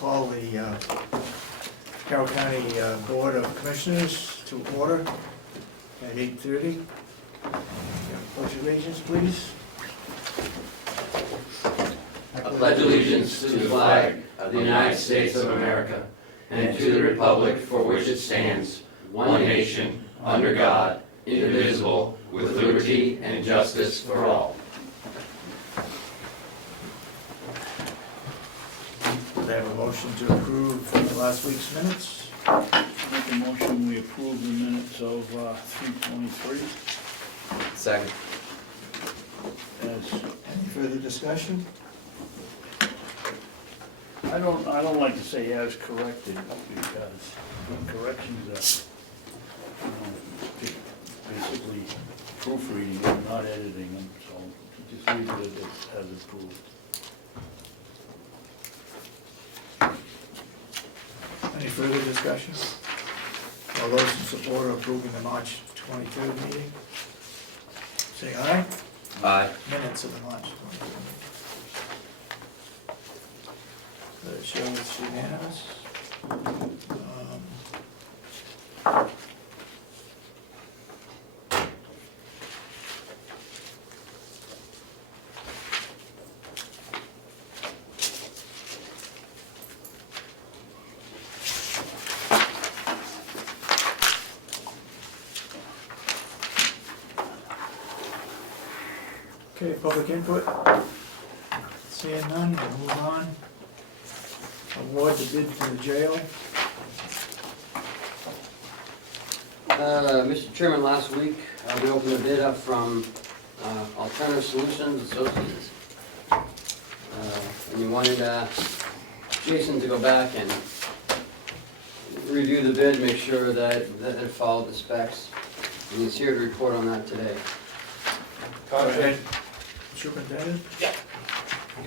call the Carroll County Board of Commissioners to order at 8:30. Pledge allegiance, please. I pledge allegiance to the flag of the United States of America and to the republic for which it stands, one nation, under God, indivisible, with liberty and justice for all. They have a motion to approve last week's minutes. Make a motion, we approve the minutes of 3/23. Second. Any further discussion? I don't like to say as corrected, because corrections are, basically proofreading them, not editing them, so just leave it as approved. Any further discussion? All those in support of approving the March 23rd meeting, say aye. Aye. Minutes of the March 23rd meeting. The show is unanimous. Okay, public input. Seeing none, we'll move on. Award the bid for the jail. Mr. Chairman, last week we opened a bid up from Alternative Solutions Associates. And we wanted Jason to go back and review the bid, make sure that it followed the specs. And he's here to report on that today. Contract, Superintendent?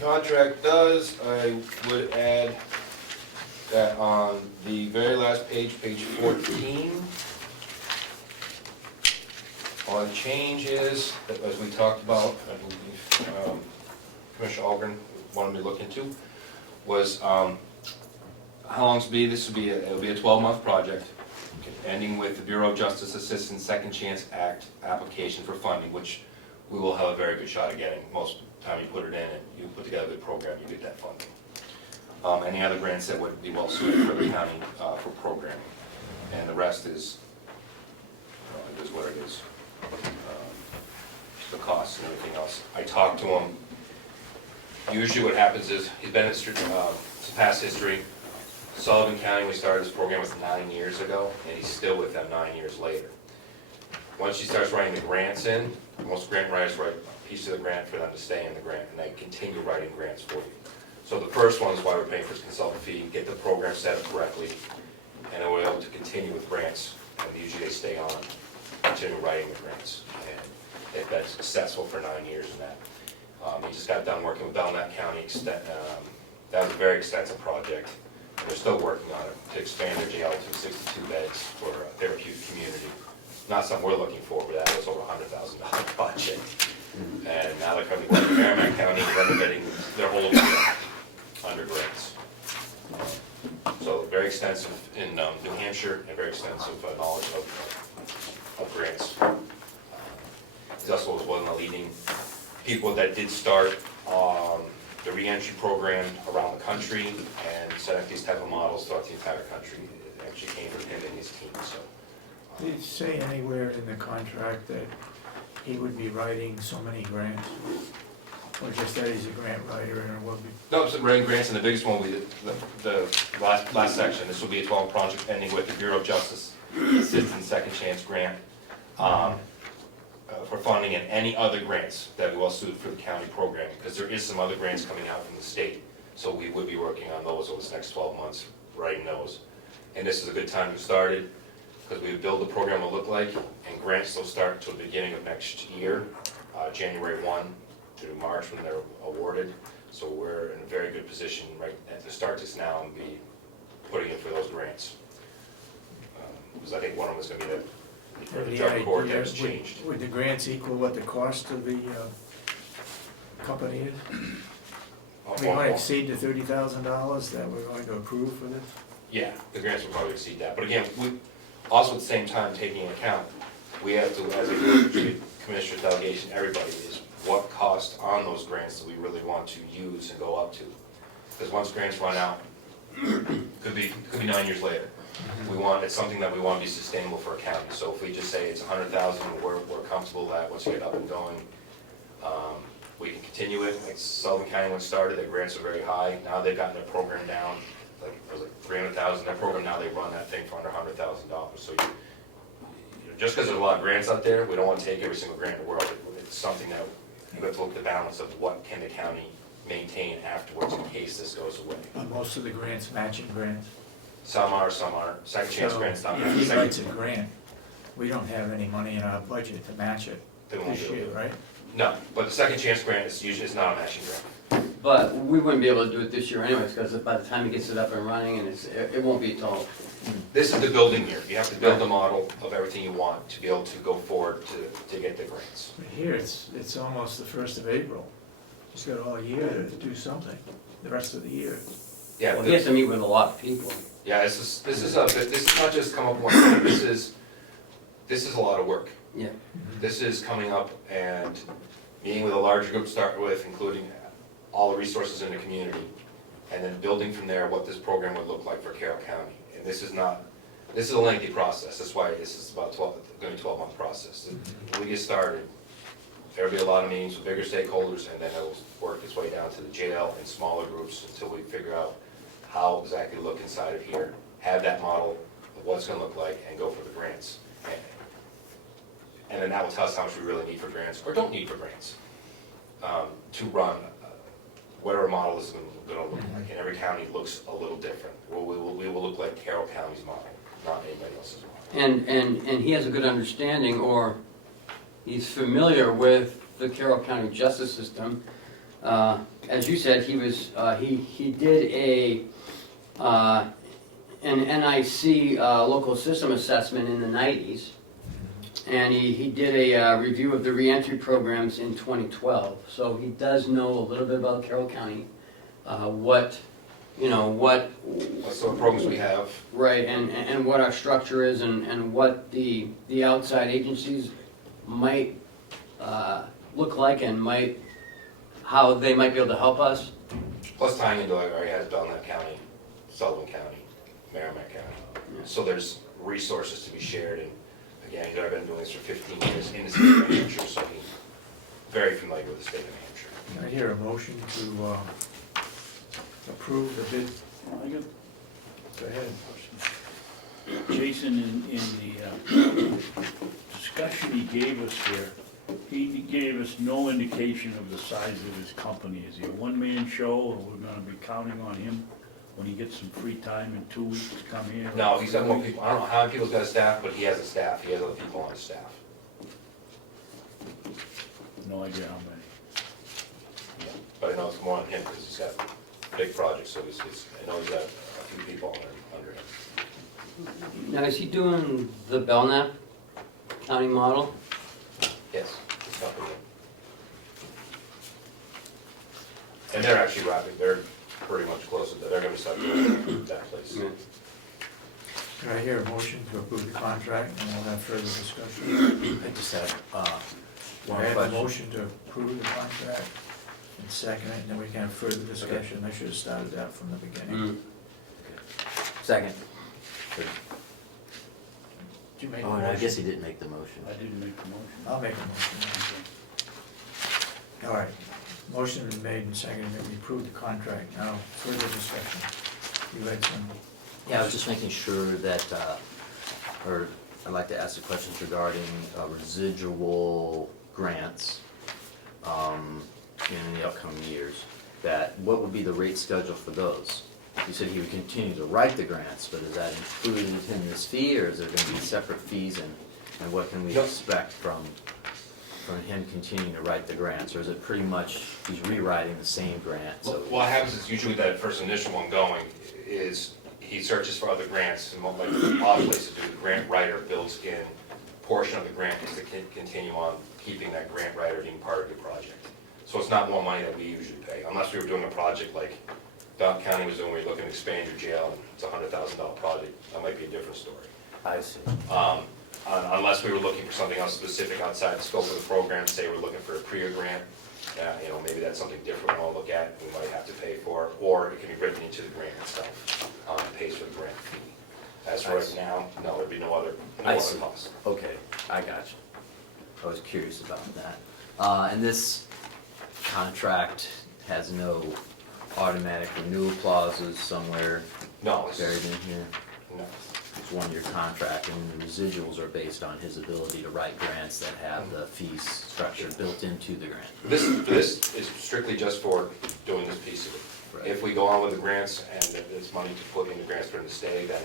contract does, I would add that on the very last page, page 14, on changes, as we talked about, I believe, Commissioner Ahlgren wanted me to look into, was how long this will be. This will be it'll be a 12-month project, ending with the Bureau of Justice Assistance Second Chance Act application for funding, which we will have a very good shot at getting. Most of the time you put it in and you put together a good program, you get that funding. Any other grants that would be well suited for the county for programming. And the rest is, it is what it is. The costs and everything else. I talked to him. Usually what happens is, he's been in some past history. Sullivan County, we started this program was 9 years ago, and he's still with them 9 years later. Once he starts writing the grants in, most grant writers write a piece of the grant for them to stay in the grant, and they continue writing grants for you. So the first one is why we're paying for his consultant fee, get the program set up correctly, and then we're able to continue with grants, and usually they stay on, continue writing the grants. And they've been successful for 9 years in that. He just got done working with Belknap County, that was a very extensive project. They're still working on it to expand their jail to 62 beds for a therapeutic community. Not something we're looking for, but that was over $100,000 project. And now they're coming to Merrimack County renovating their whole jail under grants. So very extensive in New Hampshire and very extensive knowledge of grants. He's also one of the leading people that did start the re-entry program around the country and set up these type of models throughout the entire country. It actually came from him and his team. So. Did it say anywhere in the contract that he would be writing so many grants? Or just that he's a grant writer and it will be? No, some writing grants, and the biggest one will be the last section. This will be a 12 project ending with the Bureau of Justice Assistance Second Chance Grant for funding and any other grants that be well suited for the county program, because there is some other grants coming out from the state. So we would be working on those over the next 12 months, writing those. And this is a good time to start it, because we build the program will look like, and grants will start until the beginning of next year, January 1 to March when they're awarded. So we're in a very good position right to start this now and be putting in for those grants. Because I think one of them is going to be the drug court that was changed. Would the grants equal what the cost of the company is? Are we gonna exceed the $30,000 that we're going to approve for this? Yeah, the grants will probably exceed that, but again, we, also at the same time, taking into account, we have to, as a group, Commissioner Delegation, everybody, is what cost on those grants that we really want to use and go up to. Because once grants run out, could be 9 years later. It's something that we want to be sustainable for a county, so if we just say it's 100,000, we're comfortable that once you get up and going, we can continue it. Like Sullivan County, when it started, their grants are very high, now they've gotten their program down, like, it was like 300,000, their program, now they run that thing for under $100,000, so just because there's a lot of grants out there, we don't want to take every single grant in the world. It's something that you have to look at the balance of what can the county maintain afterwards in case this goes away. Are most of the grants matching grants? Some are, some aren't. Second chance grants not. If he writes a grant, we don't have any money in our budget to match it They won't this do year, it. right? No, but the second chance grant is usually not a matching grant. But we wouldn't be able to do it this year anyways, because by the time he gets it up and running, and it won't be until, This is the building year. You have to build the model of everything you want to be able to go forward to get the grants. But here, it's almost the 1st of April. He's got all year to do something, the rest of the year. Yeah, well, he has to meet with a lot of people. yeah. This is not just come up one time. This is a lot of work. Yeah. This is coming up and meeting with a larger group to start with, including all the resources in the community, and then building from there what this program would look like for Carroll County. And this is a lengthy process. That's why this is about going to be a 12-month process. When we get started, there'll be a lot of meetings with bigger stakeholders, and then it'll work its way down to the jail in smaller groups until we figure out how exactly to look inside of here, have that model of what it's going to look like, and go for the grants. And then that will tell us how much we really need for grants, or don't need for grants, to run whatever model is going to look like. And every county looks a little different. We will look like Carroll County's model, not anybody else's model. And he has a good understanding, or he's familiar with the Carroll County justice system. As you said, he did an NIC local system assessment in the 90s. And he did a review of the reentry programs in 2012. So he does know a little bit about Carroll County, what Some programs we have. right, and what our structure is, and what the outside agencies might look like, and how they might be able to help us. Plus tying into like already has Belknap County, Sullivan County, Merrimack County. Yeah. So there's resources to be shared, and again, he's already been doing this for 15 years in the state of New Hampshire, so he's very familiar with the state of New Hampshire. I hear a motion to approve the bid. I got Go ahead. Jason, in the discussion he gave us here, he gave us no indication of the size of his company. Is he a one-man show, or we're gonna be counting on him when he gets some free time in 2 weeks to come here? No, he's got more people. I don't know how many people's got a staff, but he has a staff. He has other people on his staff. No idea how many. But I know it's more on him because he's got big projects, so I know he's got a few people under him. Now, is he doing the Belknap County model? Yes, he's got them. And they're actually wrapping, they're pretty much close, they're gonna be starting that place. Yeah. Can I hear a motion to approve the contract, and we'll have further discussion? I just had I one have a question. motion to approve the contract, and second it, and then we can have further discussion. I should have started that from the beginning. Second. Did you make a Oh, and I motion? guess he didn't make the motion. I didn't make the motion. I'll make a motion. All right, motion is made and seconded that we approve the contract. Now, further discussion. You had some, Yeah, I was just making sure that, or I'd like to ask the questions regarding residual grants in the upcoming years. That, what would be the rate schedule for those? You said he would continue to write the grants, but is that included in this fee, or is there gonna be separate fees, and what can we Yep. expect from him continuing to write the grants, or is it pretty much he's rewriting the same grant? So What happens is usually that first initial one going is he searches for other grants, and what like a lot of places do, the grant writer builds in a portion of the grant is to continue on keeping that grant writer being part of the project. So it's not more money that we usually pay, unless we were doing a project like Babson County was doing, where you're looking to expand your jail, and it's a $100,000 project, that might be a different story. I see. Unless we were looking for something else specific outside the scope of the program, say we're looking for a PREA grant, you know, maybe that's something different we'll look at, we might have to pay for, or it can be written into the grant itself, pays for the grant fee. As for right now, no, there'd be no other I see. cost. Okay, I got you. I was curious about that. And this contract has no automatic renewal clauses somewhere No, it's, buried in here? no. It's a one-year contract, and the residuals are based on his ability to write grants that have the fee structure built into the grant. This is strictly just for doing this piece of it. Right. If we go on with the grants and there's money to put in the grants for him to stay, then,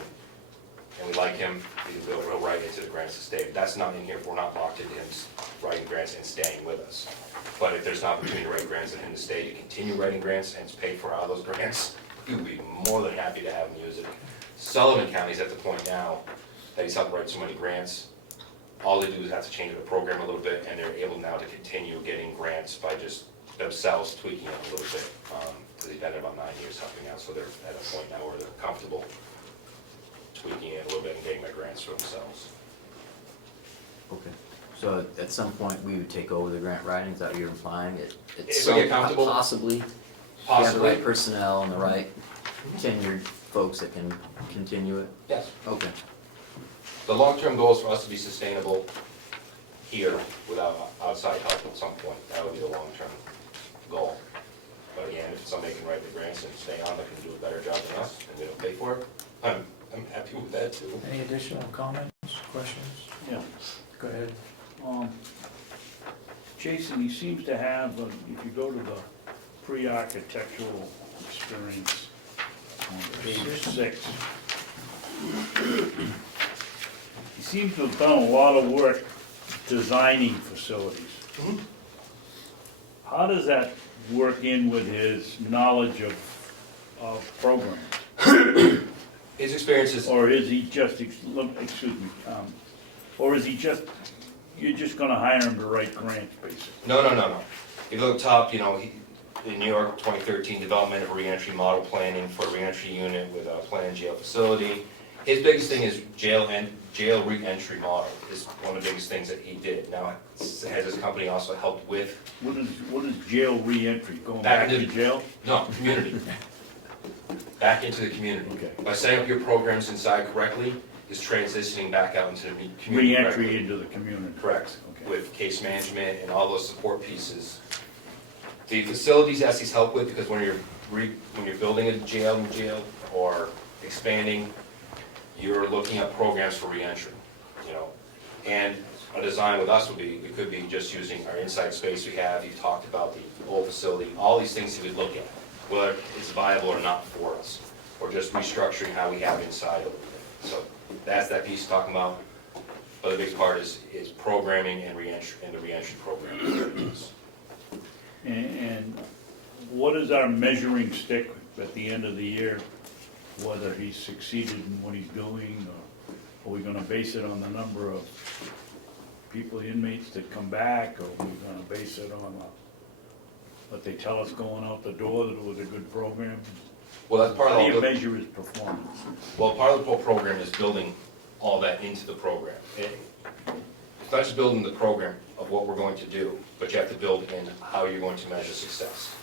and we like him, we'll write into the grants to stay. That's not in here if we're not locked into him writing grants and staying with us. But if there's an opportunity to write grants and him to stay, to continue writing grants and it's paid for out of those grants, he would be more than happy to have him use it. Sullivan County's at the point now that he's helped write so many grants, all they do is have to change the program a little bit, and they're able now to continue getting grants by just themselves tweaking it a little bit. Because he's been there about 9 years helping out, so they're at a point now where they're comfortable tweaking it a little bit and getting their grants for themselves. Okay. So at some point, we would take over the grant writing, is that what you're implying? If we get comfortable- Possibly. If you have the right personnel and the right tenured folks that can continue it? Yes. Okay. The long-term goal is for us to be sustainable here without outside help at some point. That would be the long-term goal. But again, if somebody can write the grants and stay on, that can do a better job than us, and they don't pay for it, I'm happy with that too. Any additional comments, questions? Yeah. Go ahead. Jason, he seems to have, if you go to the pre-architectural experience on page 6, he seems to have done a lot of work designing facilities. Mhm. How does that work in with his knowledge of programs? His experience is, Or is he just, or is he just, you're just gonna hire him to write grants, basically? no. If you look at the top, you know, in New York, 2013, development of reentry model planning for a reentry unit with a planned jail facility. His biggest thing is jail reentry model is one of the biggest things that he did. Now, has his company also helped with? What is jail reentry, going Back back to into- jail? No, community. Back into the community. Okay. By setting up your programs inside correctly, is transitioning back out into the community Reentry correctly. into the community. Correct, Okay. with case management and all those support pieces. The facilities as he's helped with, because when you're building a jail or expanding, you're looking at programs for reentry, you know. And a design with us would be, we could be just using our inside space we have, you've talked about the old facility, all these things he would look at, whether it's viable or not for us, or just restructuring how we have inside of it. So that's that piece talking about, but the big part is programming and reentry, and the reentry program. And what is our measuring stick at the end of the year, whether he's succeeded in what he's doing, or are we gonna base it on the number of people, inmates that come back, or are we gonna base it on what they tell us going out the door, that it was a good program? Well, that's part of How do you the, measure his performance? well, part of the whole program is building all that into the program. It's not just building the program of what we're going to do, but you have to build in how you're going to measure success.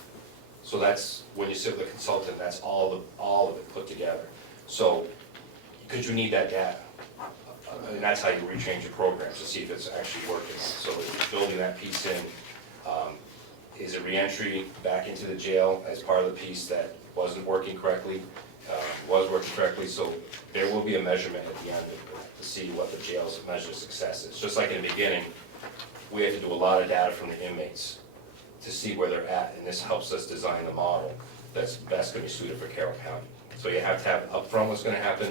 So that's, when you sit with a consultant, that's all of it put together. So, because you need that data. And that's how you rechange your programs, to see if it's actually working. So it's building that piece in. Is it reentry back into the jail as part of the piece that wasn't working correctly, was working correctly? So there will be a measurement at the end to see what the jail's measure of success is. Just like in the beginning, we have to do a lot of data from the inmates to see where they're at, and this helps us design the model that's best going to be suited for Carroll County. So you have to have upfront what's going to happen,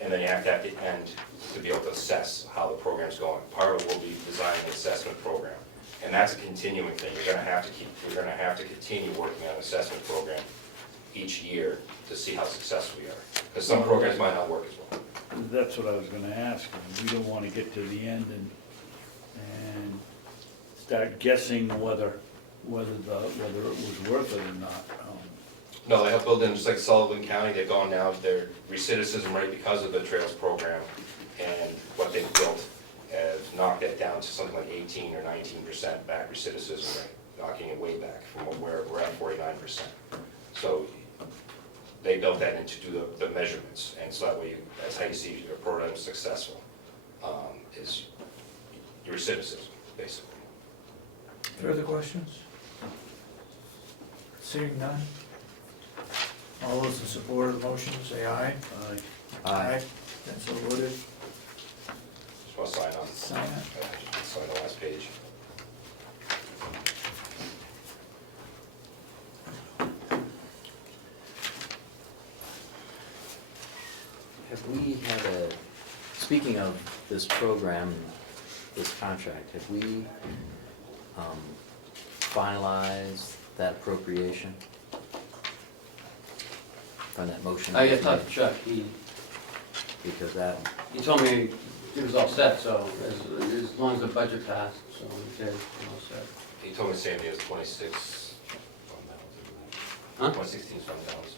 and then you have to have the end to be able to assess how the program's going. Part of it will be designing an assessment program, and that's a continuing thing. We're going to have to continue working on an assessment program each year to see how successful we are, because some programs might not work as well. That's what I was gonna ask. We don't wanna get to the end and start guessing whether whether it was worth it or not. No, they help build in, just like Sullivan County, they've gone now, their recidivism rate because of the Trails program and what they've built has knocked that down to something like 18 or 19% back recidivism rate, knocking it way back from where we're at 49%. So they built that in to do the measurements, and so that way, that's how you see your program is successful, is your recidivism, basically. Further questions? Seeing none? All those in support of the motion, say aye. Aye. That's so voted. Just want to sign on. Sign it. Just sign the last page. Have we had speaking of this program, this contract, have we finalized that appropriation? On that motion? I got to talk to Chuck, Because that, he told me it was all set, so as long as the budget passed, so okay, all set. He told me the same day, it was 26 fund balance. Huh? 2016 fund balance.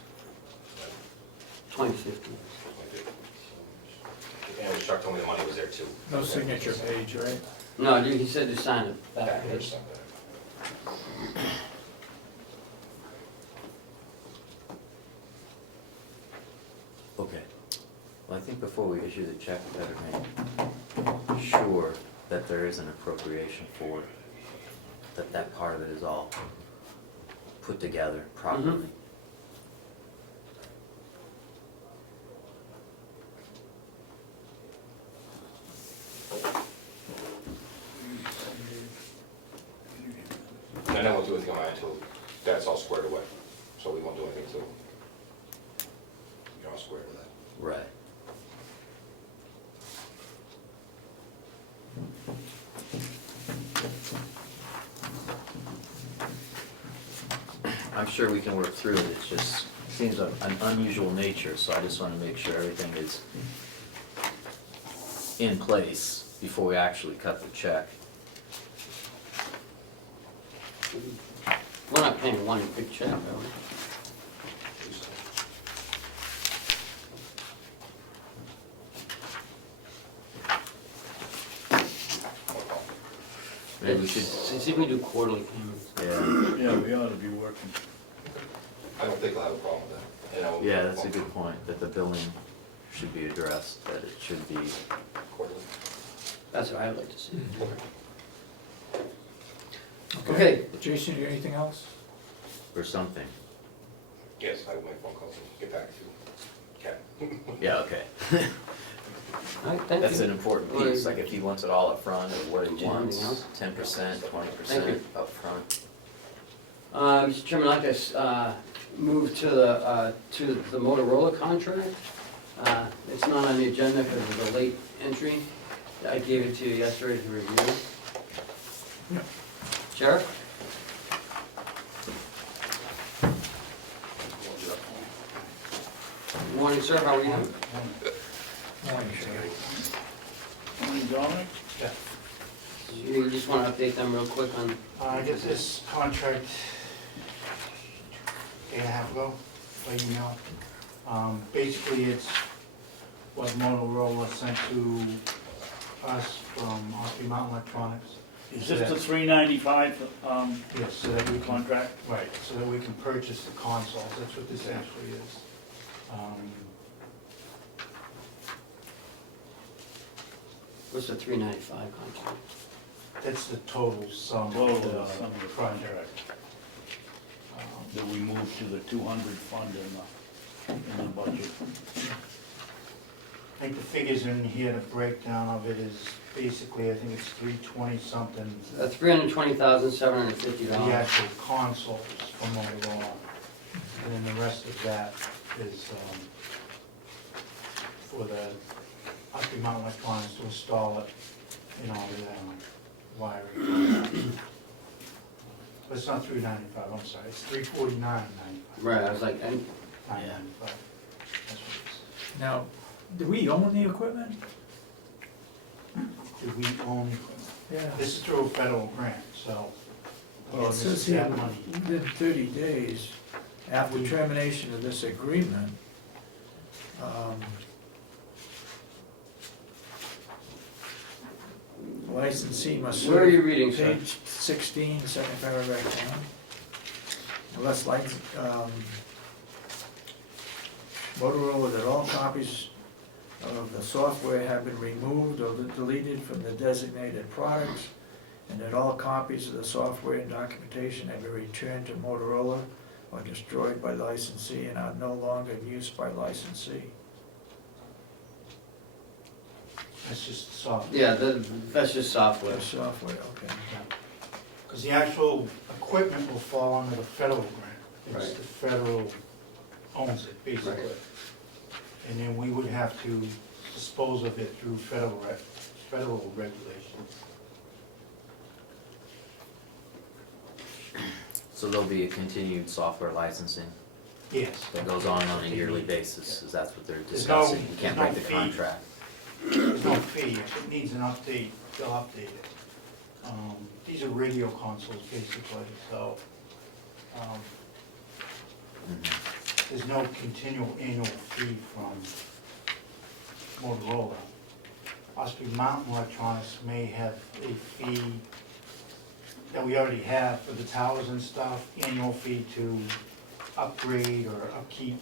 2015. And Chuck told me the money was there too. No signature page, right? No, he said to sign it back. Back there, something. okay. Well, I think before we issue the check, we better make sure that there is an appropriation for, that part of it is all put together properly. And then we'll do anything on that until that's all squared away. So we won't do anything until you're all squared with that. Right. I'm sure we can work through it, it just seems of an unusual nature, so I just want to make sure everything is in place before we actually cut the check. We're not paying one big check, are we? Maybe we should, See if we do quarterly payments. yeah, Yeah, we ought to be working. I don't think we'll have a problem with that. And I will- yeah, that's a good point, that the billing should be addressed, that it should be, Quarterly. That's what I'd like to see. Okay. Okay. Jason, you got anything else? or something. Yes, I will make phone calls and get back to you. Okay. Yeah, okay. All right, thank you. That's an important piece, like if he wants it all up front, or what he Do you have anything wants, else? 10%, Thank 20% you. up front. Mr. Chairman, I'd like to move to the Motorola contract. It's not on the agenda because of the late entry. I gave it to you yesterday to review. Yeah. Sheriff? Good morning, sir, how are you? Morning, Sheriff. Morning, Dominic? You just want to update them real quick on, I got this contract day and a half ago by email. Basically, it's what Motorola sent to us from Ossipee Mountain Electronics. Is this the $395 Yes, so that we can, contract? right, so that we can purchase the consoles, that's what this actually is. what's the 395 contract? That's the total sum Total of the sum of the project. That we moved to the 200 fund in the budget. I think the figures in here, the breakdown of it is basically, I think it's 320 something. $320,750. The actual consoles from Motorola, and then the rest of that is for the Ossipee Mountain Electronics to install it in all the wiring. But it's not $395, I'm sorry, it's $349.95. Right, I was like, and $995. That's what it is. Now, do we own the equipment? Do we own equipment? Yeah. This is through a federal grant, so Well, Again, it this says is here, that money. within 30 days after termination of this agreement, licensee must serve. Where are you reading, sir? Page 16, second paragraph down. Unless Motorola that all copies of the software have been removed or deleted from the designated products, and that all copies of the software and documentation have been returned to Motorola or destroyed by licensee and are no longer in use by licensee. That's just software. Yeah, that's just software. The software, okay. Because the actual equipment will fall under the federal grant. Right. It's the federal owns it, basically. Right. And then we would have to dispose of it through federal regulations. So there'll be a continued software licensing Yes. that goes on a yearly basis, is that's what they're There's no- discussing? You can't break there's the no fee. contract. There's no fee. If it needs an update, they'll update it. These are radio consoles, basically, so Mhm. there's no continual annual fee from Motorola. Ossipee Mountain Electronics may have a fee that we already have for the towers and stuff, annual fee to upgrade or upkeep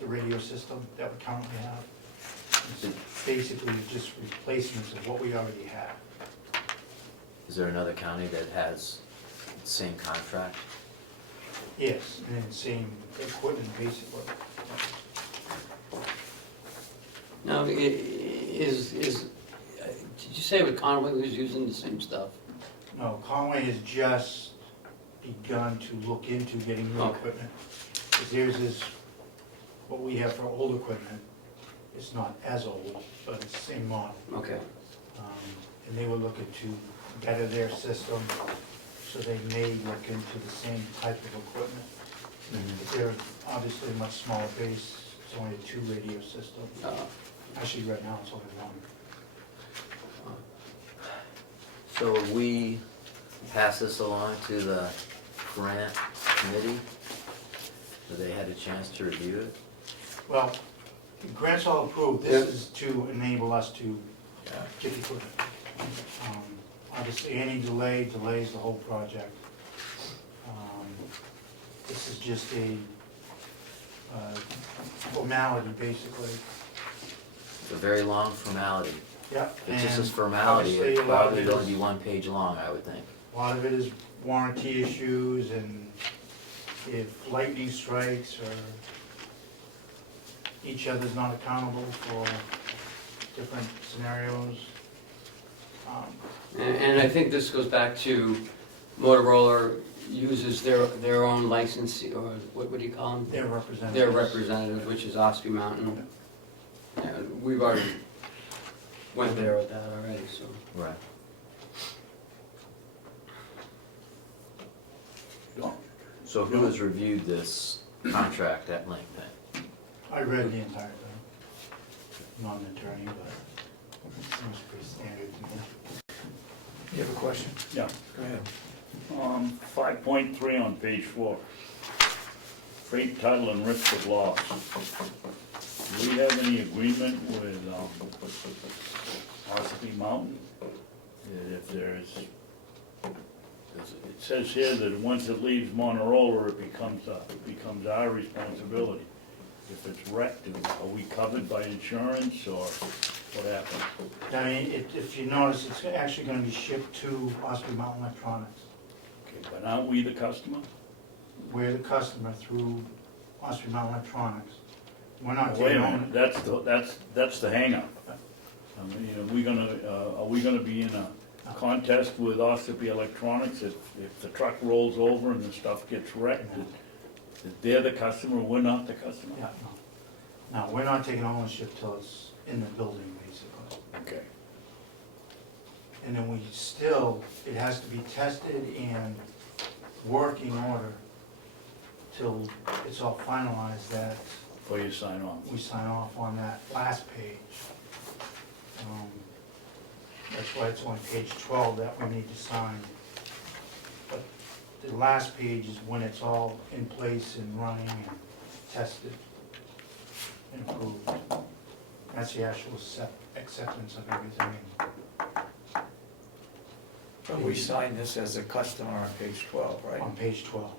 the radio system that we currently have. It's basically just replacements of what we already have. Is there another county that has the same contract? Yes, and then same equipment, basically. Now, did you say with Conway was using the same stuff? No, Conway has just begun to look into getting new Okay. equipment. Because theirs is what we have for old equipment. It's not as old, but it's the same model. Okay. And they were looking to better their system, so they may look into the same type of equipment. But they're obviously a much smaller base, it's only a 2 radio system. Actually, right now, it's only 1. So will we pass this along to the grant committee? So they had a chance to review it? Well, the grant's all approved, this is to enable us to Yeah. get the equipment. Obviously, any delay delays the whole project. This is just a formality, basically. It's a very long formality. Yep. If it's just and a formality, obviously, it's a lot of probably it going is- to be 1 page long, I would think. A lot of it is warranty issues, and if lightning strikes, or each other's not accountable for different scenarios. And I think this goes back to Motorola uses their own license, or what do you call them? Their representatives. Their representatives, which is Ossipee Mountain. Yeah, we've already went there with that already, so. Right. So who has reviewed this contract at length then? I read the entire thing. Not an attorney, but it seems pretty standard to me. You have a question? Yeah. Go ahead. 5.3 on page 4. Freight title and risk of loss. Do we have any agreement with Ossipee Mountain? That if there's, it says here that once it leaves Motorola, it becomes our responsibility. If it's wrecked, are we covered by insurance, or what happens? I mean, if you notice, it's actually gonna be shipped to Ossipee Mountain Electronics. Okay, but aren't we the customer? We're the customer through Ossipee Mountain Electronics. We're not Wait a taking minute, that's the hangup. I mean, are we gonna be in a contest with Ossipee Electronics if the truck rolls over and the stuff gets wrecked? That they're the customer, we're not the customer? Yeah, no. No, we're not taking ownership till it's in the building, basically. Okay. And then it has to be tested and working order till it's all finalized, that Before you sign off. we sign off on that last page. That's why it's only page 12 that we need to sign. the last page is when it's all in place and running and tested and approved. That's the actual acceptance of everything. But we signed this as a customer on page 12, right? On page 12.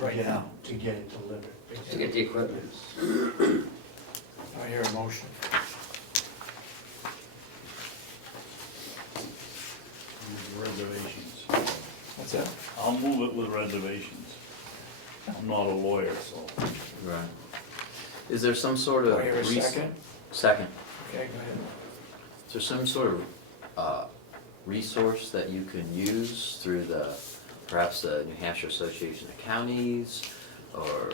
Right now. To get it delivered. To get the equipment. I hear a motion. With reservations. What's that? I'll move it with reservations. I'm not a lawyer, so. Right. Is there some sort Do of? I hear a second? Second. Okay, go ahead. Is there some sort of resource that you can use through perhaps the New Hampshire Association of Counties, or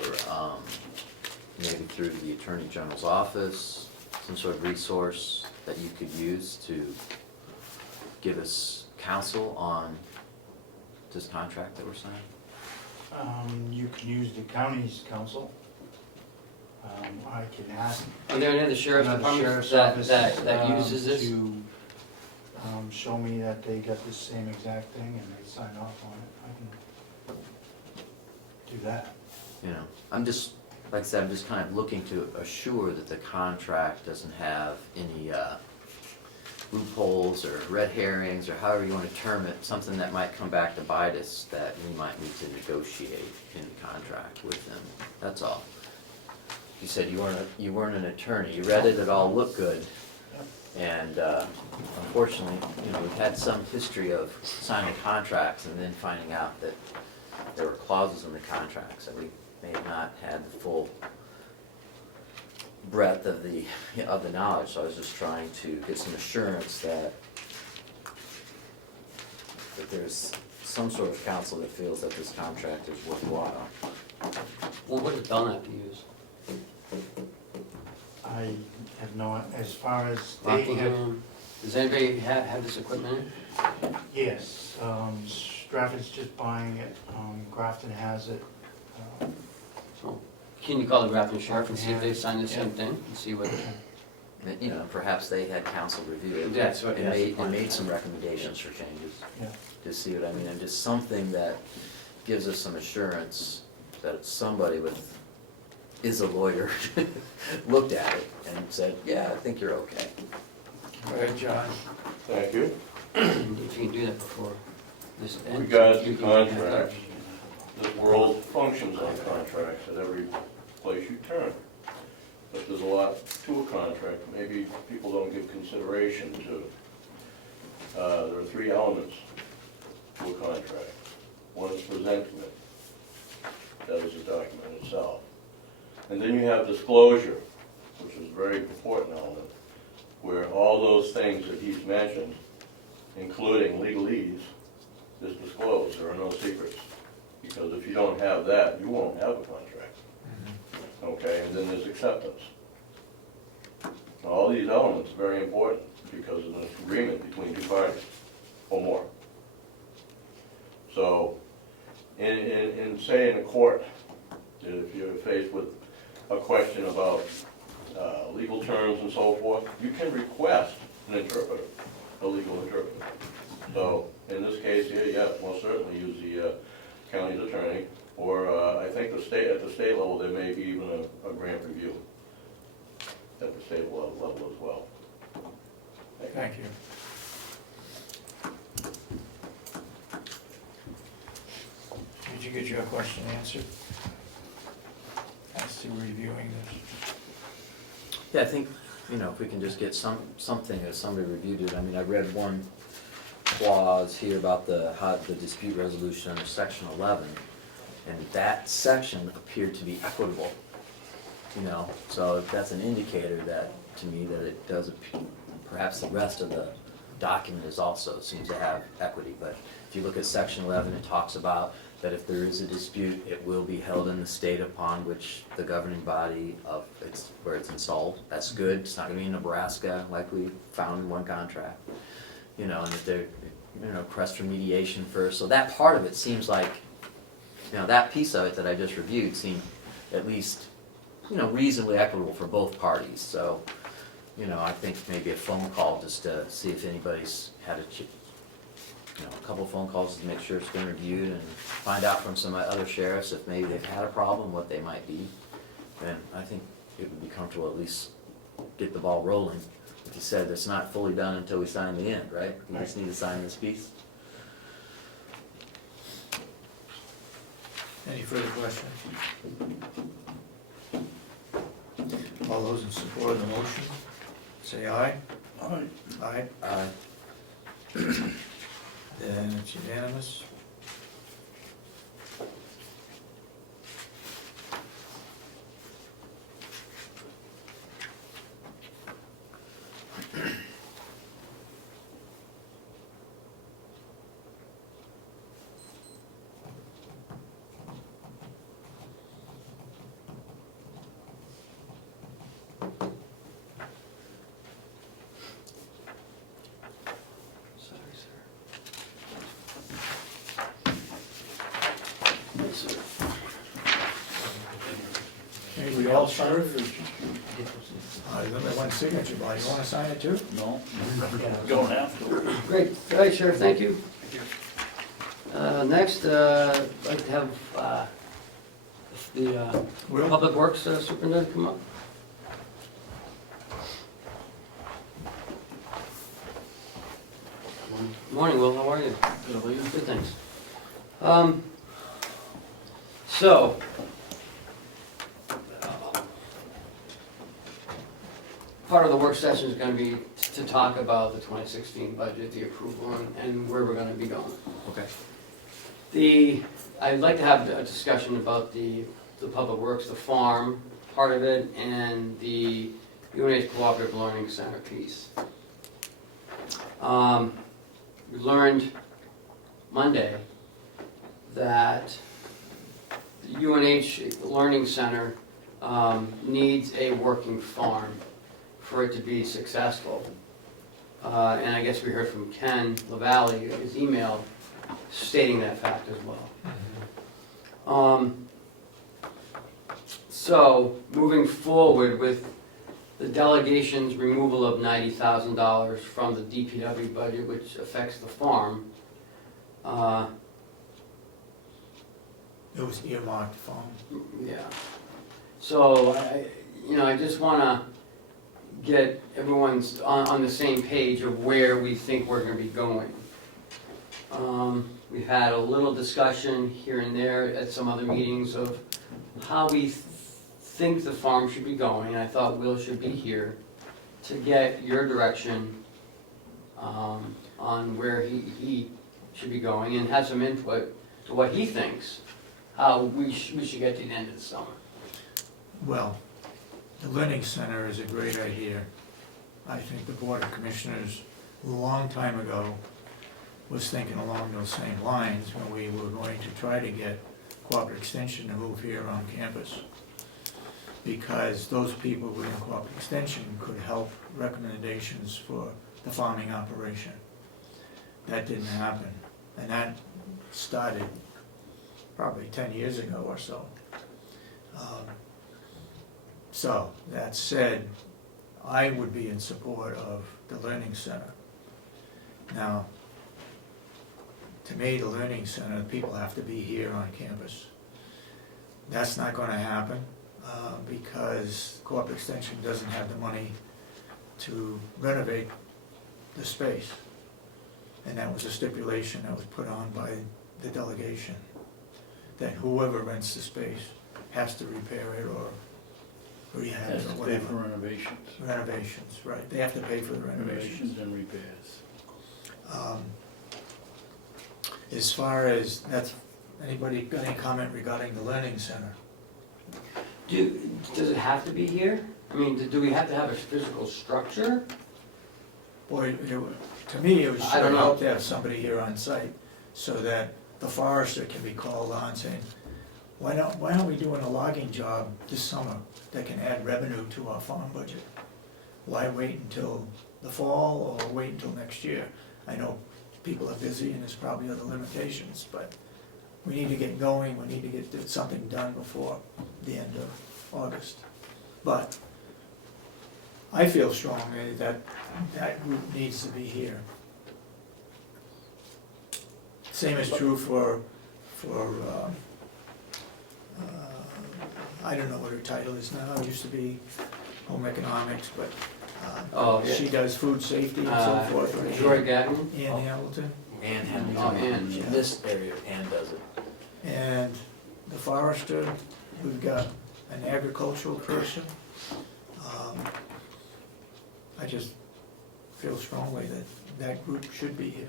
maybe through the Attorney General's office, some sort of resource that you could use to give us counsel on this contract that we're signing? You can use the county's council. I can ask Are there any other sheriff's another departments sheriff's that office uses this? to show me that they got the same exact thing and they sign off on it. I can do that. You know, I'm just, like I said, I'm just kind of looking to assure that the contract doesn't have any loopholes or red herrings, or however you want to term it, something that might come back to bite us that we might need to negotiate in the contract with them. That's all. You said you weren't an attorney. You read it all looked good. And unfortunately, you know, we've had some history of signing contracts and then finding out that there were clauses in the contracts that we may have not had the full breadth of the knowledge. So I was just trying to get some assurance that there's some sort of counsel that feels that this contract is worthwhile. Well, what does Belknap use? I have no, as far as they have, Rockingham? Does anybody have this equipment in? yes, Stratford's just buying it, Grafton has it. So, can you call the Grafton Sheriff and see if they've signed the same thing, and see what? And, you know, perhaps they had counsel review it. That's what- And that's the made, point. and made some recommendations for changes. Yeah. To see what I mean, and just something that gives us some assurance that somebody is a lawyer, looked at it and said, yeah, I think you're okay. Go ahead, John. Thank you. If you can do that before this ends. Regards you to can- contracts, this world functions on contracts at every place you turn. But there's a lot to a contract, maybe people don't give consideration to. There are three elements to a contract. One is presentment, that is the document itself. And then you have disclosure, which is a very important element, where all those things that he's mentioned, including legalese, is disclosed. There are no secrets. Because if you don't have that, you won't have a contract. Okay, and then there's acceptance. Now, all these elements are very important because of an agreement between two parties or more. So, in say in a court, if you're faced with a question about legal terms and so forth, you can request an interpreter, a legal interpreter. So, in this case here, yeah, most certainly use the county's attorney, or I think at the state level, there may be even a grant review at the state level as well. Thank you. Did you get your question answered? As to reviewing this? Yeah, I think, you know, if we can just get something, as somebody reviewed it, I mean, I read one clause here about the dispute resolution under section 11, and that section appeared to be equitable, you know, so that's an indicator that, to me, that it does, perhaps the rest of the document is also, seems to have equity, but if you look at section 11, it talks about that if there is a dispute, it will be held in the state upon which the governing body of where it's installed. That's good. It's not gonna be in Nebraska like we found in one contract. You know, and that they're, you know, request for mediation first. So that part of it seems like, you know, that piece of it that I just reviewed seemed at least, you know, reasonably equitable for both parties. So, you know, I think maybe a phone call just to see if anybody's had a couple phone calls to make sure it's been reviewed and find out from some other sheriffs if maybe they've had a problem, what they might be. And I think it would be comfortable at least get the ball rolling. Like you said, it's not fully done until we sign the end, right? We just need to sign this piece. Any further questions? All those in support of the motion, say aye. All right. Aye. Aye. Then it's unanimous. Sorry, sir. Okay, we all signed? There's only one signature, but you wanna sign it too? No, don't have to. Great, all right, Sheriff, thank you. Next, I'd like to have the Will? Public Works Superintendent come up. Morning, Will, how are you? Good, how are you? Good, thanks. So, part of the work session is gonna be to talk about the 2016 budget, the approval, and where we're gonna be going. Okay. I'd like to have a discussion about the Public Works, the farm part of it, and the UNH Cooperative Learning Center piece. We learned Monday that the UNH Learning Center needs a working farm for it to be successful. And I guess we heard from Ken LaValle, his email stating that fact as well. So, moving forward with the delegation's removal of $90,000 from the DPW budget, which affects the farm, It was earmarked farm. yeah. So, I just wanna get everyone's on the same page of where we think we're gonna be going. We've had a little discussion here and there at some other meetings of how we think the farm should be going, and I thought Will should be here to get your direction on where he should be going and have some input to what he thinks, how we should get to the end of the summer. Well, the Learning Center is a great idea. I think the Board of Commissioners, a long time ago, was thinking along those same lines when we were going to try to get Cooperative Extension to move here on campus. Because those people within Cooperative Extension could help recommendations for the farming operation. That didn't happen, and that started probably 10 years ago or so. So, that said, I would be in support of the Learning Center. Now, to me, the Learning Center, people have to be here on campus. That's not gonna happen, because Cooperative Extension doesn't have the money to renovate the space. And that was a stipulation that was put on by the delegation, that whoever rents the space has to repair it or rehab Has it to or pay whatever. for renovations. Renovations, right, they have to pay for the renovations. Renovations and repairs. As far as, anybody got any comment regarding the Learning Center? Does it have to be here? I mean, do we have to have a physical structure? Boy, to me, it would I sure don't know. help to have somebody here on site, so that the forester can be called on saying, why aren't we doing a logging job this summer that can add revenue to our farm budget? Why wait until the fall or wait until next year? I know people are busy and there's probably other limitations, but we need to get going, we need to get something done before the end of August. But I feel strongly that that group needs to be here. Same is true for, I don't know what her title is now, it used to be home economics, but Oh, yeah. she does food safety and so forth. or Joy Gagnon? Ann Hamilton. Ann Hamilton. Oh, Ann, yeah. This area, Ann does it. And the forester, we've got an agricultural person. I just feel strongly that that group should be here.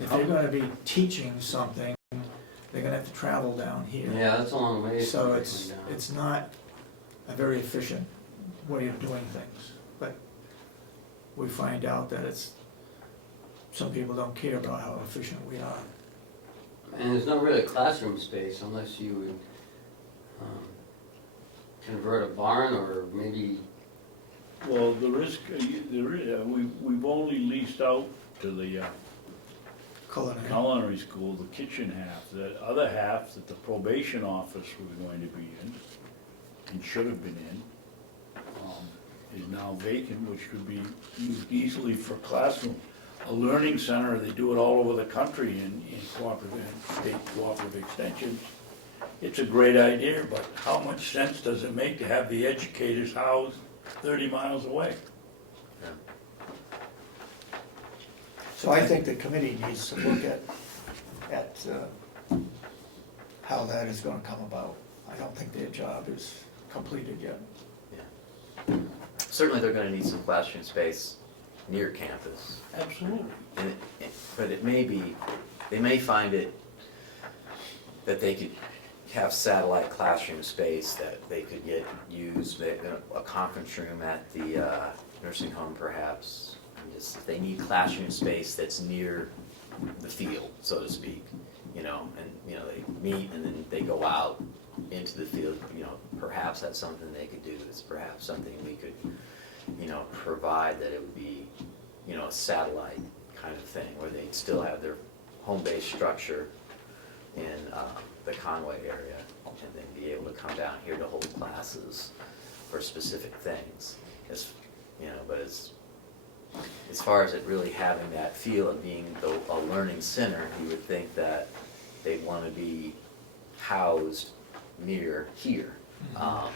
If they're gonna be teaching something, they're gonna have to travel down here. Yeah, that's a long way. So from it's, down. it's not a very efficient way of doing things. But we find out that it's, some people don't care about how efficient we are. And there's not really classroom space unless you would convert a barn or maybe, Well, the risk, we've only leased out to the Culinary. culinary school, the kitchen half. The other half that the probation office was going to be in, and should have been in, is now vacant, which could be used easily for classroom. A learning center, they do it all over the country in cooperative, state cooperative extensions. It's a great idea, but how much sense does it make to have the educators housed 30 miles away? So I think the committee needs to look at how that is gonna come about. I don't think their job is completed yet. Certainly, they're gonna need some classroom space near campus. Absolutely. But it may be, they may find it that they could have satellite classroom space that they could get used, a conference room at the nursing home perhaps. Just, if they need classroom space that's near the field, so to speak, and, they meet and then they go out into the field, perhaps that's something they could do. It's perhaps something we could, provide, that it would be, a satellite kind of thing, where they'd still have their home-based structure in the Conway area, and then be able to come down here to hold classes for specific things. But as far as it really having that feel of being a learning center, you would think that they'd want to be housed near here. Yeah.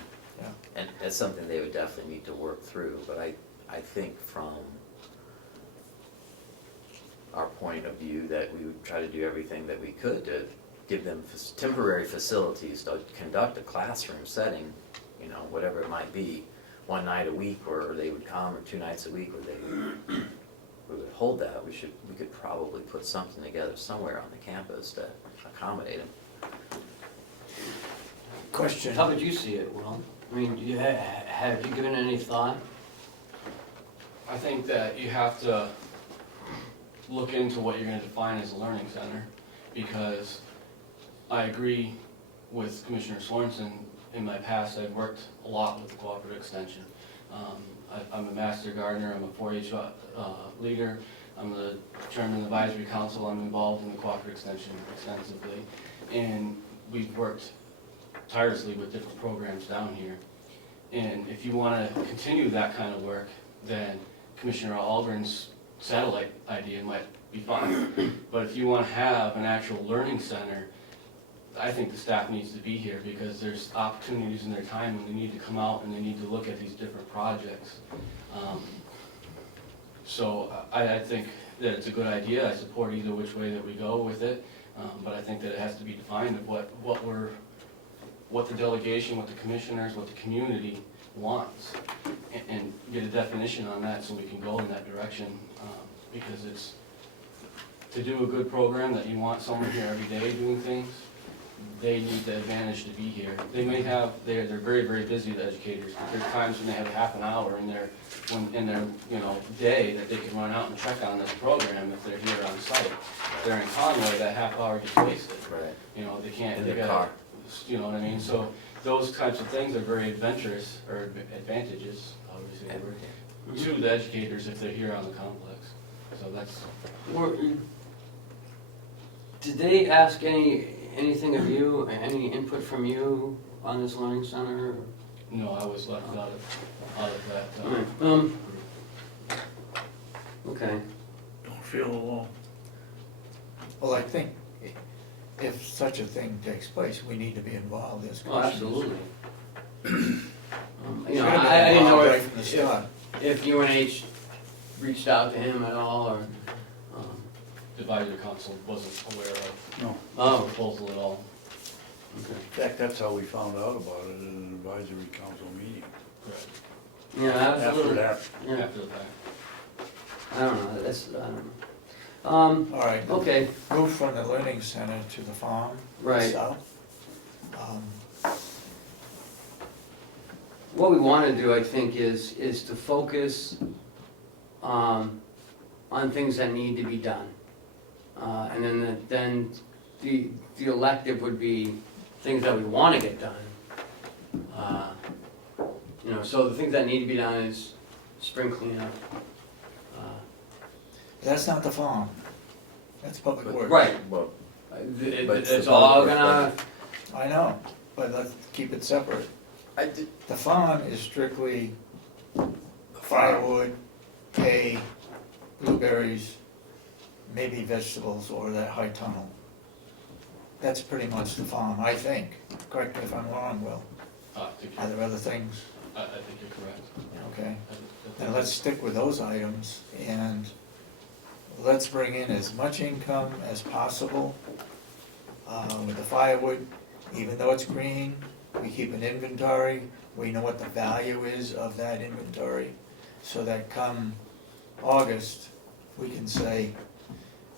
And that's something they would definitely need to work through, but I think from our point of view that we would try to do everything that we could to give them temporary facilities to conduct a classroom setting, whatever it might be, one night a week where they would come, or 2 nights a week where we would hold that. We could probably put something together somewhere on the campus to accommodate them. Question. how would you see it, Will? I mean, have you given any thought? I think that you have to look into what you're going to define as a learning center, because I agree with Commissioner Sorensen. In my past, I've worked a lot with the cooperative extension. I'm a master gardener, I'm a 4-H leader, I'm the chairman of the advisory council, I'm involved in the cooperative extension extensively. And we've worked tirelessly with different programs down here. And if you want to continue that kind of work, then Commissioner Ahlgren's satellite idea might be fine. But if you want to have an actual learning center, I think the staff needs to be here, because there's opportunities in their time when they need to come out and they need to look at these different projects. So I think that it's a good idea. I support either which way that we go with it, but I think that it has to be defined of what the delegation, what the commissioners, what the community wants, and get a definition on that so we can go in that direction, because it's, to do a good program that you want someone here every day doing things, they need the advantage to be here. They may have, they're very, very busy, the educators, but there's times when they have half an hour in their day that they can run out and check on this program if they're here on site. If they're in Conway, that half hour gets wasted. Right. They can't, In they the gotta, car. you know what I mean? So those types of things are very adventurous, or advantages, obviously, to the educators if they're here on the complex. So that's, Did they ask anything of you, any input from you on this learning center? no, I was left out of that. Okay. Don't feel alone. Well, I think if such a thing takes place, we need to be involved as Oh, commissioners. absolutely. We You know, should have been I didn't know involved right from the start. if UNH reached out to him at all, or, The advisory council wasn't aware of No, the oh, proposal at all. okay. in fact, that's how we found out about it at an advisory council meeting. Correct. Yeah, that was a After little, that, yeah, After the fact. I don't know, that's, I don't know. All right, Okay, move from the learning center to the farm. Right. south. Um, what we wanna do, I think, is to focus, on things that need to be done. And then the elective would be things that we wanna get done. You know, so the things that need to be done is spring cleanup. That's not the farm, that's public works. Right, Well, it's it's the all public gonna, I know, but let's keep it separate. I did, The farm is strictly firewood, hay, blueberries, maybe vegetables or that high tunnel. That's pretty much the farm, I think. Correct me if I'm wrong, Will. I think Are there other things? I think you're correct. Okay. I think Then let's stick with those items and let's bring in as much income as possible with the firewood. Even though it's green, we keep an inventory, we know what the value is of that inventory, so that come August, we can say,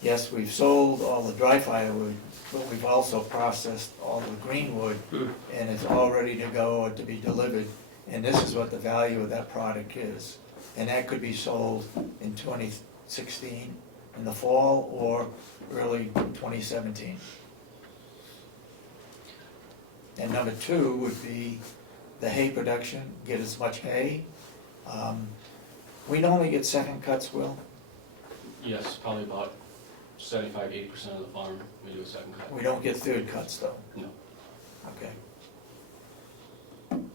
yes, we've sold all the dry firewood, but we've also processed all the green wood, and it's all ready to go or to be delivered, and this is what the value of that product is. And that could be sold in 2016, in the fall, or early 2017. And number two would be the hay production, get as much hay. We normally get second cuts, Will? Yes, probably about 75–80% of the farm, we do a second cut. We don't get third cuts, though? No. Okay.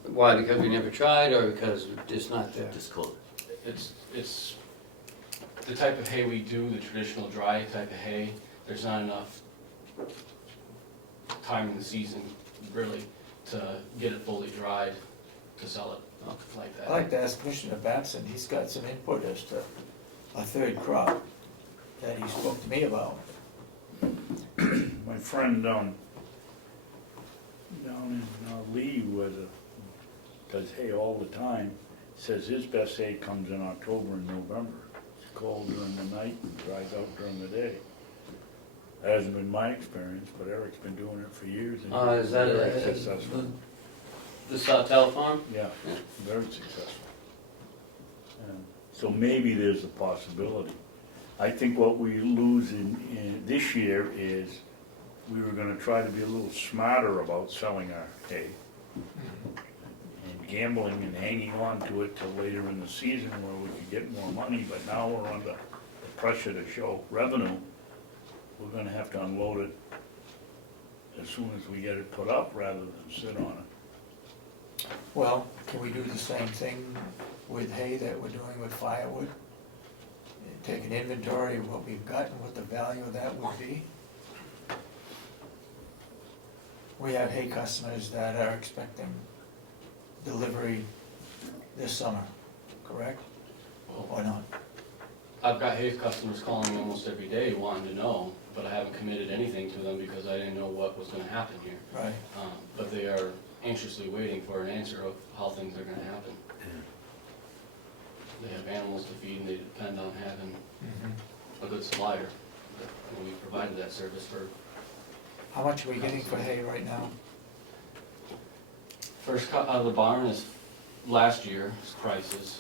why, because we never tried, or because it's not there? just cold. It's the type of hay we do, the traditional dry type of hay, there's not enough time in the season, really, to get it fully dried to sell it like I'd that. like to ask Commissioner Babson, he's got some input as to a third crop that he spoke to me about. my friend down in Lee, where does hay all the time, says his best hay comes in October and November. It's cold during the night and dries out during the day. That hasn't been my experience, but Eric's been doing it for years and Is that very successful. the Sawtell farm? Yeah, very successful. And so maybe there's a possibility. I think what we lose in this year is we were gonna try to be a little smarter about selling our hay and gambling and hanging on to it till later in the season where we could get more money, but now we're under the pressure to show revenue. We're gonna have to unload it as soon as we get it put up rather than sit on it. Well, can we do the same thing with hay that we're doing with firewood? Take an inventory of what we've got and what the value of that would be? We have hay customers that are expecting delivery this summer, correct? Or not? I've got hay customers calling me almost every day wanting to know, but I haven't committed anything to them because I didn't know what was gonna happen here. Right. But they are anxiously waiting for an answer of how things are gonna happen. They have animals to feed and they depend on having a good supplier. And we provided that service for, How much are we getting for hay right now? first cut out of the barn is last year's prices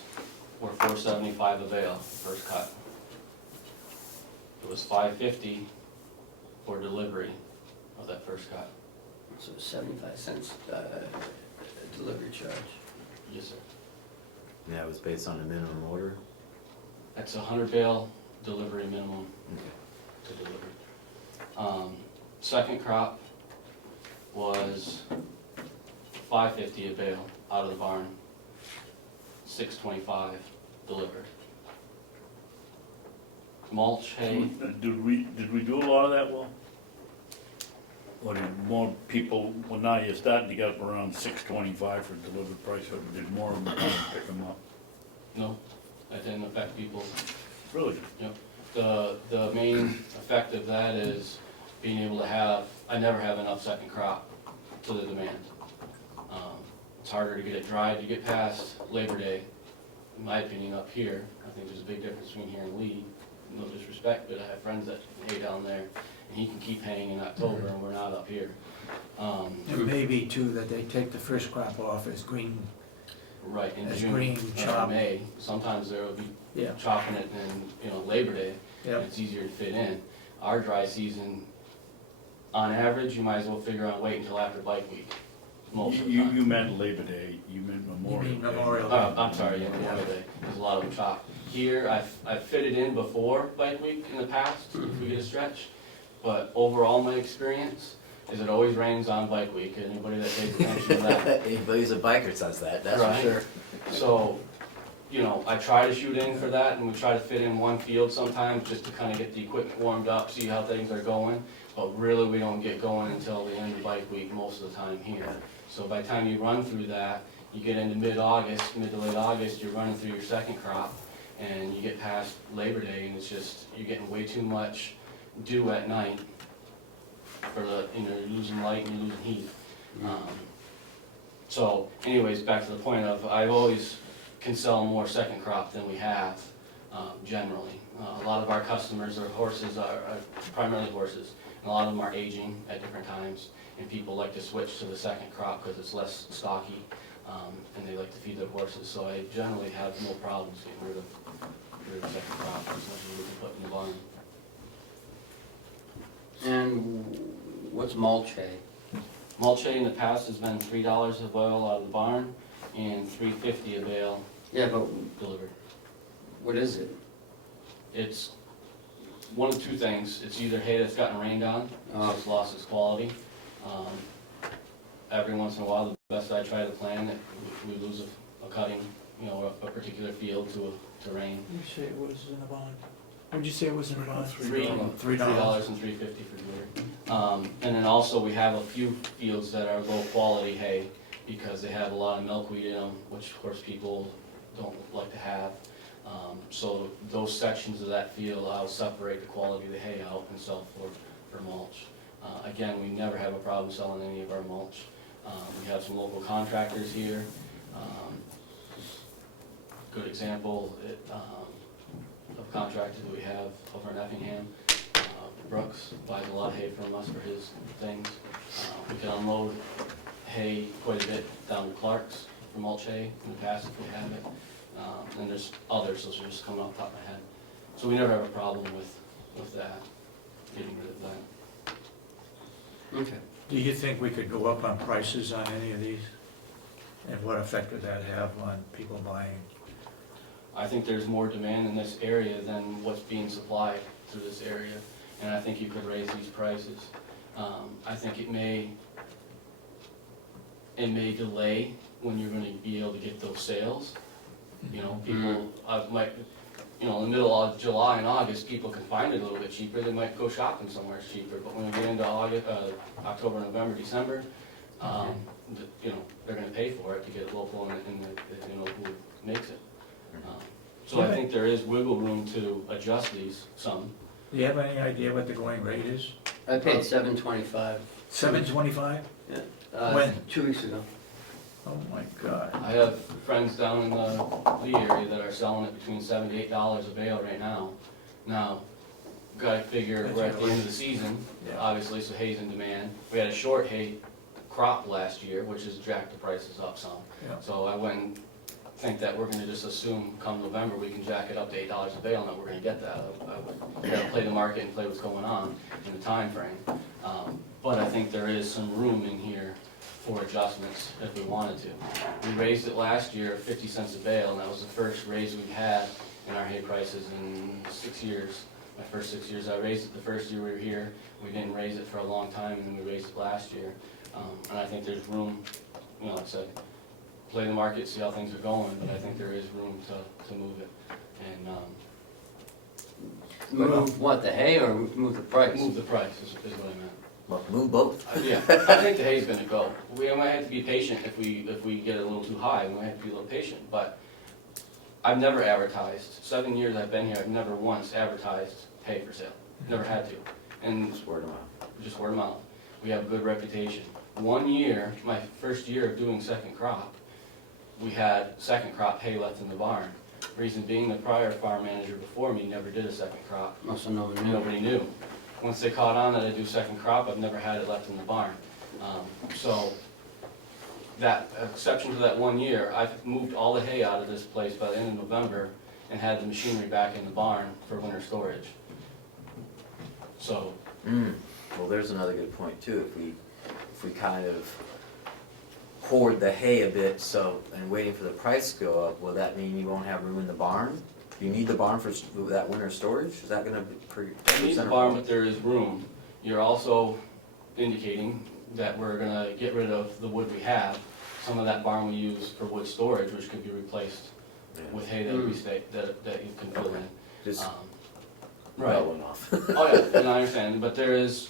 were $4.75 a bale, first cut. It was $5.50 for delivery of that first cut. So 75 cents delivery charge. Yes, sir. And that was based on a minimum order? That's a 100 bale delivery minimum Okay. to deliver. Second crop was $5.50 a bale out of the barn, $6.25 delivered. Mulch hay, Did we do a lot of that, Will? What, did more people, well, now you're starting to get up around $6.25 for delivered price, or did more of them come and pick them up? No, that didn't affect people. Really? The main effect of that is being able to have, I never have enough second crop to the demand. It's harder to get it dried, you get past Labor Day, in my opinion, up here. I think there's a big difference between here and Lee, no disrespect, but I have friends that hay down there, and he can keep haying in October, and we're not up here. It may be too that they take the first crop off as green, Right, in as June, green or chop. May, sometimes there will be Yeah, chopping it in, Labor Day, yeah. and it's easier to fit in. Our dry season, on average, you might as well figure on wait until after bike week, most of the time. You meant Labor Day, you meant You Memorial mean Day. Memorial Day? I'm sorry, yeah, Memorial Day, because a lot of them chop. Here, I've fitted in before bike week in the past, if we get a stretch, but overall, my experience is it always rains on bike week, anybody that pays attention to that. Anybody who's a biker says that, that's for Right. sure. So, I try to shoot in for that, and we try to fit in one field sometimes, just to kind of get the equipment warmed up, see how things are going. But really, we don't get going until the end of bike week most of the time here. So by the time you run through that, you get into mid-August, mid to late August, you're running through your second crop, and you get past Labor Day, and it's just, you're getting way too much dew at night for the, you're losing light and you're losing heat. So anyways, back to the point of, I've always can sell more second crop than we have, generally. A lot of our customers are horses, are primarily horses, and a lot of them are aging at different times, and people like to switch to the second crop because it's less stocky, and they like to feed their horses, so I generally have no problems getting rid of second crop as much as we can put in the barn. And what's mulch hay? Mulch hay in the past has been $3 a bale out of the barn, and $3.50 a bale Yeah, but delivered. what is it? It's one of two things. It's either hay that's gotten rained on, so it's lost its quality. Every once in a while, the best I try to plan it, we lose a cutting, a particular field to rain. You say it was in a bond? What'd you say it was in a bond? $3 $3. and $3.50 for delivery. And then also, we have a few fields that are low quality hay because they have a lot of milkweed in them, which of course people don't like to have. So those sections of that field, I'll separate the quality of the hay out and sell for mulch. Again, we never have a problem selling any of our mulch. We have some local contractors here. Good example of a contractor that we have over in Effingham. Brooks buys a lot of hay from us for his things. We can unload hay quite a bit down to Clark's for mulch hay in the past if we have it. And there's others, those are just coming off the top of my head. So we never have a problem with that, getting rid of that. Okay. Do you think we could go up on prices on any of these? And what effect would that have on people buying? I think there's more demand in this area than what's being supplied through this area, and I think you could raise these prices. I think it may delay when you're gonna be able to get those sales. People might, in the middle of July and August, people can find it a little bit cheaper, they might go shopping somewhere cheaper, but when we get into October, November, December, they're gonna pay for it to get local and who makes it. So I think there is wiggle room to adjust these some. Do you have any idea what the going rate is? I paid $7.25. $7.25? Yeah. When? 2 weeks ago. Oh my God. I have friends down in the Lee area that are selling it between $7 to $8 a bale right now. Now, gotta figure we're at the end of the season, Yeah. obviously, so hay's in demand. We had a short hay crop last year, which has jacked the prices up some. Yeah. So I wouldn't think that we're gonna just assume come November, we can jack it up to $8 a bale and that we're gonna get that. I gotta play the market and play what's going on in the time frame. But I think there is some room in here for adjustments if we wanted to. We raised it last year 50 cents a bale, and that was the first raise we've had in our hay prices in 6 years. My first 6 years, I raised it the first year we were here. We didn't raise it for a long time, and then we raised it last year. And I think there's room, like I said, play the market, see how things are going, but I think there is room to move it. And Move what, the hay or move the price? move the price is what I meant. Well, move both. Yeah, I think the hay's gonna go. We might have to be patient if we get it a little too high, we might have to be a little patient, but I've never advertised. 7 years I've been here, I've never once advertised hay for sale. Never had to. And Just word of mouth. just word of mouth. We have a good reputation. 1 year, my first year of doing second crop, we had second crop hay left in the barn. Reason being, the prior farm manager before me never did a second crop. Must have known. Nobody knew. Once they caught on that I do second crop, I've never had it left in the barn. So, that exception to that 1 year, I've moved all the hay out of this place by the end of November and had the machinery back in the barn for winter storage. So, Well, there's another good point too. If we kind of hoard the hay a bit, so, and waiting for the price to go up, will that mean you won't have room in the barn? Do you need the barn for that winter storage? Is that gonna be I need the barn, but there is room. You're also indicating that we're gonna get rid of the wood we have. Some of that barn we use for wood storage, which could be replaced with hay that we stay, that you can fill in. Just Right. well enough. Oh yeah, and I understand, but there is,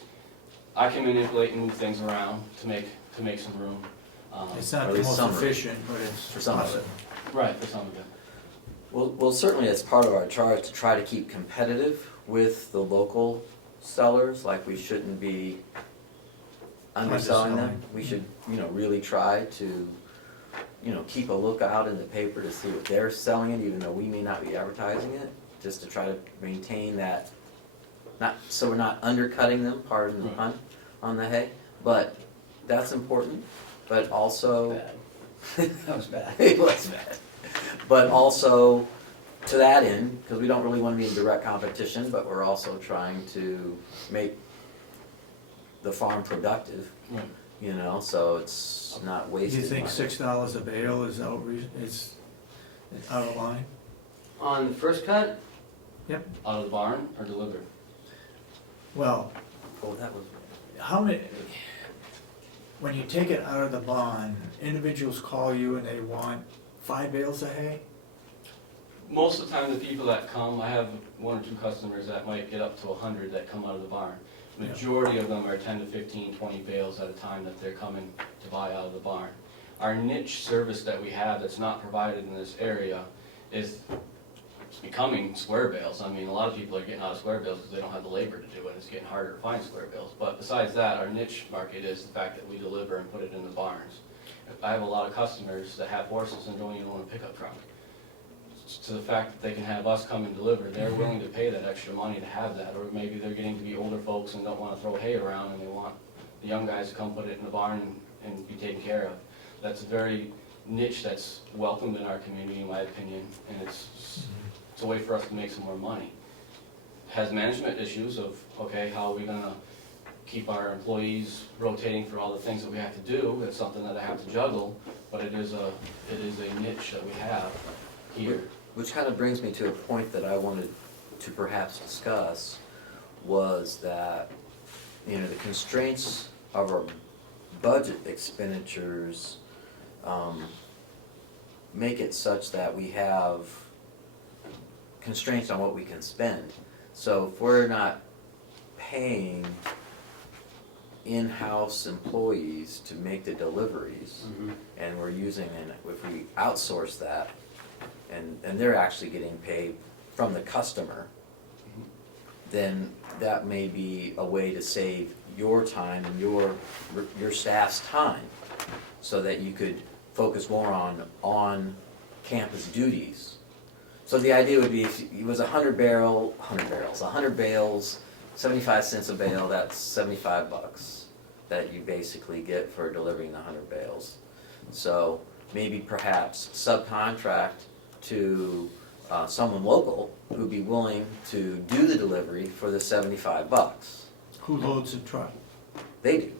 I can manipulate and move things around to make some room. It's Or not at the least most some room. efficient, but it's For some of it. possible. Right, for some of it. Well, certainly it's part of our charge to try to keep competitive with the local sellers, like we shouldn't be underselling them. Underselling. We should, really try to, keep a lookout in the paper to see if they're selling it, even though we may not be advertising it, just to try to maintain that, so we're not undercutting them, pardon the pun, on the hay, but that's important, but also. That was bad. It was bad. But also, to that end, because we don't really want to be in direct competition, but we're also trying to make the farm productive, Right. so it's not Do wasting you think money. $6 a bale is it's out of line? On the first cut, Out of the barn or delivered? Well, Oh, that was, how many, when you take it out of the barn, individuals call you and they want 5 bales of hay? Most of the time, the people that come, I have 1 or 2 customers that might get up to 100 that come out of the barn. Yeah. Majority of them are 10 to 15, 20 bales at a time that they're coming to buy out of the barn. Our niche service that we have that's not provided in this area is it's becoming square bales. I mean, a lot of people are getting out of square bales because they don't have the labor to do it. It's getting harder to find square bales. But besides that, our niche market is the fact that we deliver and put it in the barns. I have a lot of customers that have horses and don't even own a pickup truck. To the fact that they can have us come and deliver, they're willing to pay that extra money to have that. Or maybe they're getting to be older folks and don't want to throw hay around and they want the young guys to come put it in the barn and be taken care of. That's a very niche that's welcomed in our community, in my opinion, and it's a way for us to make some more money. Has management issues of, okay, how are we gonna keep our employees rotating for all the things that we have to do? That's something that I have to juggle, but it is a niche that we have here. which kind of brings me to a point that I wanted to perhaps discuss, was that, the constraints of our budget expenditures make it such that we have constraints on what we can spend. So if we're not paying in-house employees to make the deliveries, and we're using, and if we outsource that, and they're actually getting paid from the customer, then that may be a way to save your time and your staff's time, so that you could focus more on campus duties. So the idea would be, if it was 100 bales, 75 cents a bale, that's $75 that you basically get for delivering the 100 bales. So maybe perhaps subcontract to someone local who'd be willing to do the delivery for the $75. Who loads the truck? They do.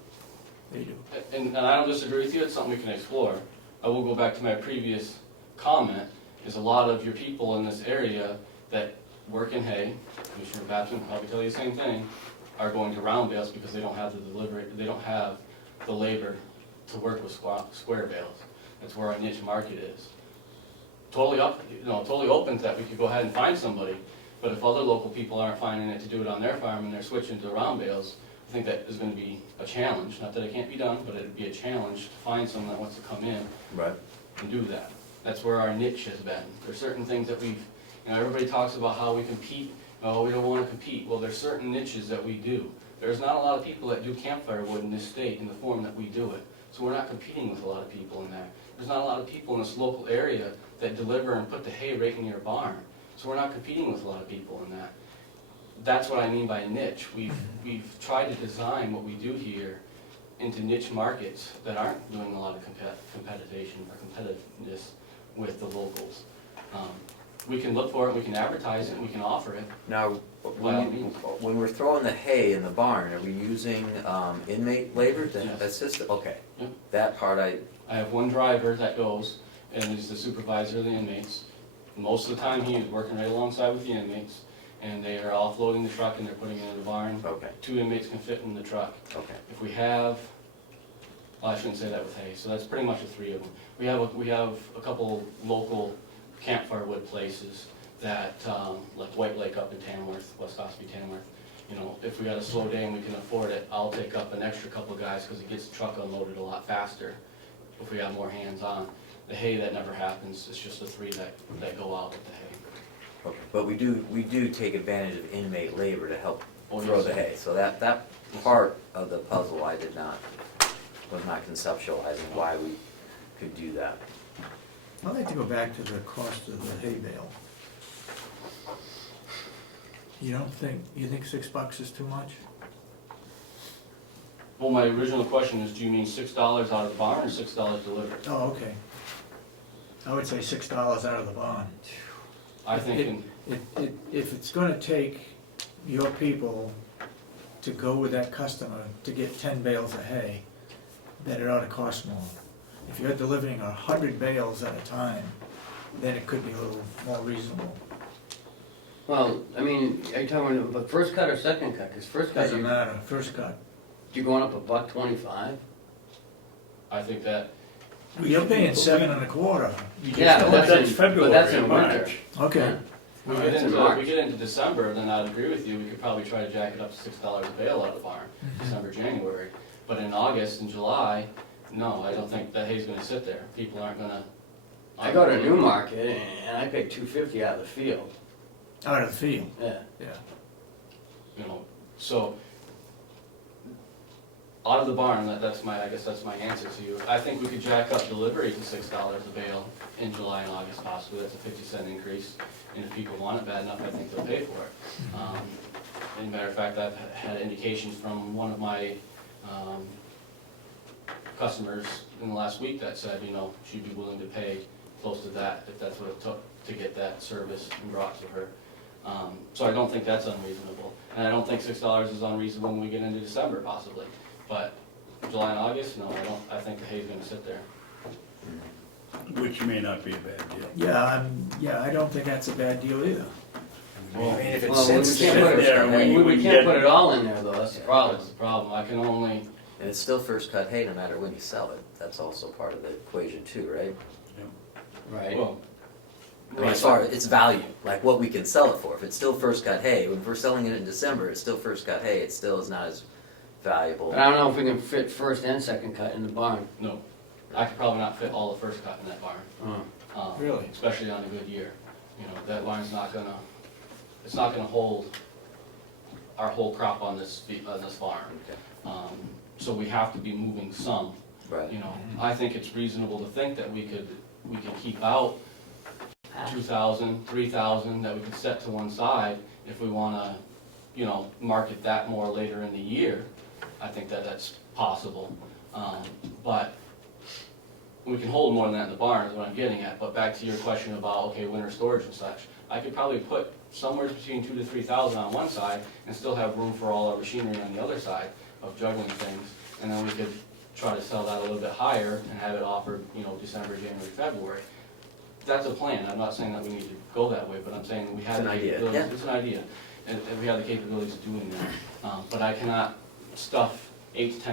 They do. And I don't disagree with you, it's something we can explore. I will go back to my previous comment, is a lot of your people in this area that work in hay, Commissioner Babson will probably tell you the same thing, are going to round bales because they don't have the delivery, they don't have the labor to work with square bales. That's where our niche market is. Totally open to that, we could go ahead and find somebody, but if other local people aren't finding it to do it on their farm and they're switching to round bales, think that is gonna be a challenge, not that it can't be done, but it'd be a challenge to find someone that wants to come in Right. and do that. That's where our niche has been. There's certain things that we've, everybody talks about how we compete, oh, we don't wanna compete. Well, there's certain niches that we do. There's not a lot of people that do campfire wood in this state in the form that we do it. So we're not competing with a lot of people in there. There's not a lot of people in this local area that deliver and put the hay right in your barn. So we're not competing with a lot of people in that. That's what I mean by niche. We've tried to design what we do here into niche markets that aren't doing a lot of competition or competitiveness with the locals. We can look for it, we can advertise it, we can offer it. Now, By all means. when we're throwing the hay in the barn, are we using inmate labor to Yes. assist? Okay, Yep. that part I have one driver that goes, and he's the supervisor of the inmates. Most of the time, he is working right alongside with the inmates, and they are offloading the truck and they're putting it in the barn. okay, 2 inmates can fit in the truck. okay. If we have, well, I shouldn't say that with hay, so that's pretty much the 3 of them. We have a couple local campfire wood places that, like White Lake up in Tamworth, West Ossipee, Tamworth. If we got a slow day and we can afford it, I'll take up an extra couple guys because it gets the truck unloaded a lot faster if we got more hands on. The hay, that never happens, it's just the 3 that go out with the hay. Okay, but we do take advantage of inmate labor to help Oh, throw yes. the hay, so that part of the puzzle was not conceptualizing why we could do that. I'd like to go back to the cost of the hay bale. You think $6 is too much? Well, my original question is, do you mean $6 out of the barn or $6 delivered? Oh, okay. I would say $6 out of the barn. I think, If it's gonna take your people to go with that customer to get 10 bales of hay, then it ought to cost more. If you're delivering 100 bales at a time, then it could be a little more reasonable. Well, I mean, are you talking about first cut or second cut? Because first cut, Doesn't matter, first cut. you're going up $1.25. I think that, You're paying 7 1/4. Yeah, but That's in- February But that's and in winter. March. Okay, we Alright, get it's in into, March. we get into December, then I'd agree with you, we could probably try to jack it up to $6 a bale out of the barn, December, January. But in August and July, no, I don't think that hay's gonna sit there. People aren't gonna. I go to Newmarket and I pay $2.50 out of the field. out of the field, Yeah. yeah. So, out of the barn, I guess that's my answer to you. I think we could jack up delivery to $6 a bale in July and August possibly, that's a 50-cent increase. And if people want it bad enough, I think they'll pay for it. As a matter of fact, I've had indications from one of my customers in the last week that said, she'd be willing to pay close to that if that's what it took to get that service brought to her. So I don't think that's unreasonable. And I don't think $6 is unreasonable when we get into December possibly. But July and August, no, I don't. I think the hay's gonna sit there. Which may not be a bad deal. Yeah, I don't think that's a bad deal either. I mean, if it Well, we sits can't there, put there, it, we we can't get- put it all in there though, that's the problem. That's the problem. I can only, And it's still first cut hay no matter when you sell it, that's also part of the equation too, right? Right. well, I mean, as far as its value, like what we can sell it for, if it's still first cut hay, when we're selling it in December, it's still first cut hay, it still is not as valuable. But I don't know if we can fit first and second cut in the barn. no. I could probably not fit all the first cut in that barn. Really? Especially on a good year. That barn's it's not gonna hold our whole crop on this farm. Okay. So we have to be moving some. Right. I think it's reasonable to think that we can keep out 2,000, 3,000 that we could set to one side if we wanna, market that more later in the year. I think that that's possible. But we can hold more than that in the barn is what I'm getting at. But back to your question about, okay, winter storage and such, I could probably put somewhere between 2,000 to 3,000 on one side and still have room for all our machinery on the other side of juggling things. And then we could try to sell that a little bit higher and have it offered, December, January, February. That's a plan. I'm not saying that we need to go that way, but I'm saying that we have It's an the idea, capabilities. yeah. It's an idea, and we have the capabilities of doing that. But I cannot stuff 8,000 to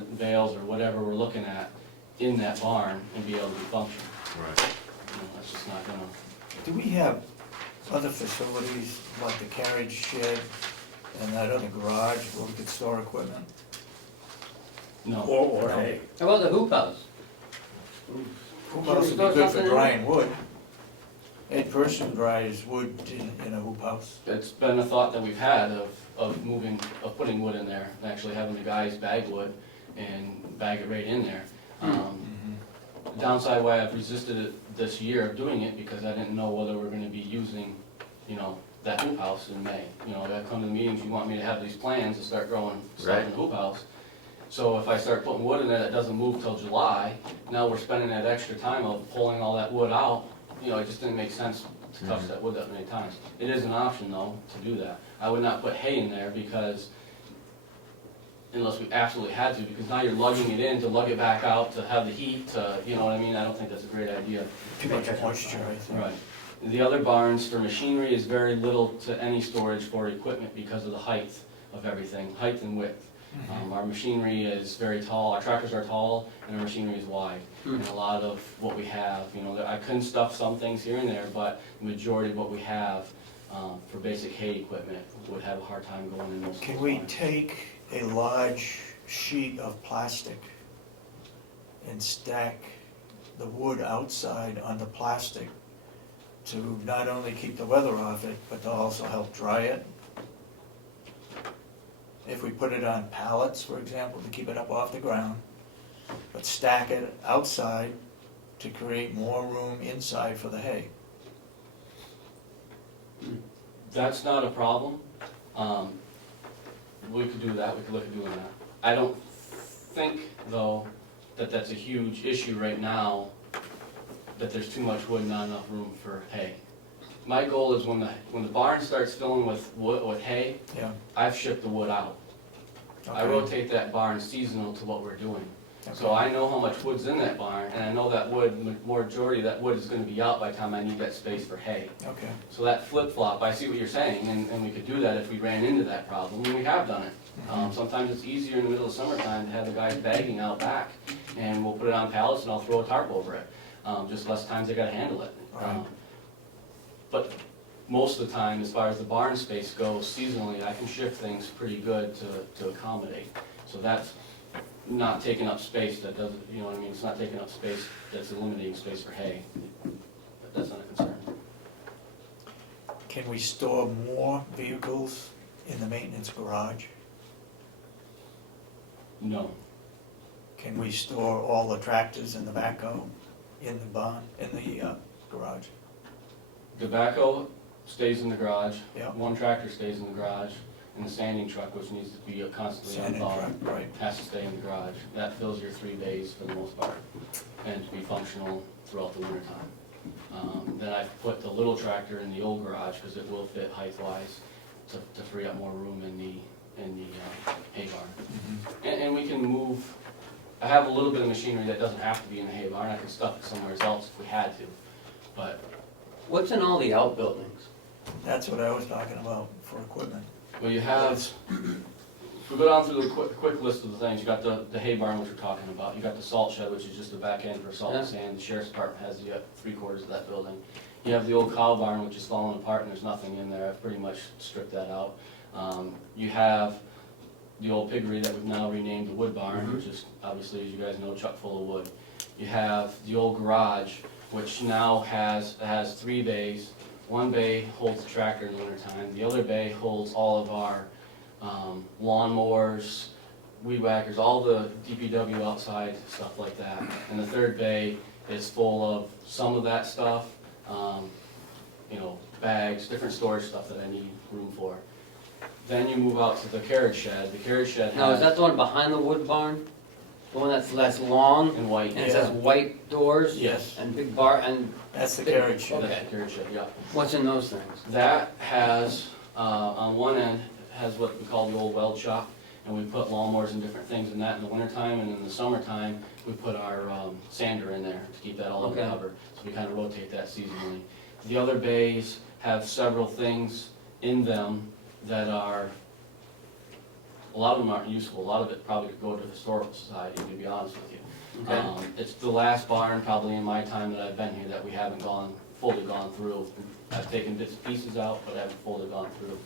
10,000 bales or whatever we're looking at in that barn and be able to function. Right. That's just not gonna. Do we have other facilities like the carriage shed And that other garage where we could store equipment. No, Or hay. How about the hoop house? Hoop house would be store good for something in drying wood. A person dries wood in a hoop house. it's been a thought that we've had of putting wood in there, and actually having the guys bag wood and bag it right in there. The downside why I've resisted it this year of doing it, because I didn't know whether we're gonna be using, you know, that hoop house in May. You know, I come to the meetings, you want me to have these plans to start growing stuff in the hoop house. So if I start putting wood in there that doesn't move till July, now we're spending that extra time of pulling all that wood out. You know, it just didn't make sense to touch that wood that many times. It is an option though, to do that. I would not put hay in there because, unless we absolutely had to, because now you're lugging it in to lug it back out to have the heat, to, you know what I mean? I don't think that's a great idea. Too much moisture, I think. Right. The other barns for machinery is very little to any storage for equipment because of the height of everything, height and width. Our machinery is very tall, our tractors are tall, and our machinery is wide. And a lot of what we have, you know, I couldn't stuff some things here and there, but the majority of what we have for basic hay equipment would have a hard time going in those. Can we take a large sheet of plastic and stack the wood outside on the plastic to not only keep the weather off it, but to also help dry it? If we put it on pallets, for example, to keep it up off the ground, but stack it outside to create more room inside for the hay. That's not a problem. We could do that, we could look at doing that. I don't think, though, that that's a huge issue right now, that there's too much wood and not enough room for hay. My goal is when the barn starts filling with wood, with hay, Yeah. I've shipped the wood out. I Okay. rotate that barn seasonal to what we're doing. So Okay. I know how much wood's in that barn, and I know that wood, majority of that wood is gonna be out by the time I need that space for hay. Okay. So that flip-flop, I see what you're saying, and we could do that if we ran into that problem, and we have done it. Sometimes it's easier in the middle of summertime to have the guys bagging out back, and we'll put it on pallets and I'll throw a tarp over it. Just less times they gotta handle it. Right. But most of the time, as far as the barn space goes, seasonally, I can shift things pretty good to accommodate. So that's not taking up space, that doesn't, you know what I mean, it's not taking up space, that's eliminating space for hay. But that's not a concern. Can we store more vehicles in the maintenance garage? No. Can we store all the tractors and the backhoe in the barn, in the garage? The backhoe stays in the garage. Yeah. One tractor stays in the garage, and the sanding truck, which needs to be constantly Sanding unplowed, truck, right. has to stay in the garage. That fills your 3 bays for the most part, and to be functional throughout the winter time. Then I put the little tractor in the old garage, because it will fit height-wise, to free up more room in the hay barn. And we can move, I have a little bit of machinery that doesn't have to be in the hay barn, I could stuff it somewhere else if we had to, but What's in all the outbuildings? That's what I was talking about for equipment. well, you have, if we go down through the quick list of the things, you got the hay barn, which we're talking about, you got the salt shed, which is just the back end for salt and Yeah. sand, the sheriff's department has 3/4 of that building. You have the old cow barn, which is falling apart and there's nothing in there, I've pretty much stripped that out. You have the old piggery that we've now renamed the wood barn, which is obviously, as you guys know, chock full of wood. You have the old garage, which now has 3 bays. One bay holds the tractor in the wintertime, the other bay holds all of our lawnmowers, weed whackers, all the DPW outside stuff like that. And the third bay is full of some of that stuff, you know, bags, different storage stuff that I need room for. Then you move out to the carriage shed. The carriage shed has Now, is that the one behind the wood barn? The one that's less long, in white. and it says white doors? Yes. And big bar, and That's the carriage shed. That's the carriage shed, yeah. what's in those things? That has, on one end, has what we call the old weld shop, and we put lawnmowers and different things in that in the wintertime, and in the summertime, we put our sander in there to keep that all under Okay. cover. So we kind of rotate that seasonally. The other bays have several things in them that are, a lot of them aren't useful, a lot of it probably could go to the historical society, to be honest with you. Okay. It's the last barn probably in my time that I've been here that we haven't fully gone through. I've taken bits and pieces out, but I haven't fully gone through.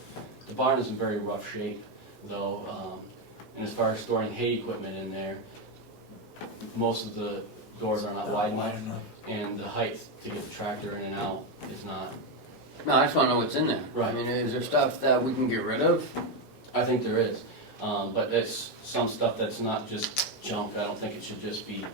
The barn is in very rough shape, though, and as far as storing hay equipment in there, most of the doors are not wide enough, and the height to get the tractor in and out is not. No, I just wanna know what's in there. Right. I mean, is there stuff that we can get rid of? I think there is, but it's some stuff that's not just junk. I don't think it should just be,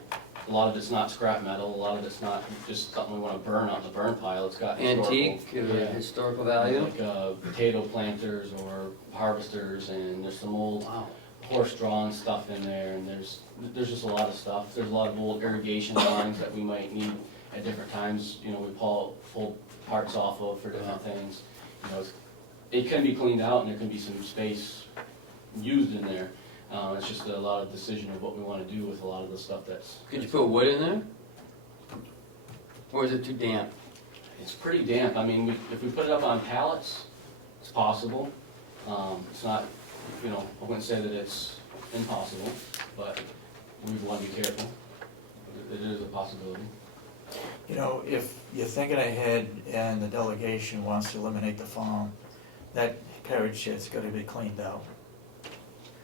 a lot of it's not scrap metal, a lot of it's not just something we wanna burn on the burn pile. It's got Antique, historical, historical value? like potato planters or harvesters, and there's some old Wow. horse-drawn stuff in there, and there's just a lot of stuff. There's a lot of old irrigation lines that we might need at different times, you know, we pull parts off of for different things. You know, it can be cleaned out and there can be some space used in there. It's just a lot of decision of what we wanna do with a lot of the stuff that's. Could you put wood in there? Or is it too damp? It's pretty damp. I mean, if we put it up on pallets, it's possible. It's not, you know, I wouldn't say that it's impossible, but we want to be careful. It is a possibility. You know, if you're thinking ahead and the delegation wants to eliminate the farm, that carriage shed's gotta be cleaned out.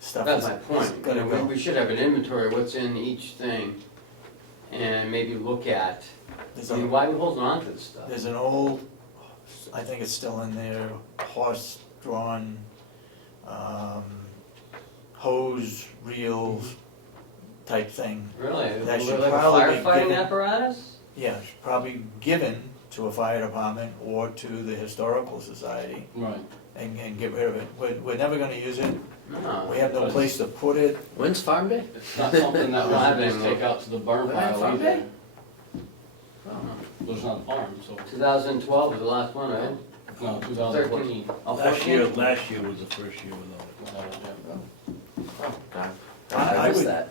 Stuff That's is my point. gotta You know, go. we should have an inventory of what's in each thing and maybe look at, There's I mean, a, why are we holding on to this stuff? there's an old, I think it's still in there, horse-drawn, hose reels type thing. Really? That should Like a probably be firefighting given- apparatus? Yeah, it's probably given to a fire department or to the historical society Right. and get rid of it. We're never gonna use it, No. we have no place to put it. When's Farm Day? It's not something that we Well, should just I've been- take out to the burn Did I have pile farm either. day? Well, it's not a farm, so, 2012 was the last one, right? no, 2014. Oh, Last 14? year was the first year without it. Oh, God. I I missed would- that.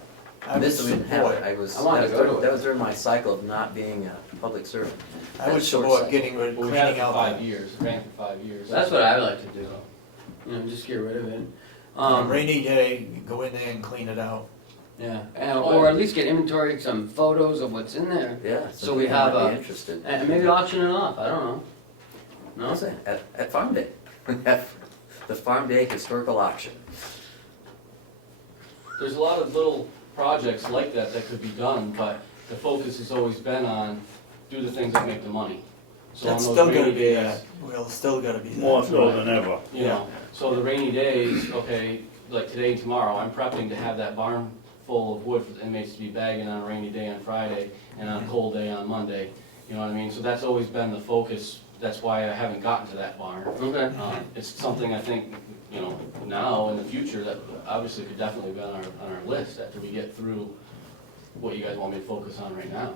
I would Missed, I didn't have it. support, I was, I wanted to go to it. that was during my cycle of not being a public servant. I would That short support cycle. getting rid, Well, we had it cleaning for out 5 the years, it ran for 5 years. That's what I would like to do. You know, just get rid of it. rainy day, go in there and clean it out. Yeah, or at least get inventory, some photos of what's in there. Yeah. So some we people have might be a- interested. And maybe auction it off, I don't know. No? I'll say, at Farm Day. At the Farm Day Historical Auction. There's a lot of little projects like that that could be done, but the focus has always been on do the things that make the money. So on That's those still gonna rainy be days, that, we'll still gotta be More that. so than ever. you know, so the rainy days, okay, like today and tomorrow, I'm prepping to have that barn full of wood for the inmates to be bagging on a rainy day on Friday and on a cold day on Monday. You know what I mean? So that's always been the focus. That's why I haven't gotten to that barn. Okay. It's something I think, you know, now in the future that obviously could definitely be on our list after we get through what you guys want me to focus on right now.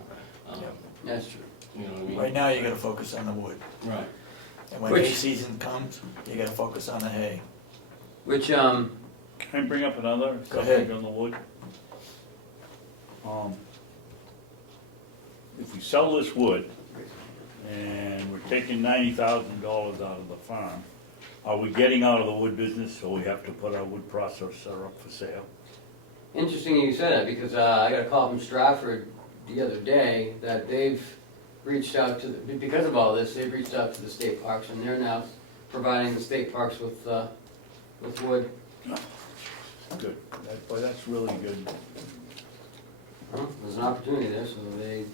That's true. You know what I mean? Right now, you gotta focus on the wood, Right. and when Which- hay season comes, you gotta focus on the hay. Which, Can I bring up another Go ahead. subject on the wood? If we sell this wood and we're taking $90,000 out of the farm, are we getting out of the wood business, so we have to put our wood processor up for sale? interesting you said that, because I got a call from Stratford the other day that they've reached out to, because of all this, they've reached out to the state parks, and they're now providing the state parks with wood. Good, boy, that's really good. Well, there's an opportunity there, so they,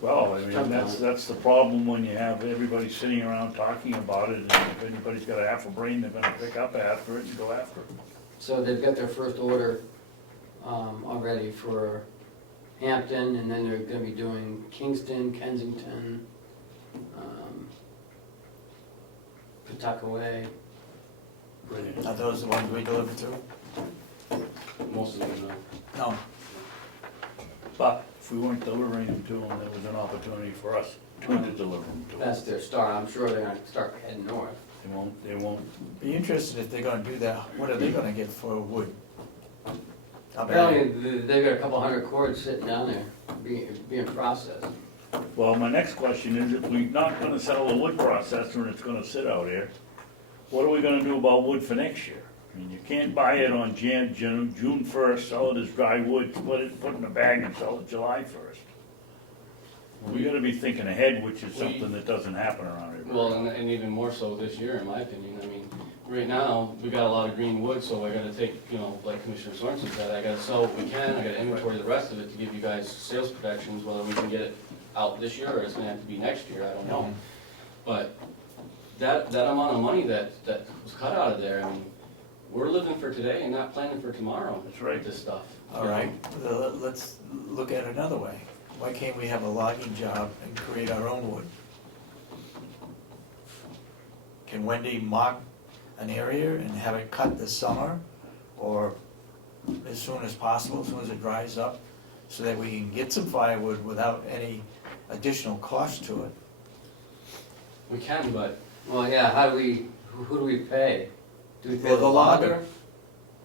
Well, I mean, that's the problem when you have everybody sitting around talking about it, and if anybody's got a half a brain, they're gonna pick up after it and go after it. so they've got their first order already for Hampton, and then they're gonna be doing Kingston, Kensington, Pawtuckaway. Are those the ones we deliver to? Most of them, No, But if we weren't delivering them to them, there was an opportunity for us to deliver them to them. That's their start. I'm sure they're gonna start heading north. They won't, be interested if they're gonna do that, what are they gonna get for wood? Up Apparently, they've got a couple hundred cords sitting down there, being processed. well, my next question is, if we're not gonna sell the wood processor and it's gonna sit out here, what are we gonna do about wood for next year? I mean, you can't buy it on June 1st, sell it as dry wood, put it in a bag and sell it July 1st. We gotta be thinking ahead, which is something that doesn't happen around here. well, and even more so this year, in my opinion. I mean, right now, we got a lot of green wood, so I gotta take, you know, like Commissioner Sorensen said, I gotta sell what we can, I gotta inventory the rest of it to give you guys sales projections, whether we can get it out this year or it's gonna have to be next year, I don't know. But that amount of money that was cut out of there, I mean, we're living for today and not planning for tomorrow. That's right. With this stuff. All right, let's look at it another way. Why can't we have a logging job and create our own wood? Can Wendy mark an area and have it cut this summer, or as soon as possible, as soon as it dries up, so that we can get some firewood without any additional cost to it? We can, but, Well, yeah, who do we pay? Do we pay For the logger?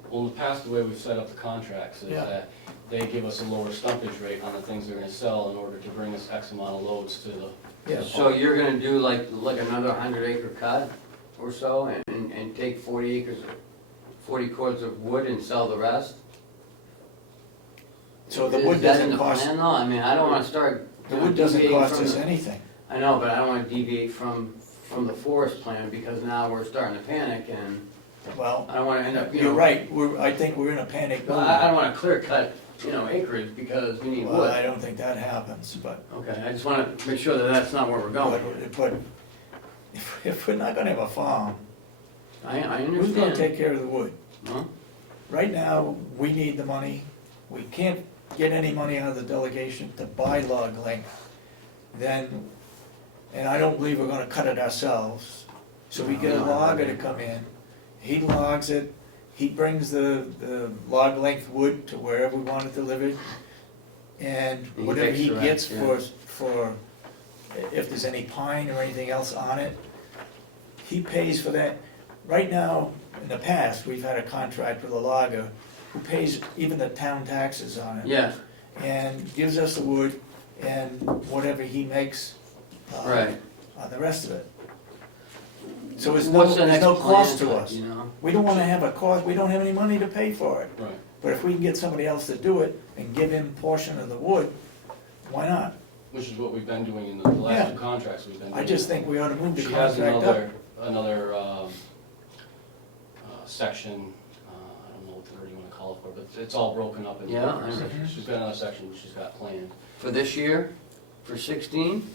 well, in the past, the way we've set up the contracts is Yeah. that they give us a lower stumpage rate on the things they're gonna sell in order to bring us X amount of loads to the. Yeah. So you're gonna do like another 100-acre cut or so, and take 40 cords of wood and sell the rest? So the Is wood that in doesn't the cost, plan though? I mean, I don't wanna start. the wood doesn't deviating cost from us the- anything. I know, but I don't wanna deviate from the forest plan, because now we're starting to panic, and Well, I don't wanna end up, you know. you're right, I think we're in a panic Well, mode. I don't wanna clear cut, you know, acreage because we need Well, I wood. don't think that happens, but, Okay, I just wanna make sure that that's not where we're going. but if we're not gonna have a farm, I who's gonna understand. take care of the wood? Huh? Right now, we need the money, we can't get any money out of the delegation to buy log length, then, and I don't believe we're gonna cut it ourselves, so we get a logger to come in, he logs it, he brings the log length wood to wherever we want it delivered, and He whatever takes he the gets rest, for, if there's any pine or anything else on it, he pays for that. Right now, in the past, we've had a contract with a logger who pays even the town taxes on it. Yeah, And gives us the wood and whatever he makes, right. on the rest of it. So there's What's the there's next no plan, cost to us. you know? We don't wanna have a cost, we don't have any money to pay for it. Right. But if we can get somebody else to do it and give him a portion of the wood, why not? Which is what we've been doing in the last Yeah. two contracts we've been doing. I just think we ought to move the She has contract up. another section, I don't know what the word you wanna call it for, but it's all broken up into Yeah, different I sections. understand. She's got another section she's got planned. For this year, for 16?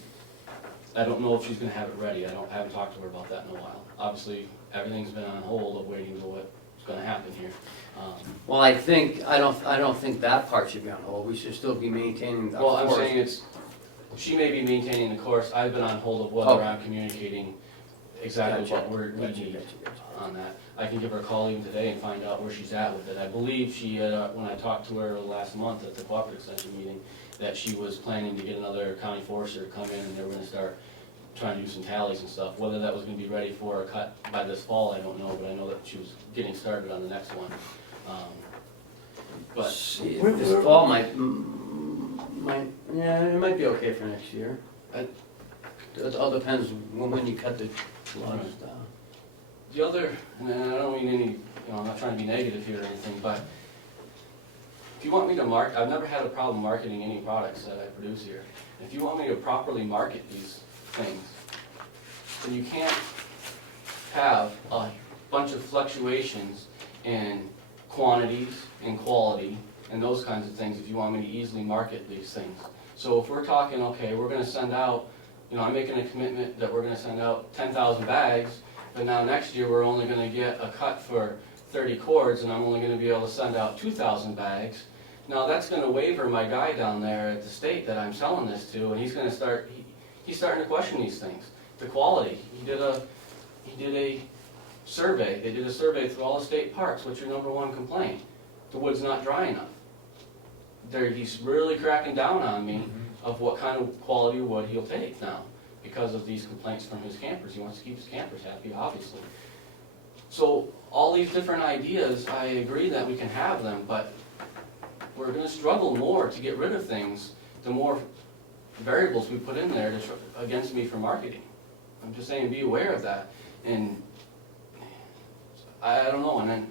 I don't know if she's gonna have it ready, I haven't talked to her about that in a while. Obviously, everything's been on hold of waiting to what's gonna happen here. Well, I don't think that part should be on hold, we should still be maintaining the Well, I'm forest. saying she may be maintaining the course, I've been on hold of whether Okay. I'm communicating exactly Gotcha, what we gotcha, need gotcha, gotcha. on that. I can give her a call even today and find out where she's at with it. I believe she had, when I talked to her last month at the cooperative extension meeting, that she was planning to get another county forester to come in and they were gonna start trying to do some tallies and stuff. Whether that was gonna be ready for a cut by this fall, I don't know, but I know that she was getting started on the next one. But See, We're- this we're- fall yeah, it might be okay for next year. It all depends when you cut the logs down. the other, and I don't mean any, I'm not trying to be negative here or anything, but if you want me to I've never had a problem marketing any products that I produce here. If you want me to properly market these things, then you can't have a bunch of fluctuations in quantities and quality and those kinds of things if you want me to easily market these things. So if we're talking, okay, we're gonna send out, I'm making a commitment that we're gonna send out 10,000 bags, but now next year we're only gonna get a cut for 30 cords and I'm only gonna be able to send out 2,000 bags. Now that's gonna waiver my guy down there at the state that I'm selling this to, and he's gonna start, he's starting to question these things. The quality, he did a survey, they did a survey through all the state parks, what's your #1 complaint? The wood's not dry enough. He's really cracking down on me of what kind of quality of wood he'll take now, because of these complaints from his campers. He wants to keep his campers happy, obviously. So all these different ideas, I agree that we can have them, but we're gonna struggle more to get rid of things, the more variables we put in there against me for marketing. I'm just saying, be aware of that, and I don't know, and then,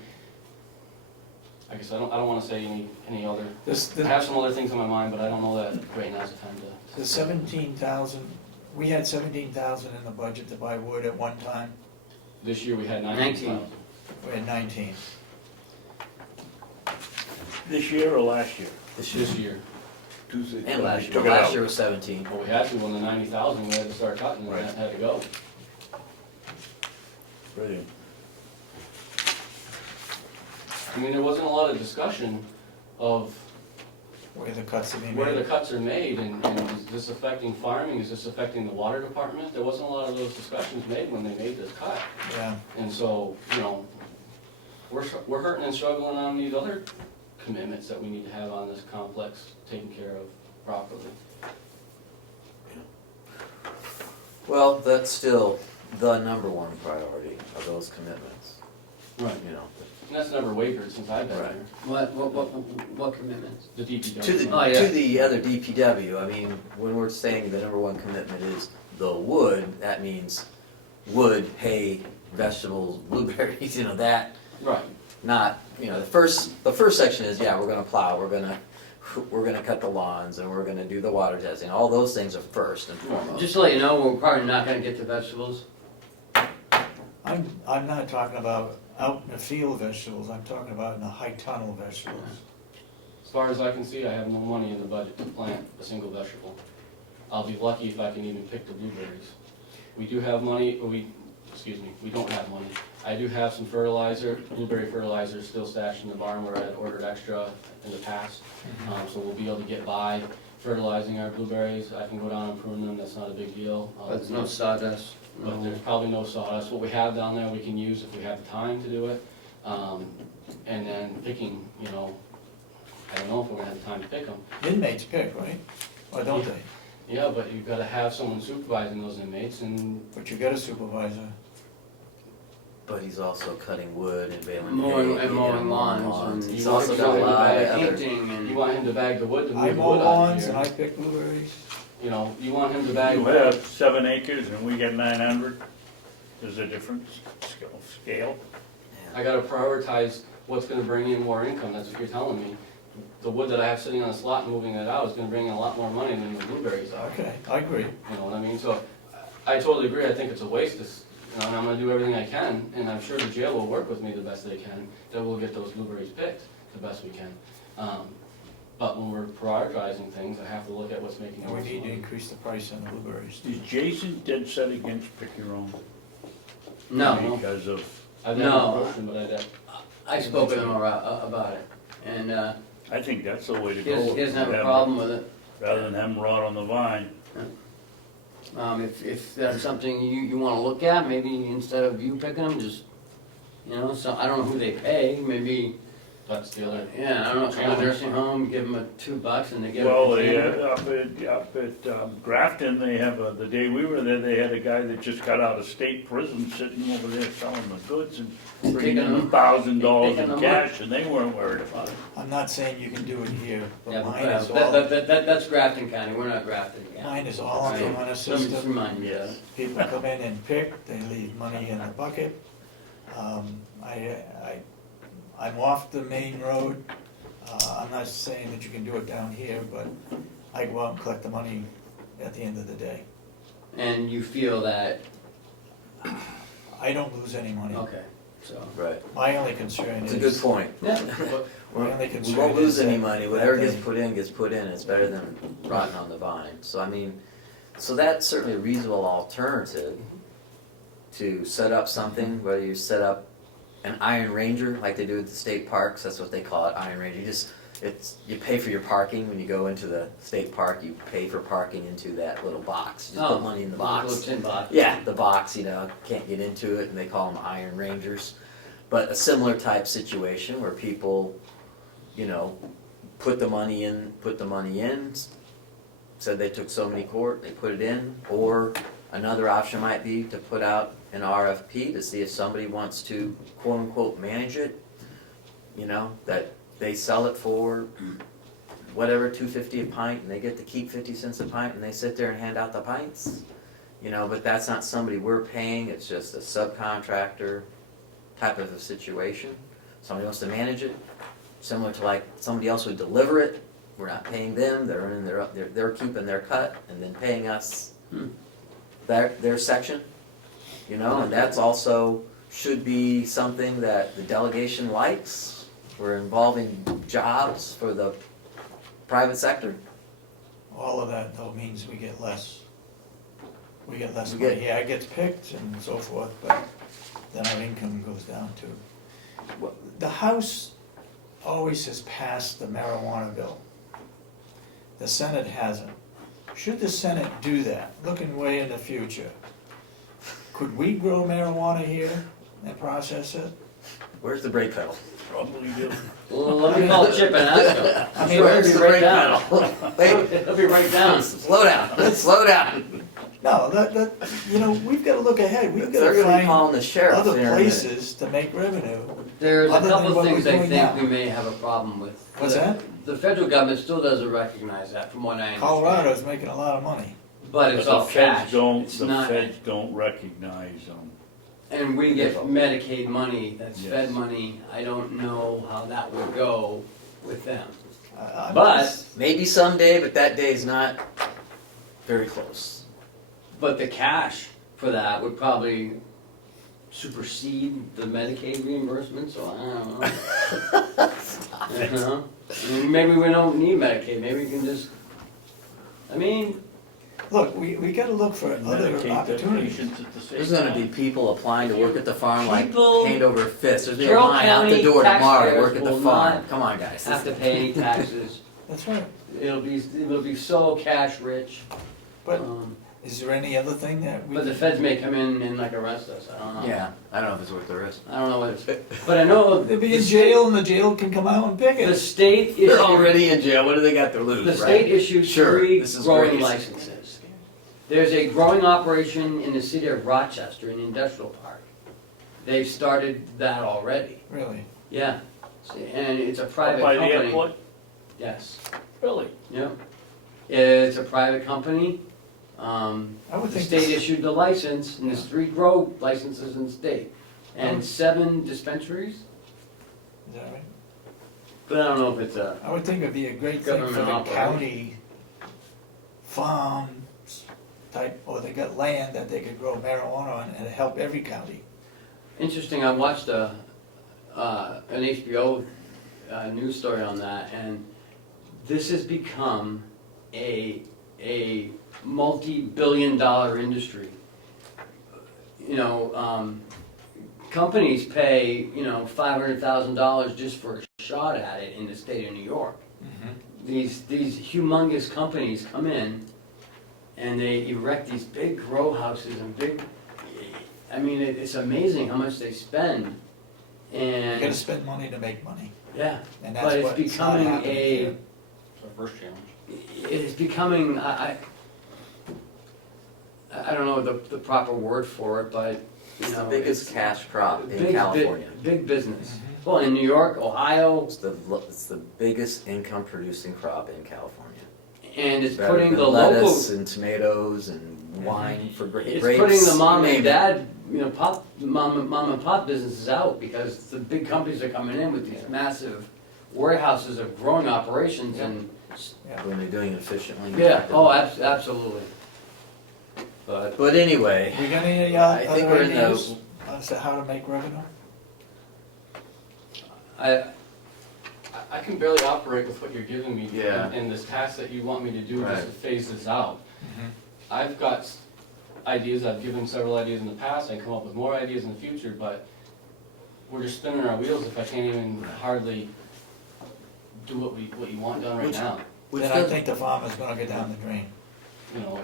I guess I don't wanna say any other, I have some other things on my mind, but I don't know that right now's the time to. The 17,000, we had 17,000 in the budget to buy wood at one time. This year we had 19,000. We're at 19. This year or last year? This year This year. and last year, Took it last out. year was 17. Well, we had to, when the 90,000, we had to start cutting, and Right. that had to go. Brilliant. I mean, there wasn't a lot of discussion of Where the cuts are being where the made. cuts are made, and is this affecting farming, is this affecting the water department? There wasn't a lot of those discussions made when they made this cut. Yeah, And so, you know, we're hurting and struggling on these other commitments that we need to have on this complex taken care of properly. Well, that's still the number one priority of those commitments, Right. you know. And that's never wavered since I've been Right. here, What commitments? the DPW. To the, Oh, yeah. to the other DPW, I mean, when we're saying the number one commitment is the wood, that means wood, hay, vegetables, blueberries, you know, that, Right, not, you know, the first section is, yeah, we're gonna plow, we're gonna cut the lawns, and we're gonna do the water testing, all those things are first and foremost. Just to let you know, we're probably not gonna get to vegetables. I'm not talking about out in the field vegetables, I'm talking about in the high tunnel vegetables. as far as I can see, I have no money in the budget to plant a single vegetable. I'll be lucky if I can even pick the blueberries. We do have money, we don't have money. I do have some fertilizer, blueberry fertilizer still stashed in the barn where I had ordered extra in the past. So we'll be able to get by fertilizing our blueberries. I can go down and prune them, that's not a big deal. But there's no sawdust. But there's probably no sawdust. What we have down there, we can use if we have the time to do it. And then picking, you know, I don't know if we're gonna have the time to pick them. Inmates pick, right? Or don't they? Yeah, but you've gotta have someone supervising those inmates, and But you got a supervisor. But he's also cutting wood and baling Mowing hay, and you know, mowing lawns, and He's you also want got a to lot of bag other, painting you and. want him to bag the wood to I move the mow wood out lawns of and I here. pick blueberries. You know, you want him to bag. You have 7 acres and we get 900, there's a difference, scale. I gotta prioritize what's gonna bring in more income, that's what you're telling me. The wood that I have sitting on this lot and moving it out is gonna bring in a lot more money than the blueberries are. Okay, I agree. You know what I mean? So, I totally agree, I think it's a waste, you know, and I'm gonna do everything I can, and I'm sure the jail will work with me the best they can, that we'll get those blueberries picked the best we can. But when we're prioritizing things, I have to look at what's making the And we most need to money. increase the price on the blueberries. Is Jason dead set against pick your own? No, Because of, I've No. never approached him, but I spoke with him about it, and I think that's the way to he go. doesn't have a problem with it. Rather than have them rot on the vine. If that's something you wanna look at, maybe instead of you picking them, just, you know, so, I don't know who they pay, maybe, that's the other. yeah, I don't know, some nursing home, give them $2 and they get a Well, container. up at Grafton, they have, the day we were there, they had a guy that just got out of state prison sitting over there selling the goods and bringing in Taking them- $1,000 taking in them cash, and they weren't worried about it. I'm not saying you can do it here, Yeah, but but, mine is all, that's Grafton County, we're not Grafton County. mine is all on the honor Let me just system. remind you that. People come in and pick, they leave money in the bucket. I'm off the main road. I'm not saying that you can do it down here, but I go out and collect the money at the end of the day. And you feel that, I don't lose any money. okay, so. right, My only concern it's a good is, point. Yeah, my only We concern won't lose is any that- money, whatever that gets they- put in, it's better than rotting on the vine. So I mean, so that's certainly a reasonable alternative to set up something, whether you set up an Iron Ranger, like they do at the state parks, that's what they call it, Iron Ranger. You pay for your parking when you go into the state park, you pay for parking into that little box, you just Oh, put money in the little box. tin box. Yeah, the box, you know, can't get into it, and they call them Iron Rangers. But a similar type situation where people, you know, put the money in, said they took so many court, they put it in, or another option might be to put out an RFP to see if somebody wants to quote-unquote manage it, you know, that they sell it for whatever, $2.50 a pint, and they get to keep 50 cents a pint, and they sit there and hand out the pints. You know, but that's not somebody we're paying, it's just a subcontractor type of a situation. Somebody wants to manage it, similar to like somebody else would deliver it, we're not paying them, they're earning they're keeping their cut and then paying us their section, you know, and that's also should be something that the delegation likes. We're involving jobs for the private sector. All of that though means we get less. We get less We money. get- Yeah, it gets picked and so forth, but then our income goes down too. Well, the House always has passed the marijuana bill. The Senate hasn't. Should the Senate do that, looking way in the future? Could we grow marijuana here and process it? Where's the brake pedal? Probably do. Well, let me call Chip and ask him. I mean, Sure, Where's it'll the be brake right down. pedal? Wait, It'll be right down. slow down, slow down. No, you know, we've gotta look ahead. We've They're gotta gonna be find calling the sheriff other here in a minute. places to make revenue. There's a Other than couple what of things we're I doing think now. we may have a problem with. What's that? The federal government still doesn't recognize that, from what I understand. Colorado's making a lot of money. But it's But all the feds cash. don't, It's the not, feds don't recognize them. and we get Medicaid money, that's Yes. Fed money. I don't know how that would go with them. I'm But- just- Maybe someday, but that day's not very close. But the cash for that would probably supersede the Medicaid reimbursement, so I don't know. You know? I mean, maybe we don't need Medicaid, maybe we can just, I mean, Look, we gotta look for other Medicate the opportunities. patients at the same There's gonna be time. people applying to work at the farm like People- hand over fist. There's gonna be a Carroll line out the County door tomorrow to work taxpayers at the will farm. not Come on, guys. have to pay any taxes. That's right. It'll be so cash rich. But Um, is there any other thing that we? But the feds may come in and like arrest us, I don't know. Yeah, I don't know if it's worth the risk. I don't know what it's, but I know. They'll be the in state- jail and the jail can come out and pick The it. state issued. They're already in jail. What do they got to lose, The right? state issued Sure, 3 this is growing great. licenses. There's a growing operation in the city of Rochester, in the industrial park. They've started that already, Really? yeah. And it's a Up private by the company. airport? Yes, Really? yeah. It's a private company. I would The think. state this- issued the license, and there's 3 grow licenses in the state, and Oh. 7 dispensaries, Is that right? but I don't know if it's a, I would think it'd be a great thing for Government the operation. county farms type, or they got land that they could grow marijuana on and help every county. interesting. I watched an HBO news story on that, and this has become a multi-billion-dollar industry. You know, companies pay, you know, $500,000 just for a shot at it in the state of New York. These humongous companies come in and they erect these big grow houses and big, I mean, it's amazing how much they spend. You gotta And, spend money to make money, yeah, and but that's it's what's not becoming happening here. It's our first challenge. It's becoming, I don't know the proper word for it, but, you It's the know. biggest cash crop in big- California. Big business. Mhm. Well, in New York, Ohio, It's the biggest income producing crop in California. and it's Better putting than the local, lettuce and tomatoes and wine for grapes. it's putting the mom you and name it. dad, you know, mom and pop businesses out, because the big companies are coming in with these massive warehouses of growing operations and, When they're doing it efficiently. and yeah, effectively. oh, absolutely. But, But anyway, We got any I think other we're in the- ideas as to how to make revenue? I can barely operate with what you're giving me. Yeah. And this task that you want me to do just Right. to phase this out. I've got ideas, I've given several ideas in the past, I come up with more ideas in the future, but we're just spinning our wheels if I can't even hardly do what you want done right Which- now, which Then I doesn't- think the farmer's gonna go down the drain. you know.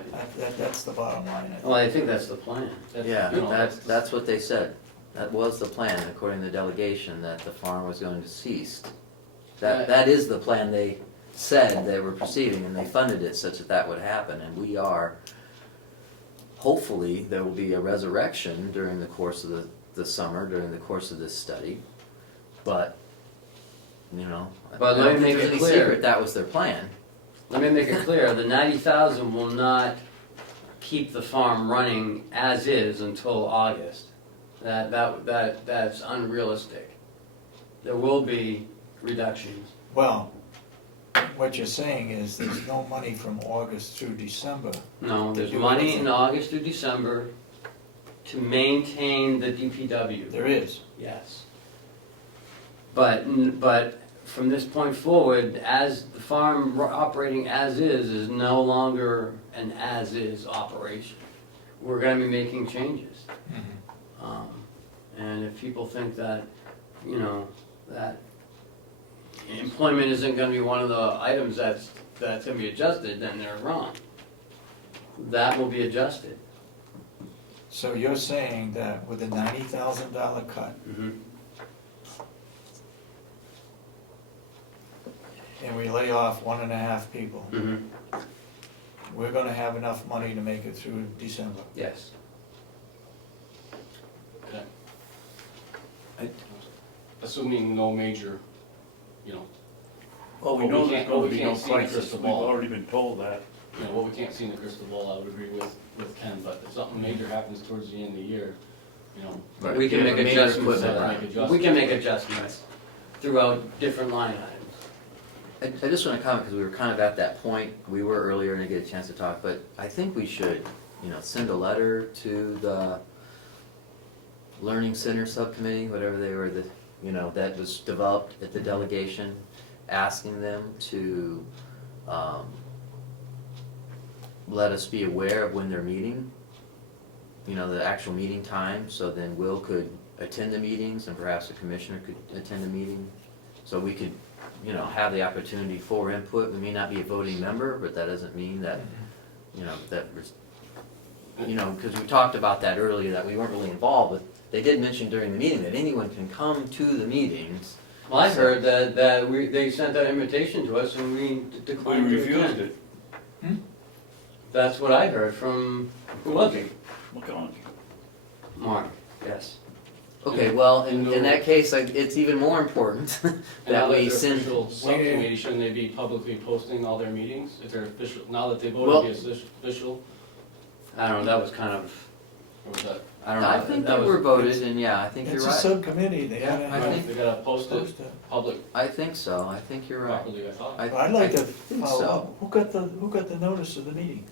That's the bottom line. I think. Well, I think that's the plan. yeah, You know, that's what they said. That was the plan, according to the delegation, that the farm was going to cease. That is the plan they said they were proceeding, and they funded it such that that would happen, and we are, hopefully, there will be a resurrection during the course of the summer, during the course of this study, but, you know, I But let don't me think make there's it any clear. secret that was their plan. Let me make it clear, the 90,000 will not keep the farm running as is until August. That's unrealistic. There will be reductions. Well, what you're saying is there's no money from August through December. No, there's do money anything. in August through December to maintain the DPW. There is. Yes. But from this point forward, as the farm operating as is no longer an as-is operation. We're gonna be making changes. And if people think that, you know, that employment isn't gonna be one of the items that's gonna be adjusted, then they're wrong. That will be adjusted. So you're saying that with a $90,000 cut, and we lay off 1.5 people, we're gonna have enough money to make it through December? Yes. Okay. Assuming no major, you know, Well, we Well, know we there's can't- gonna well, we be no can't see the crisis, crystal we've ball. already been told that. you know, what we can't see in the crystal ball, I would agree with Ken, but if something major happens towards the end of the year, you know. We can Yeah, make but major adjustments, equipment. we can make adjustments throughout different line items. I just want to comment, because we were kind of at that point, we were earlier and I get a chance to talk, but I think we should, you know, send a letter to the Learning Center Subcommittee, whatever they were, you know, that was developed at the delegation, asking them to let us be aware of when they're meeting, you know, the actual meeting time, so then Will could attend the meetings and perhaps the commissioner could attend the meeting. So we could, you know, have the opportunity for input. We may not be a voting member, but that doesn't mean that, you know, that we're, you know, because we talked about that earlier, that we weren't really involved with. They did mention during the meeting that anyone can come to the meetings. Well, I heard that they sent that invitation to us and we We declined to refused attend. it. That's what I heard from, who was it? McConkey. Mark, yes. Okay, well, in that case, like, it's even more important And that now that we they're send. official subcommittee, shouldn't they be publicly posting all their meetings? If they're official, now that they Well- voted to be official, I don't know, that was kind of, or was that? I don't know. I think that they was- were voted, and yeah, I think you're It's a right. subcommittee, they Yeah, gotta I have think- They gotta post it post it. public I think so, I think you're right. properly, I thought. I'd like to think follow so. up, who got the notice of the meetings?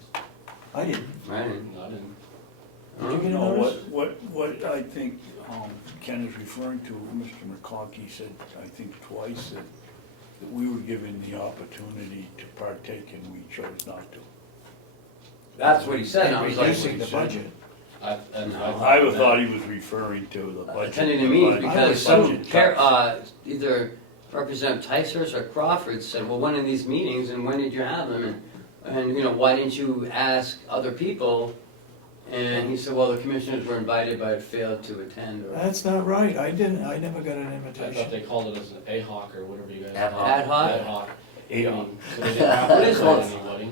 I didn't. Right. No, I didn't. Did you get a No, notice? what I think Ken is referring to, Mr. McConkey said, I think twice, that we were given the opportunity to partake and we chose not to. That's what he said, and I And was like, reducing the budget. I thought he was referring to the budget. attending the meetings, the because budget some, cuts. either Representative Ticehurst or Crawford said, well, when are these meetings and when did you have them? And you know, why didn't you ask other people? And he said, well, the commissioners were invited but failed to attend. Or That's not right, I never got an I thought invitation. they called it as an AHOC or whatever you guys. Ad hoc. Ad hoc? Ad hoc. AHOC. So they didn't have What to is invite it? anybody.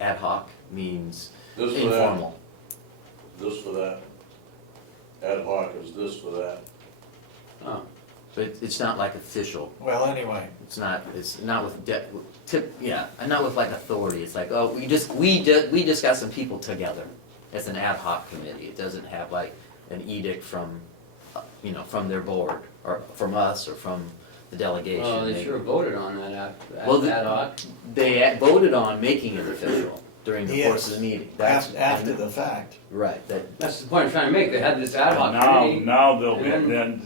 Ad hoc means This for that, informal. this for that. Ad hoc is this for that. Oh, But it's not like official. Well, anyway, It's not with not with like authority. It's like, oh, we just got some people together. It's an ad hoc committee. It doesn't have like an edict from, you know, from their board or from us or from the delegation. well, they sure voted on that Well, ad hoc. They voted on making it official during the course of Yes. the meeting. That's after the fact. Right, that, That's the point I'm trying to make, they had this ad hoc Now, committee. now they'll, and- then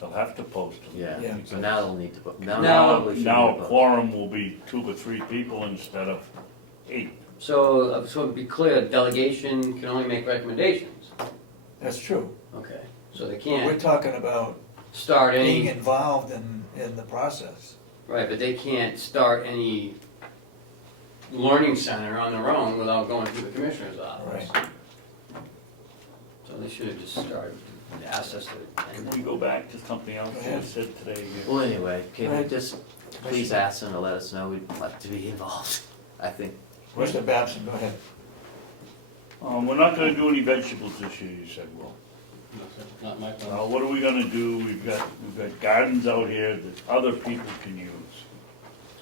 they'll have to post them. yeah, Yeah. so now they'll need to, Now- probably should Now be a opposed. quorum will be 2 or 3 people instead of 8. So to be clear, delegation can only make recommendations. That's true. Okay, so they We're can't talking about start being any, involved in the process. right, but they can't start any learning center on their own without going through the commissioner's office. Right. So they should have just started, and asked us to Can attend. we go back to something else Go you ahead. said today? Well, anyway, can you Right. just please ask them to let us know we'd like to be involved, I think. Mr. Babson, go ahead. We're not gonna do any vegetables this year, you said, well. No, sir, not my plan. What are we gonna do? We've got gardens out here that other people can use.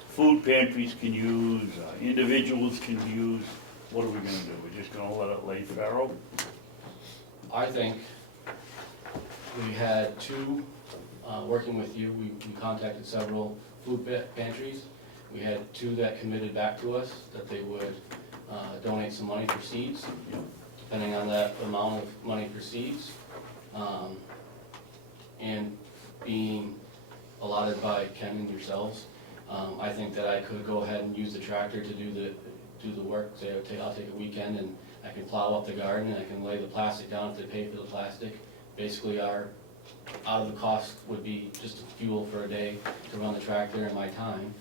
Food pantries can use, individuals can use. What are we gonna do? We're just gonna let it lay fallow? I think we had two, working with you, we contacted several food pantries. We had two that committed back to us that they would donate some money for seeds, depending on that amount of money for seeds. And being allotted by Ken and yourselves, I think that I could go ahead and use the tractor to do the work. Say I'll take a weekend and I can plow up the garden and I can lay the plastic down if they pay for the plastic. Basically out of the cost would be just fuel for a day to run the tractor and my time.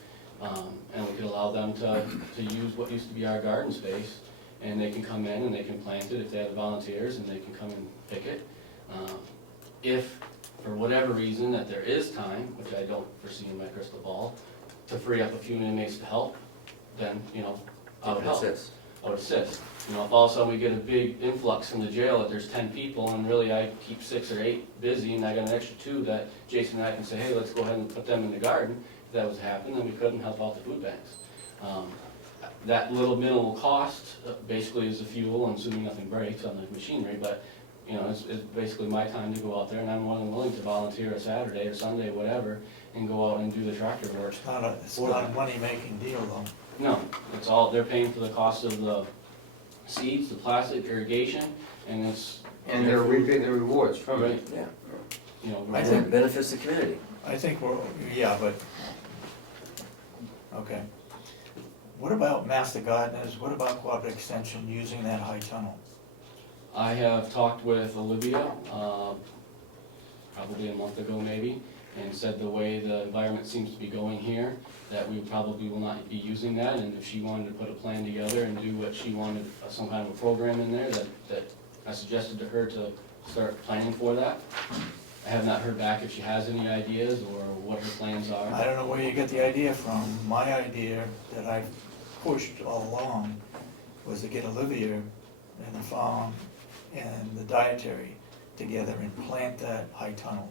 And we could allow them to use what used to be our garden space, and they can come in and they can plant it if they have the volunteers, and they can come and pick it. If, for whatever reason, that there is time, which I don't foresee in my crystal ball, to free up a few inmates to help, then, I would help. I would assist. If all of a sudden we get a big influx from the jail that there's 10 people and really I keep 6 or 8 busy and I got an extra 2 that Jason and I can say, hey, let's go ahead and put them in the garden. If that was to happen, then we couldn't help out the food banks. That little minimal cost basically is the fuel, and assuming nothing breaks on the machinery, but it's basically my time to go out there, and I'm more than willing to volunteer a Saturday or Sunday, whatever, and go out and do the tractor work. It's not a money-making deal, though. No, it's all, they're paying for the cost of the seeds, the plastic, irrigation, and it's. And they're reaping the rewards from it. Right. Yeah, I and think- it benefits the community. I think but, okay. What about Master Gardeners? What about Cooperative Extension using that high tunnel? I have talked with Olivia, probably a month ago maybe, and said the way the environment seems to be going here, that we probably will not be using that, and if she wanted to put a plan together and do what she wanted, some kind of a program in there, that I suggested to her to start planning for that. I have not heard back if she has any ideas or what her plans are. I don't know where you get the idea from. My idea that I pushed all along was to get Olivia and the farm and the dietary together and plant that high tunnel.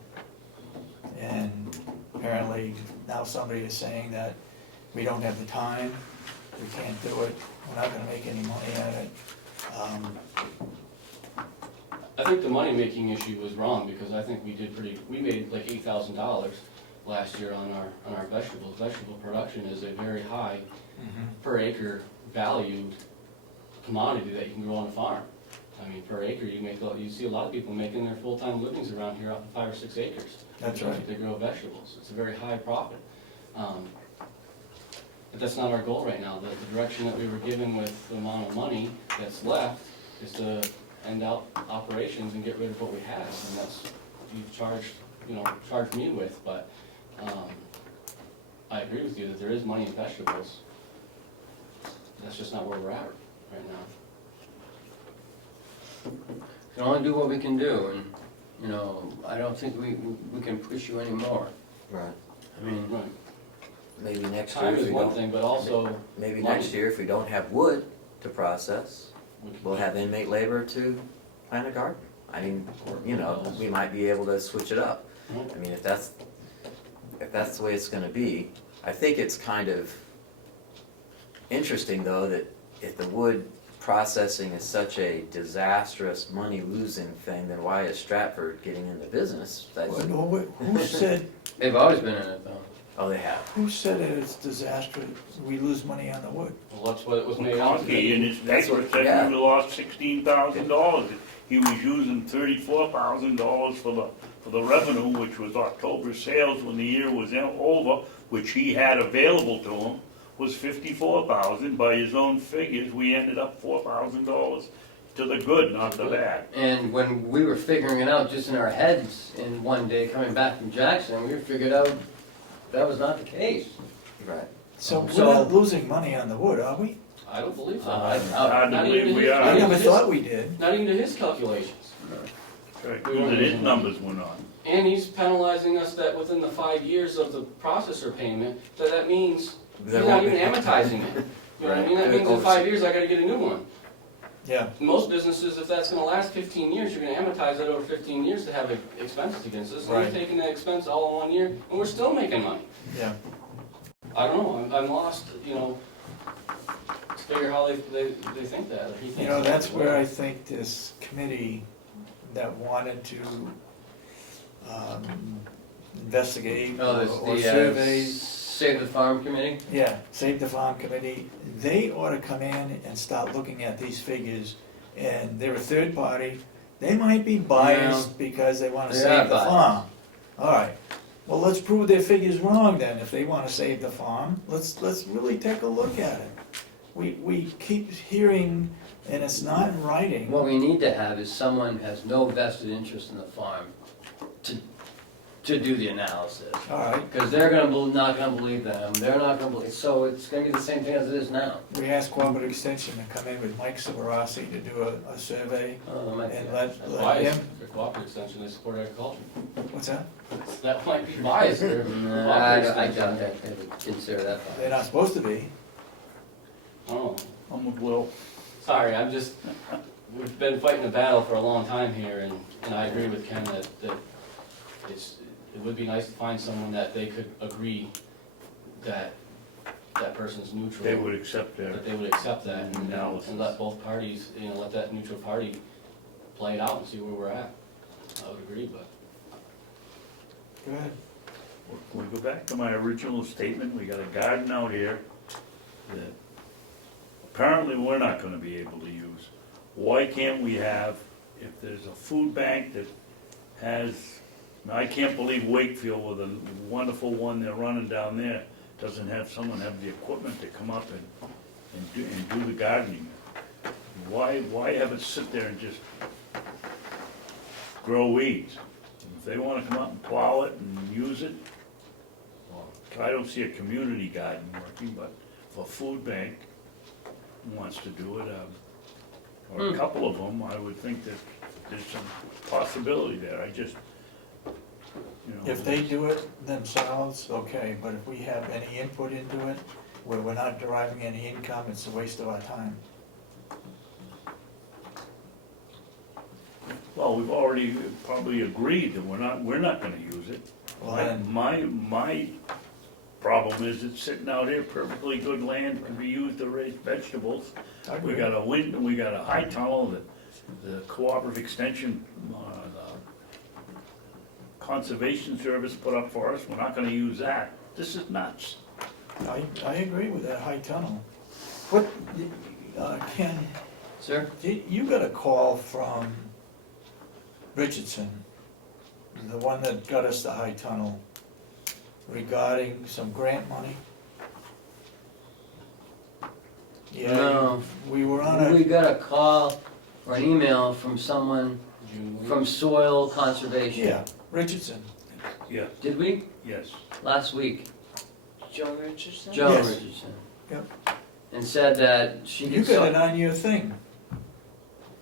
And apparently now somebody is saying that we don't have the time, we can't do it, we're not gonna make any money at it. I think the money-making issue was wrong, because I think we made like $8,000 last year on our vegetables. Vegetable production is a very high per acre valued commodity that you can grow on a farm. I mean, per acre, you see a lot of people making their full-time livings around here off of 5 or 6 acres. That's right. They grow vegetables. It's a very high profit. But that's not our goal right now. The direction that we were given with the amount of money that's left is to end out operations and get rid of what we have, and that's what you've charged me with, but I agree with you that there is money in vegetables. That's just not where we're at right now. Can only do what we can do, and, I don't think we can push you anymore. Right. I mean, Right. Maybe next year Time if is we one don't, thing, but also, maybe money. next year if we don't have wood to process, we can- we'll have inmate labor to plant a garden. I mean, we might be able to switch it up. Right. I mean, if that's the way it's gonna be, I think it's kind of interesting though that if the wood processing is such a disastrous, money-losing thing, then why is Stratford getting into business? Who said, they've always been in it though. Oh, they have. who said it's disastrous, we lose money on the wood? Well, that's what it was made out to McConkey be. in his That's paper what- said yeah. we lost $16,000. He was using $34,000 for the revenue, which was October sales when the year was over, which he had available to him, was $54,000. By his own figures, we ended up $4,000 to the good, not the bad. And when we were figuring it out just in our heads, in one day coming back from Jackson, we figured out that was not the case. Right. So we're So- not losing money on the wood, are we? I don't believe so. I doubt Hard to Not believe even we his- I are. never thought we did. Not even to his calculations. Right, that his numbers went on. And he's penalizing us that within the 5 years of the processor payment, that means he's That not won't even be- amortizing it. You know what I mean? That Right. means in 5 years, I gotta get a new one. Yeah, Most businesses, if that's gonna last 15 years, you're gonna amortize that over 15 years to have expenses against us. And Right. we're taking that expense all in 1 year, and we're still making money. yeah. I don't know, I'm lost, to figure how they think that, or he thinks that. That's where I think this committee that wanted to investigate Oh, or survey Save the Farm Committee? Yeah, Save the Farm Committee, they ought to come in and start looking at these figures, and they're a third party, they might be biased because they wanna They are save the biased. farm. Alright, well, let's prove their figures wrong then, if they wanna save the farm, let's really take a look at it. We keep hearing, and it's not in writing. What we need to have is someone who has no vested interest in the farm to do the analysis. Alright, Because not gonna believe them, they're not gonna believe, so it's gonna be the same thing as it is now. we asked Cooperative Extension to come in with Mike Sabarasi to do a survey, and let That's him, biased, for cooperative extension, they support agriculture. what's that? That might be biased, for Nah, cooperative I extension. doubt that, they would consider that. They're not supposed to be. Oh, I'm with Will. sorry, we've been fighting a battle for a long time here, and I agree with Ken that it would be nice to find someone that they could agree that that person's neutral. They would accept That that. they would accept that Analysis. and let both parties, let that neutral party play it out and see where we're at. I would agree, but. Go ahead. Can we go back to my original statement? We got a garden out here that apparently we're not gonna be able to use. Why can't we have, if there's a food bank that has, I can't believe Wakefield with a wonderful one they're running down there, doesn't have someone have the equipment to come up and do the gardening. Why have it sit there and just grow weeds? If they wanna come out and plow it and use it, well, I don't see a community garden working, but if a food bank wants to do it, or a couple of them, I would think that there's some possibility there, I just, If they do it themselves, okay, but if we have any input into it, where we're not deriving any income, it's a waste of our time. Well, we've already probably agreed that we're not gonna use it. Well, then, My problem is it's sitting out here, perfectly good land, can be used to raise vegetables. I We agree. got we got a high tunnel that the cooperative extension, the conservation service put up for us, we're not gonna use that. This is nuts. I agree with that high tunnel. What, Ken, Sir? you got a call from Richardson, the one that got us the high tunnel, regarding some grant money? Yeah, No. we were on We a, got a call or an email from someone June from Soil Conservation. yeah, Richardson. Yeah, Did we? yes. Last week, Joe Richardson? Joan Yes. Richardson. Yep. And said that she You could. got an on-year thing.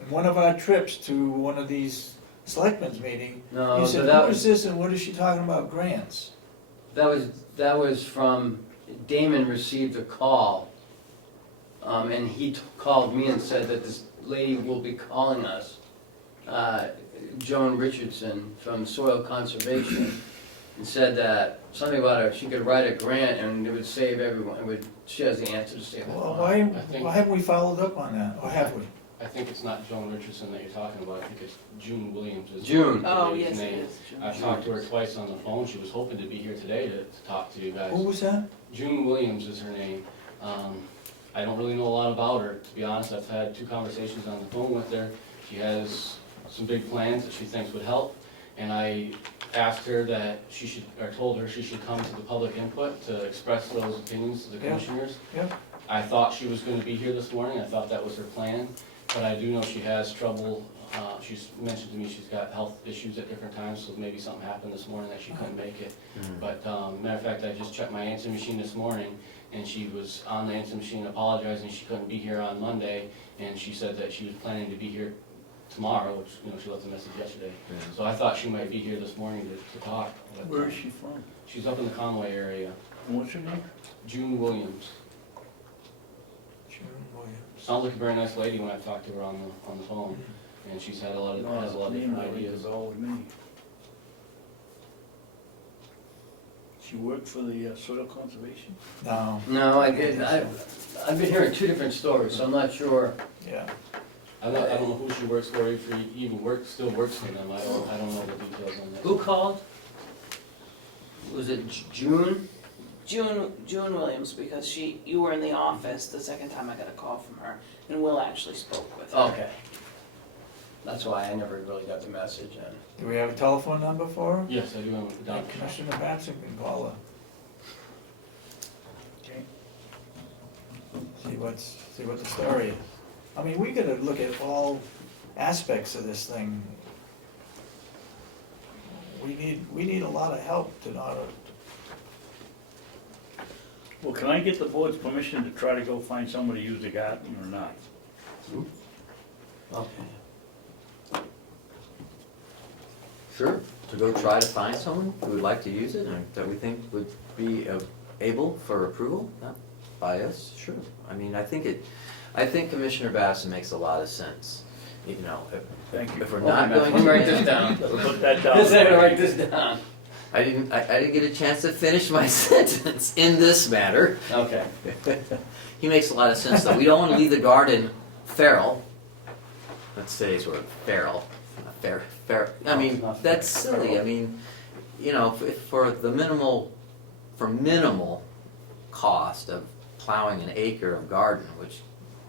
In one of our trips to one of these selectmen's meeting, No, you so said, that who is was, this and what is she talking about grants? that was from, Damon received a call. And he called me and said that this lady will be calling us, Joan Richardson from Soil Conservation, and said that something about she could write a grant and it would save everyone, she has the answer to save the Well, farm. why haven't we followed up on that, or have we? I think it's not Joan Richardson that you're talking about, I think it's June Williams. Is June. the Oh, lady's yes, it name. is. I've talked to her twice on the phone, she was hoping to be here today to talk to you guys. Who was that? June Williams is her name. I don't really know a lot about her, to be honest. I've had 2 conversations on the phone with her. She has some big plans that she thinks would help. And I asked her that told her she should come to the public input to express those opinions to the Yeah. commissioners. Yeah. I thought she was gonna be here this morning. I thought that was her plan. But I do know she has trouble. She's mentioned to me she's got health issues at different times, so maybe something happened this morning that she couldn't make it. But, matter of fact, I just checked my answering machine this morning, and she was on the answering machine apologizing she couldn't be here on Monday, and she said that she was planning to be here tomorrow, which, she left a message yesterday. So I thought she might be here this morning to talk. But, Where is she from? She's up in the Conway area. And what's her name? June Williams. June Williams. Sounds like a very nice lady when I talked to her on the phone, and she's had has a lot of Name different rings a ideas. bell with me. She worked for the soil conservation? No, No, I've been hearing 2 different stories, so I'm not sure. yeah. I don't know who she works for, if she even still works for them, I don't know the details on that. Who called? Was it June? June Williams, because you were in the office the second time I got a call from her, and Will actually spoke with her. Okay. That's why I never really got the message, and. Do we have a telephone number for her? Yes, I do have it down. Commissioner Babson can call her. Okay. See what the story is. I mean, we gotta look at all aspects of this thing. We need a lot of help to not, Well, can I get the board's permission to try to go find somebody to use the garden or not? Okay. Sure, to go try to find someone who would like to use it and that we think would be able for approval, yeah, by us, sure. I mean, I think Commissioner Babson makes a lot of sense. You know, Thank you. if we're not going Let me write to, this down. Put that down. Just let me write this down. I didn't get a chance to finish my sentence in this matter. Okay. He makes a lot of sense though. We don't want to leave the garden feral. That's today's word, feral. Fair. I mean, Not that's feral. silly. I mean, you know, for minimal cost of plowing an acre of garden, which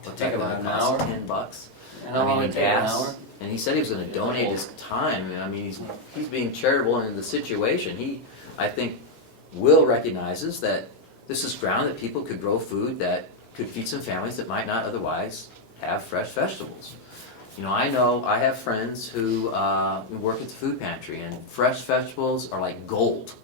Take that about gonna an cost hour. $10. And how long in it take, an gas. hour? And he said he was gonna donate his time. I mean, he's being charitable in the situation. He, I think, Will recognizes that this is ground that people could grow food that could feed some families that might not otherwise have fresh vegetables. You know I have friends who work at the food pantry, and fresh vegetables are like gold.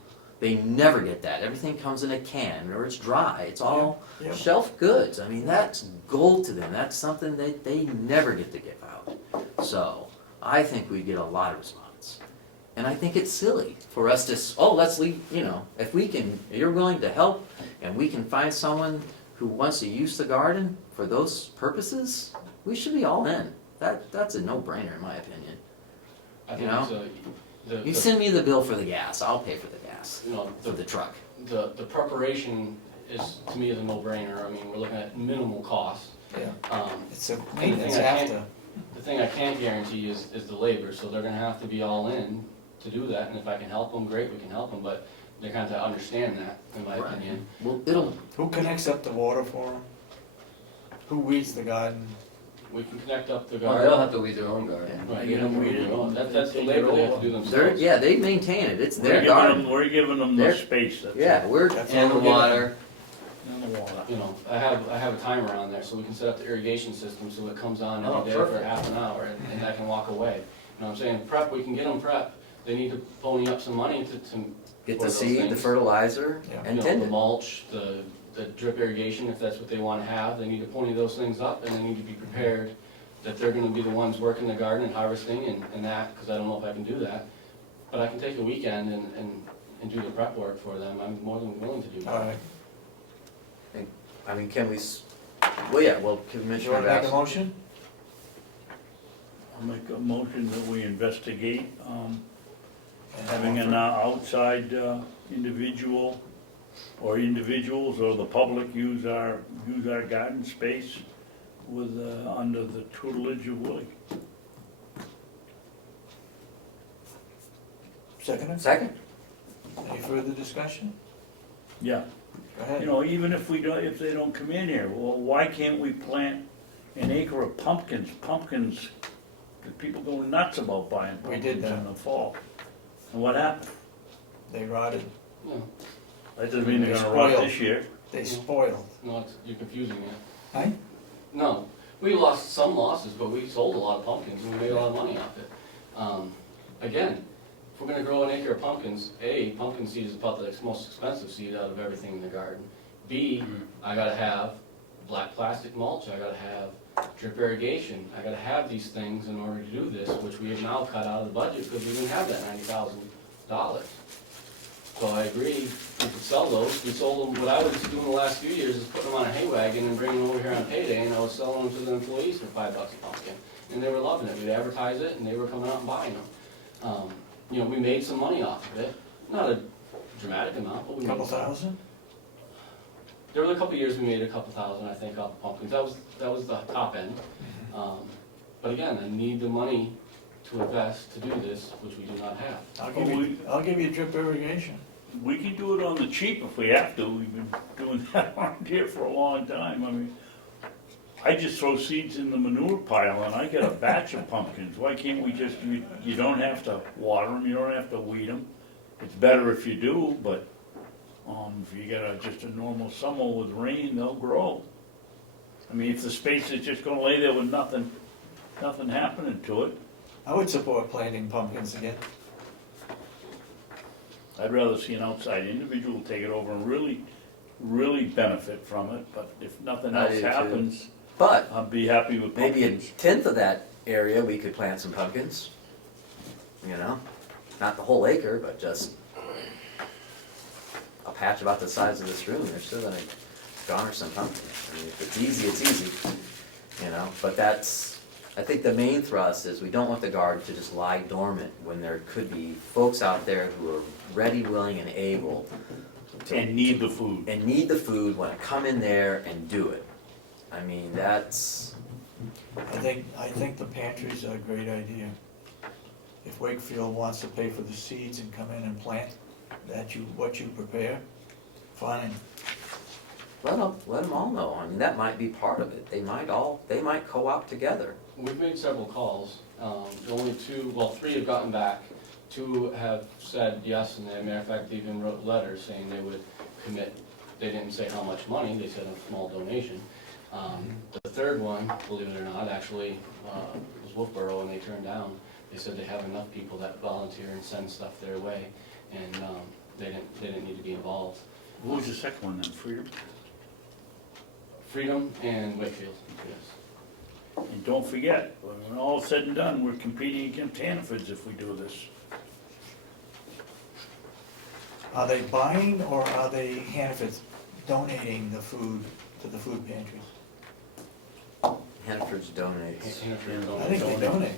They never get that. Everything comes in a can, or it's dry. It's all Yeah, yeah. shelf goods. I mean, that's gold to them. That's something that they never get to give out. So I think we get a lot of response. And I think it's silly for us to, let's leave, if we can, you're willing to help, and we can find someone who wants to use the garden for those purposes, we should be all in. That's a no-brainer in my opinion. I You think know? the, You send me the bill for the gas, I'll pay for the gas, you know, for the truck. the preparation is, to me, is a no-brainer. I mean, we're looking at minimal cost. Yeah, Um, it's a the maintenance thing I can't- after. The thing I can't guarantee is the labor, so they're gonna have to be all in to do that, and if I can help them, great, we can help them, but they kind of understand that, in my Right. opinion. Well, it'll, Who connects up the water for them? Who weeds the garden? We can connect up the Well, they'll garden. have to weed their own garden. Right, They you get have to them weed weeded. their own. That's the Take it labor they have to over. do they're, themselves. yeah, they maintain it, it's We're their giving garden. them, we're giving them the They're- space, that's Yeah, we're, That's And the all we're giving water. and the water. You know, I have a timer on there, so we can set up the irrigation system, so it comes on Oh, every day for perfect. half an hour, and I can walk away. You know what I'm saying? Prep, we can get them prep. They need to pony up some money to get for the those seed, the things. fertilizer, Yeah. and You know, tend the it. mulch, the drip irrigation, if that's what they wanna have, they need to pony those things up, and they need to be prepared that they're gonna be the ones working the garden and harvesting and that, cause I don't know if I can do that. But I can take a weekend and do the prep work for them, I'm more than willing to do All that. right, I mean, can we, well, yeah, well, you Commissioner wanna make a Babson. motion? I'll make a motion that we investigate, And having an offer- outside individual or individuals or the public use our garden space with, under the tutelage of Willie. Second, Second? any further discussion? Yeah, Go ahead. you know, even if if they don't come in here, well, why can't we plant an acre of pumpkins? Pumpkins, the people go nuts about buying We did pumpkins that. in the fall. And what happened? They rotted, Yeah. That doesn't mean they're They gonna rot spoiled. this year. they spoiled. No, you're confusing me. Hey? No, we lost some losses, but we sold a lot of pumpkins and we made a lot of money off it. Again, if we're gonna grow an acre of pumpkins, A, pumpkin seed is about the most expensive seed out of everything in the garden. B, I gotta have black plastic mulch, I gotta have drip irrigation, I gotta have these things in order to do this, which we have now cut out of the budget because we didn't have that $90,000. So I agree, we could sell those, we sold them, what I was doing the last few years is putting them on a hay wagon and bringing them over here on payday, and I was selling them to the employees for $5 a pumpkin. And they were loving it, we'd advertise it, and they were coming out and buying them. You know, we made some money off of it, not a dramatic amount, but we made Couple some. thousand? There were a couple years we made a couple thousand, I think, off the pumpkins, that was the top end. But again, I need the money to invest to do this, which we do not have. I'll give you drip irrigation. we can do it on the cheap if we have to. We've been doing that around here for a long time. I mean, I just throw seeds in the manure pile and I get a batch of pumpkins. Why can't we just, you don't have to water them, you don't have to weed them. It's better if you do, but, if you get just a normal summer with rain, they'll grow. I mean, if the space is just gonna lay there with nothing happening to it, I would support planting pumpkins again. I'd rather see an outside individual take it over and really benefit from it, but if nothing I else do too. happens, But I'd be happy with maybe a pumpkins. tenth of that area, we could plant some pumpkins. You know, not the whole acre, but just a patch about the size of this room, they're still gonna garner some pumpkins. I mean, if it's easy, it's easy, you know, but that's, I think the main thrust is we don't want the garden to just lie dormant when there could be folks out there who are ready, willing, and able And need the food. and need the food, wanna come in there and do it. I mean, that's, I think the pantries are a great idea. If Wakefield wants to pay for the seeds and come in and plant what you prepare, fine. let them all know, I mean, that might be part of it, they might co-op together. We've made several calls. Only three have gotten back. Two have said yes, and as a matter of fact, they even wrote letters saying they would commit. They didn't say how much money, they said a small donation. The third one, believe it or not, actually was Wolfboro, and they turned down. They said they have enough people that volunteer and send stuff their way, and they didn't need to be involved. What was the second one then, Freedom? Freedom and Wakefield, yes. And don't forget, when all's said and done, we're competing against Hannaford's if we do this. Are they buying or are they Hannaford's donating the food to the food pantries? Hannaford's donates. I think they donate,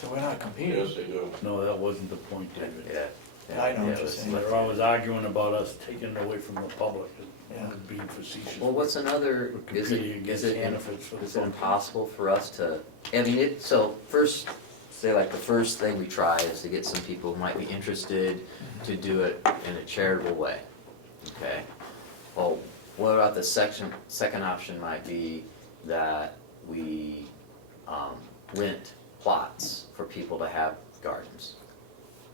so we're not competing. Yes, they do. No, that wasn't the point, David. Yeah. I know what Yeah, you're it's saying. They're always arguing about us taking it away from the public Yeah. and being facetious. Well, what's another, We're is competing it against Hannaford's for the is it pumpkin. impossible for us to, I mean, so first, say like the first thing we try is to get some people who might be interested to do it in a charitable way, okay? Well, what about the second option might be that we rent plots for people to have gardens.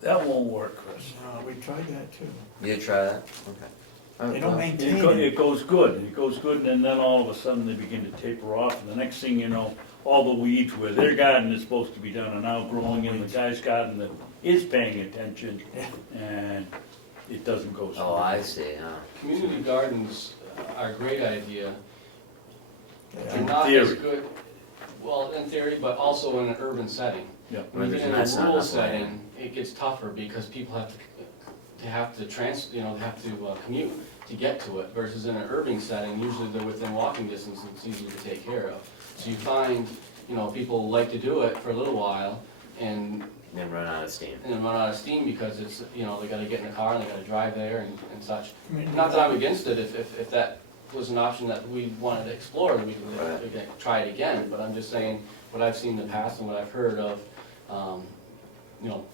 That won't work, Chris. No, we tried that too. You try that? Okay. They don't Well, maintain It goes good, and then all of a sudden they begin to taper off, and the next thing you know, all the weeds where their garden is supposed to be done are now growing in the guy's garden that is paying attention, and it doesn't go so. Oh, I see, Community gardens are a great idea. They're Yeah. not as theory. good, well, in theory, but also in an urban setting. Yeah. When you get in a That's not rural enough land. setting, it gets tougher because people have to commute to get to it, versus in an urban setting, usually they're within walking distance and it's easy to take care of. So you find, people like to do it for a little while and then run out of steam. then run out of steam because it's, they gotta get in a car and they gotta drive there and such. I mean, Not that I'm against it, if that was an option that we wanted to explore, we Right. could try it again, but I'm just saying what I've seen in the past and what I've heard of,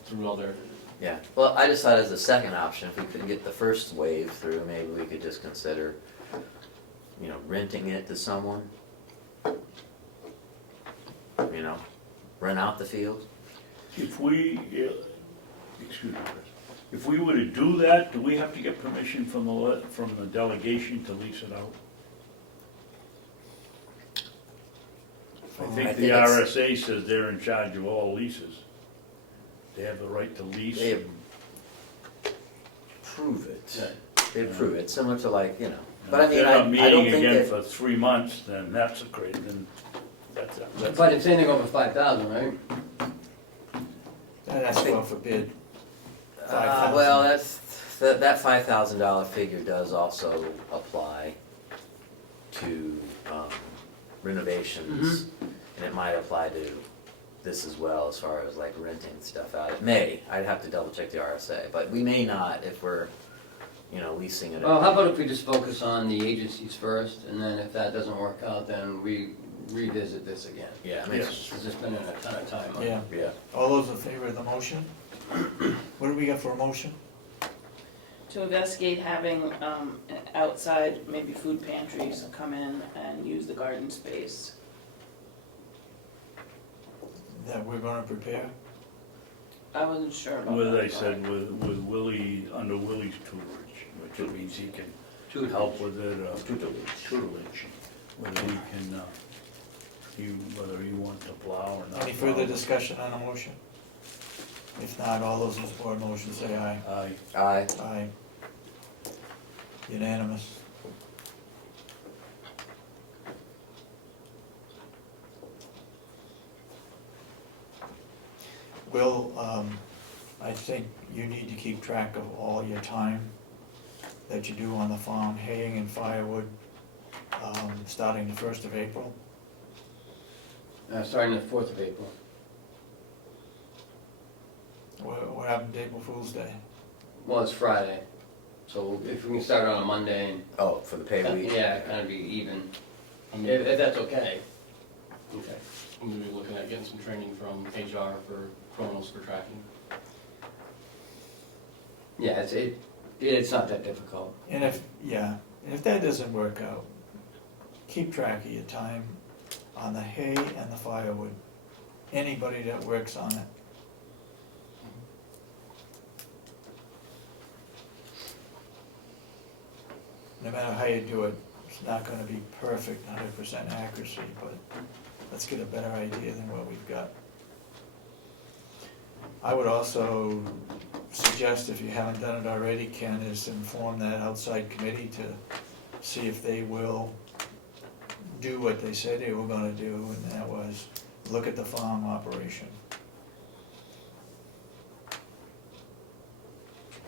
through other, Yeah, well, I just thought as a second option, if we couldn't get the first wave through, maybe we could just consider, renting it to someone. Rent out the field. If we, excuse me, Chris, if we were to do that, do we have to get permission from the delegation to lease it out? I I think think the it's- RSA says they're in charge of all leases. They have the right to lease. They approve it. They approve it, similar to like, but I If mean, they're I not don't meeting think again that, for 3 months, then that's a crazy, then that's. But it's anything over 5,000, right? That's I think- well forbid. well, that $5,000 figure does also apply to renovations. And it might apply to this as well, as far as like renting stuff out. It may, I'd have to double check the RSA, but we may not if we're, leasing it. Well, how about if we just focus on the agencies first, and then if that doesn't work out, then we revisit this again? Yeah, it makes, Yes. Because it's been a ton of time on it. Yeah. yeah. All those in favor of the motion? What do we got for a motion? To investigate having, outside, maybe food pantries come in and use the garden space. That we're gonna prepare? I wasn't sure about that. With, I but- said, with Willie, under Willie's tutorage, which means he can help with it, tutelage, whether he can, whether he wants to plow or not. Any further discussion on the motion? If not, all those in support of the motion say aye. Aye. Aye. Aye. Unanimous. Will, I think you need to keep track of all your time that you do on the farm, haying and firewood, starting the 1st of April. Starting the 4th of April. What happened to April Fool's Day? Well, it's Friday, so if we can start on a Monday and, Oh, for the pay week? yeah, kind of be even, if that's okay. Okay. I'm gonna be looking at getting some training from HR for chronos for tracking. Yeah, it's not that difficult. And if that doesn't work out, keep track of your time on the hay and the firewood. Anybody that works on it. No matter how you do it, it's not gonna be perfect, 100% accuracy, but let's get a better idea than what we've got. I would also suggest, if you haven't done it already, Ken, is inform that outside committee to see if they will do what they said they were gonna do, and that was look at the farm operation.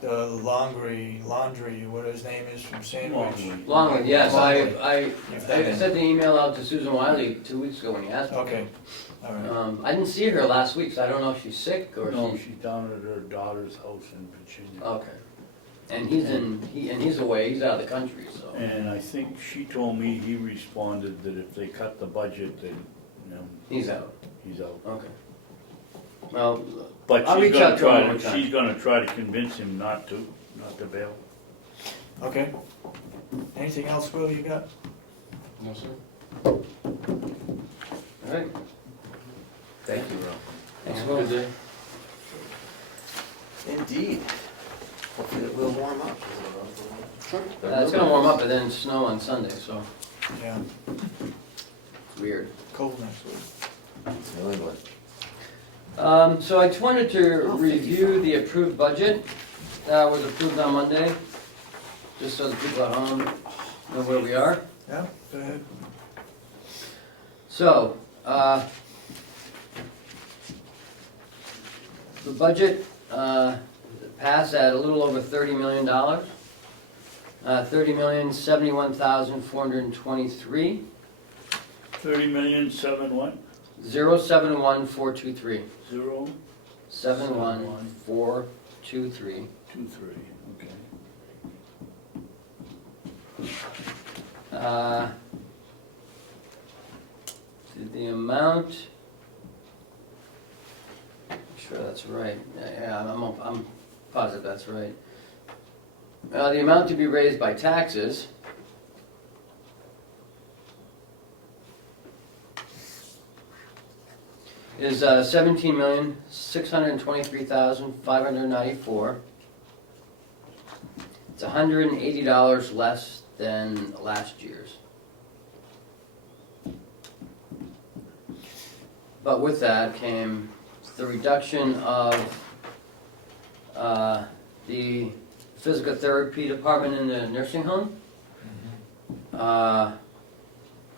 The laundry, what his name is from Sandwich. Longley. Longland, yes, Longley. I You've done it. sent the email out to Susan Wiley 2 weeks ago when he asked me. Okay, all right. I didn't see her last week, so I don't know if she's sick or No, she's, she's down at her daughter's house in Virginia. okay. And he's away, he's out of the country, so. And I think she told me he responded that if they cut the budget, then, He's out, he's out. okay. Well, But I'll she's reach out gonna to him try, one time. she's gonna try to convince him not to bail. Okay. Anything else, Will, you got? no, sir. All right, Thank you, Ron. thanks, Will. Good day. Indeed. Hopefully it will warm up. Sure. It's gonna warm up and then snow on Sunday, so Yeah, it's weird. cold next week. New England. So I just wanted to review the approved budget that was approved on Monday, just so the people at home know where we are. Yeah, go ahead. So, the budget passed at a little over $30 million. $30,071,423, 30,000,007 what? 071423, 0, 71423. 23, okay. The amount, I'm sure that's right, yeah, I'm positive that's right. The amount to be raised by taxes is $17,623,594. It's $180 less than last year's. But with that came the reduction of the physical therapy department in the nursing home. The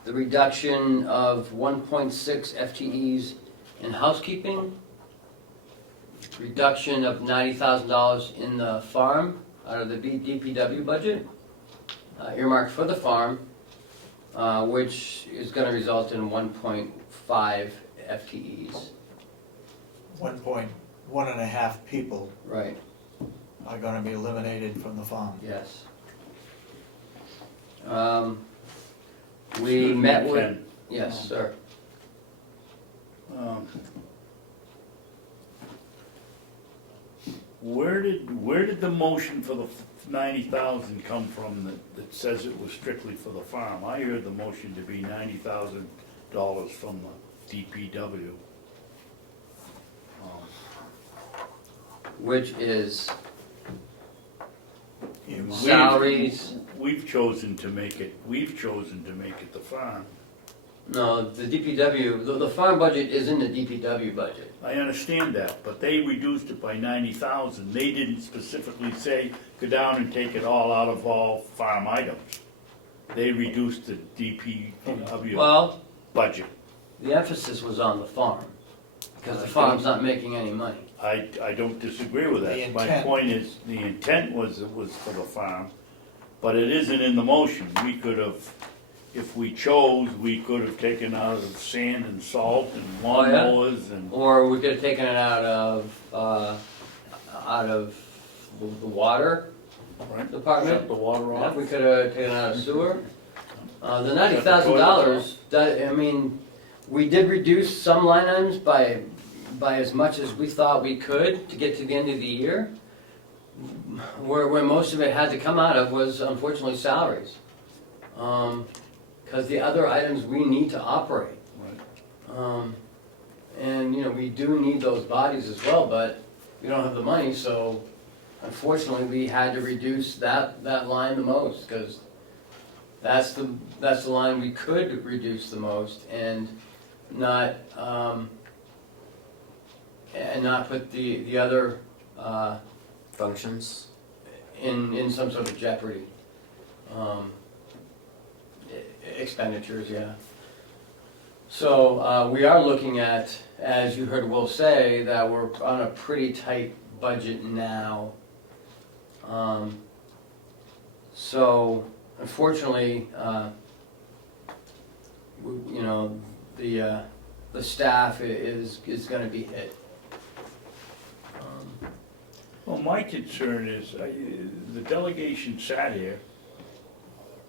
reduction of 1.6 FTEs in housekeeping. Reduction of $90,000 in the farm out of the DPW budget, earmarked for the farm, which is gonna result in 1.5 FTEs. 1.5 people Right, are gonna be eliminated from the farm. yes. We Excuse me, met with, Ken. yes, sir. Where did the motion for the 90,000 come from that says it was strictly for the farm? I heard the motion to be $90,000 from the DPW. Which is And salaries, We've chosen to make it the farm. no, the DPW, the farm budget is in the DPW budget. I understand that, but they reduced it by 90,000. They didn't specifically say, go down and take it all out of all farm items. They reduced the DPW Well, budget. the emphasis was on the farm, because the farm's not making any money. I don't disagree with The that. My intent. point is, the intent was it was for the farm, but it isn't in the motion. We could have, if we chose, we could have taken out of sand and salt and Oh, yeah? lawnmowers and, Or we could have taken it out of the water right? department. Shut the water Yeah, off. we could have taken it out of sewer. The $90,000, I mean, we did reduce some line items by as much as we thought we could to get to the end of the year. Where most of it had to come out of was unfortunately salaries. Because the other items we need to operate. Right. And, you know, we do need those bodies as well, but we don't have the money, so unfortunately, we had to reduce that line the most, because that's the line we could reduce the most, and not put the other Functions? in some sort of jeopardy. Expenditures, yeah. So, we are looking at, as you heard Will say, that we're on a pretty tight budget now. So, unfortunately, you know, the staff is gonna be hit. Well, my concern is, the delegation sat here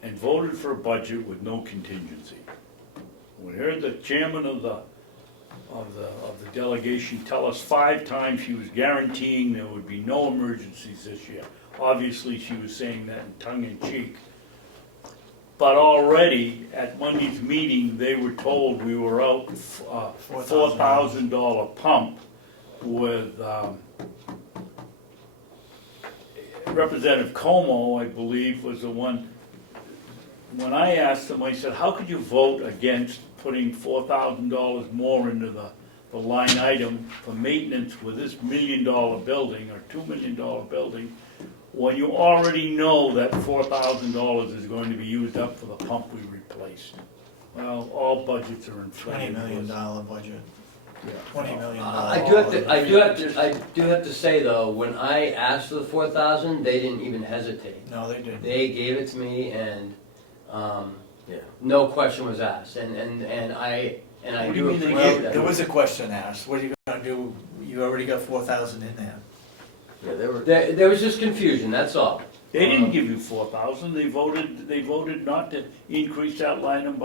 and voted for a budget with no contingency. We heard the chairman of the delegation tell us 5 times she was guaranteeing there would be no emergencies this year. Obviously, she was saying that in tongue in cheek. But already, at Monday's meeting, they were told we were out $4,000 pump with, Representative Comeau, I believe, was the one. When I asked them, I said, how could you vote against putting $4,000 more into the line item for maintenance with this $1 million building or $2 million building, when you already know that $4,000 is going to be used up for the pump we replaced? Well, all budgets are inflated. $20 million budget. Yeah. $20 million. I do have to say though, when I asked for the 4,000, they didn't even hesitate. No, they didn't. They gave it to me, and Yeah. no question was asked, and I What do you do mean they appreciate gave- that. There was a question asked, what are you gonna do, you already got 4,000 in there. Yeah, they were, There was just confusion, that's all. They didn't give you 4,000, they voted not to increase that line item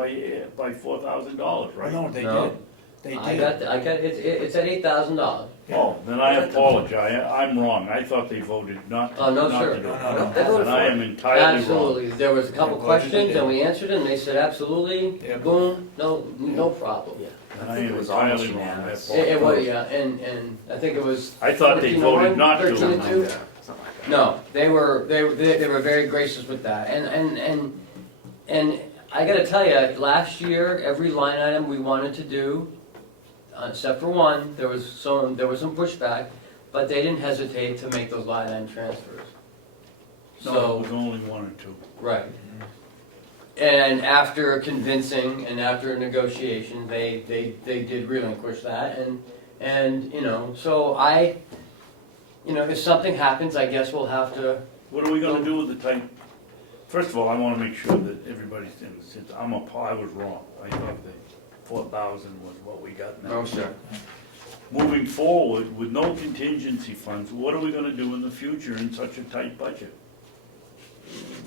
by $4,000, right? No, they No. did, they I did. got, it's at $8,000. Oh, then I apologize, I'm wrong, I thought they voted not to. Oh, no, not sir. to do it. No. They voted And I for am it. entirely wrong. Absolutely, there was a couple Yeah, well, they questions, did. and we answered them, they said absolutely, Yeah. boom, no problem. Yeah. And I I think am it was almost entirely wrong. unanimous. It was, yeah, and I think it was. I thought they 13-1, voted not to. 13-2. Something like that. Something like that. No, they were very gracious with that, and I gotta tell you, last year, every line item we wanted to do, except for one, there was some pushback, but they didn't hesitate to make those line item transfers. No, it So, was only 1 or 2. right. And after convincing and after negotiation, they did relinquish that, and, you know, so if something happens, I guess we'll have to. What are we gonna do with the type? First of all, I wanna make sure that everybody's in, since I was wrong. I thought that 4,000 was what we got now. No, sir. Moving forward, with no contingency funds, what are we gonna do in the future in such a tight budget?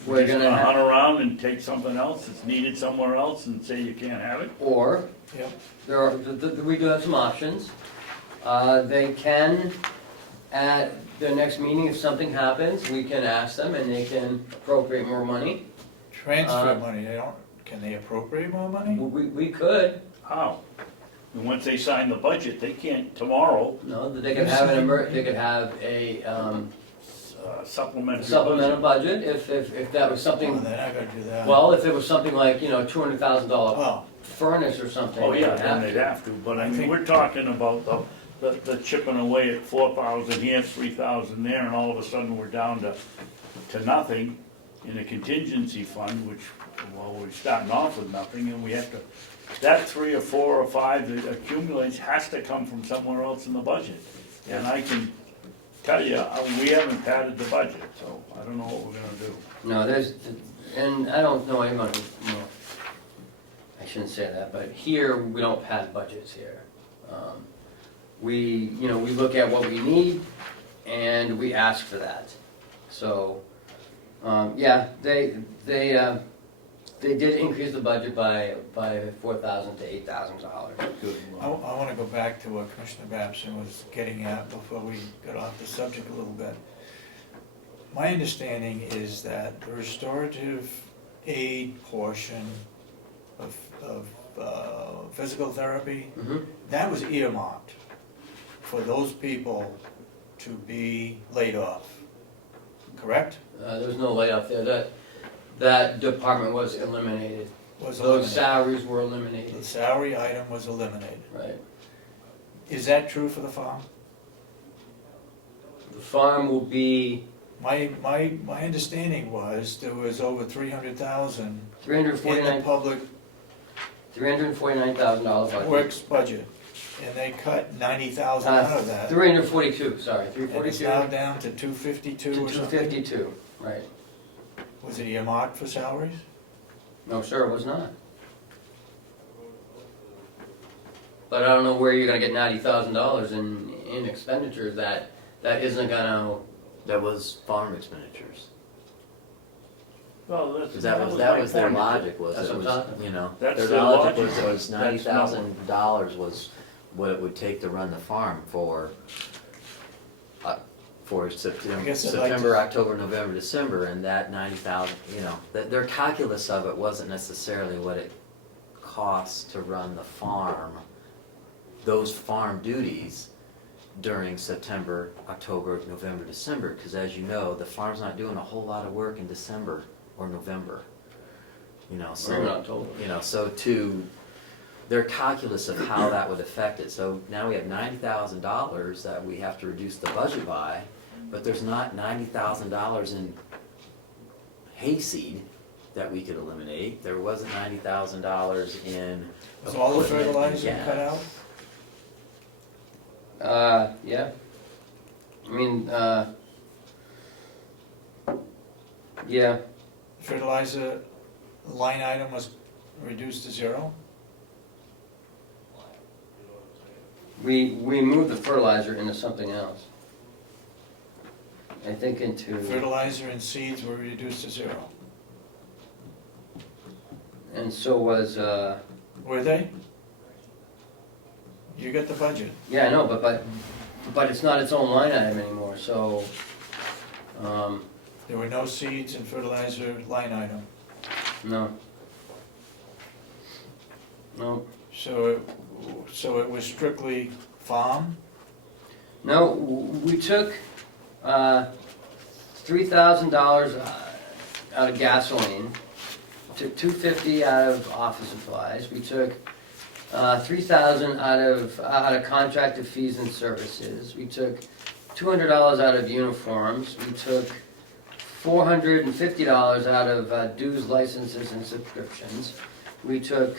We're Just gonna hunt have, around and take something else that's needed somewhere else and say you can't have it? or, Yep. we do have some options. They can at the next meeting, if something happens, we can ask them and they can appropriate more money. Transfer money, can they appropriate more money? We could, How? And once they sign the budget, they can't tomorrow no, they could have they could have a supplement. supplemental budget if that was Oh, something, they're not gonna do that. well, if it was something like, $200,000 Oh, furnace or something. Oh, yeah, they'd then have they'd to. have to, but I I mean, think- we're talking about the chipping away at 4,000 here, 3,000 there, and all of a sudden we're down to nothing in a contingency fund, which, well, we're starting off with nothing, and we have to, that 3 or 4 or 5 that accumulates has to come from somewhere else in the budget. And I can tell you, we haven't padded the budget, so I don't know what we're gonna do. No, and I don't know anyone who, well, I shouldn't say that, but here, we don't pad budgets here. We look at what we need and we ask for that. So, yeah, they did increase the budget by $4,000 to $8,000. Good. I wanna go back to what Commissioner Babson was getting at before we got off the subject a little bit. My understanding is that the restorative aid portion of physical therapy, Mhm. that was earmarked for those people to be laid off, correct? There was no layoff there. That department was eliminated. Was Those eliminated. salaries were The eliminated, salary item was eliminated. right? Is that true for the farm? The farm will be My understanding was there was over 300,000 in the $349,000 public budget. works budget, and they cut 90,000 out of that. 342, sorry, And it's 342 now down to 252 to or something? 252, right. Was it earmarked for salaries? No, sir, it was not. But I don't know where you're gonna get $90,000 in expenditures that isn't gonna, That was farm expenditures. Well, that's. Cause that was my their point. logic was, That's it what was, I'm talking you know, That's their their logic logic. was it was That's $90,000 was what it would take to run the farm for I guess I'd like September, to- October, November, December, and that 90,000, you know, their calculus of it wasn't necessarily what it costs to run the farm, those farm duties during September, October, November, December, because as you know, the farm's not doing a whole lot of work in December or November. You know, so. we're not told. You know, so to their calculus of how that would affect it, so now we have $90,000 that we have to reduce the budget by, but there's not $90,000 in hayseed that we could eliminate, there wasn't $90,000 in. Was all the equipment and fertilizer cut gas. out? Yeah. I mean, yeah, Fertilizer line item was reduced to zero? we moved the fertilizer into something else. I think into, Fertilizer and seeds were reduced to zero. and so was, Were they? You got the budget. yeah, I know, but it's not its own line item anymore, so, There were no seeds and fertilizer line item. no. No, So it was strictly farm? no, we took, $3,000 out of gasoline, took $250 out of office supplies, we took $3,000 out of contracted fees and services, we took $200 out of uniforms, we took $450 out of dues, licenses, and subscriptions, we took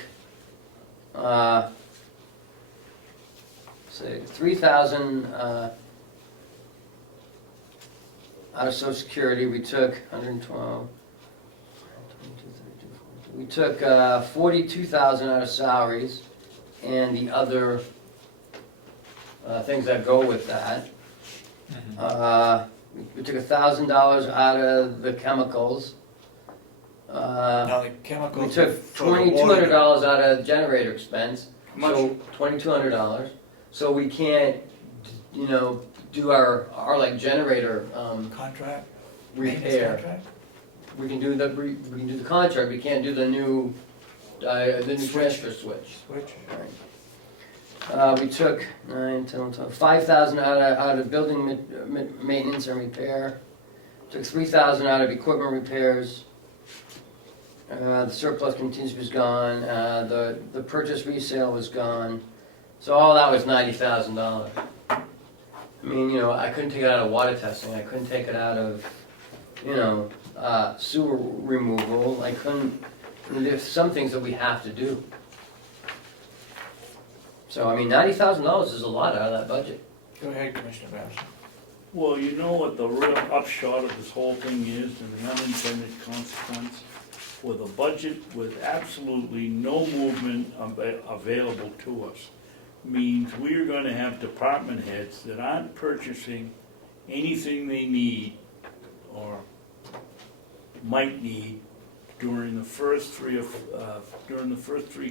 say $3,000 out of Social Security, we took 112, 22, 32, 42. We took $42,000 out of salaries and the other things that go with that. We took $1,000 out of the chemicals. Now the chemicals. We took for the water- $2,200 out of generator expense, How much? so $2,200. So we can't, do our like generator, Contract? Maintenance repair. contract? We can do the contract, we can't do the new transfer switch. Switch? We took 9, 10, 12, 5,000 out of building maintenance and repair. Took 3,000 out of equipment repairs. The surplus contingency was gone, the purchase resale was gone. So all that was $90,000. I mean, you know, I couldn't take it out of water testing, I couldn't take it out of, you know, sewer removal, I couldn't, I mean, there's some things that we have to do. So, I mean, $90,000 is a lot out of that budget. Go ahead, Commissioner Babson. Well, you know what the real upshot of this whole thing is, and the unintended consequence? With a budget with absolutely no movement available to us, means we're gonna have department heads that aren't purchasing anything they need or might need during the first three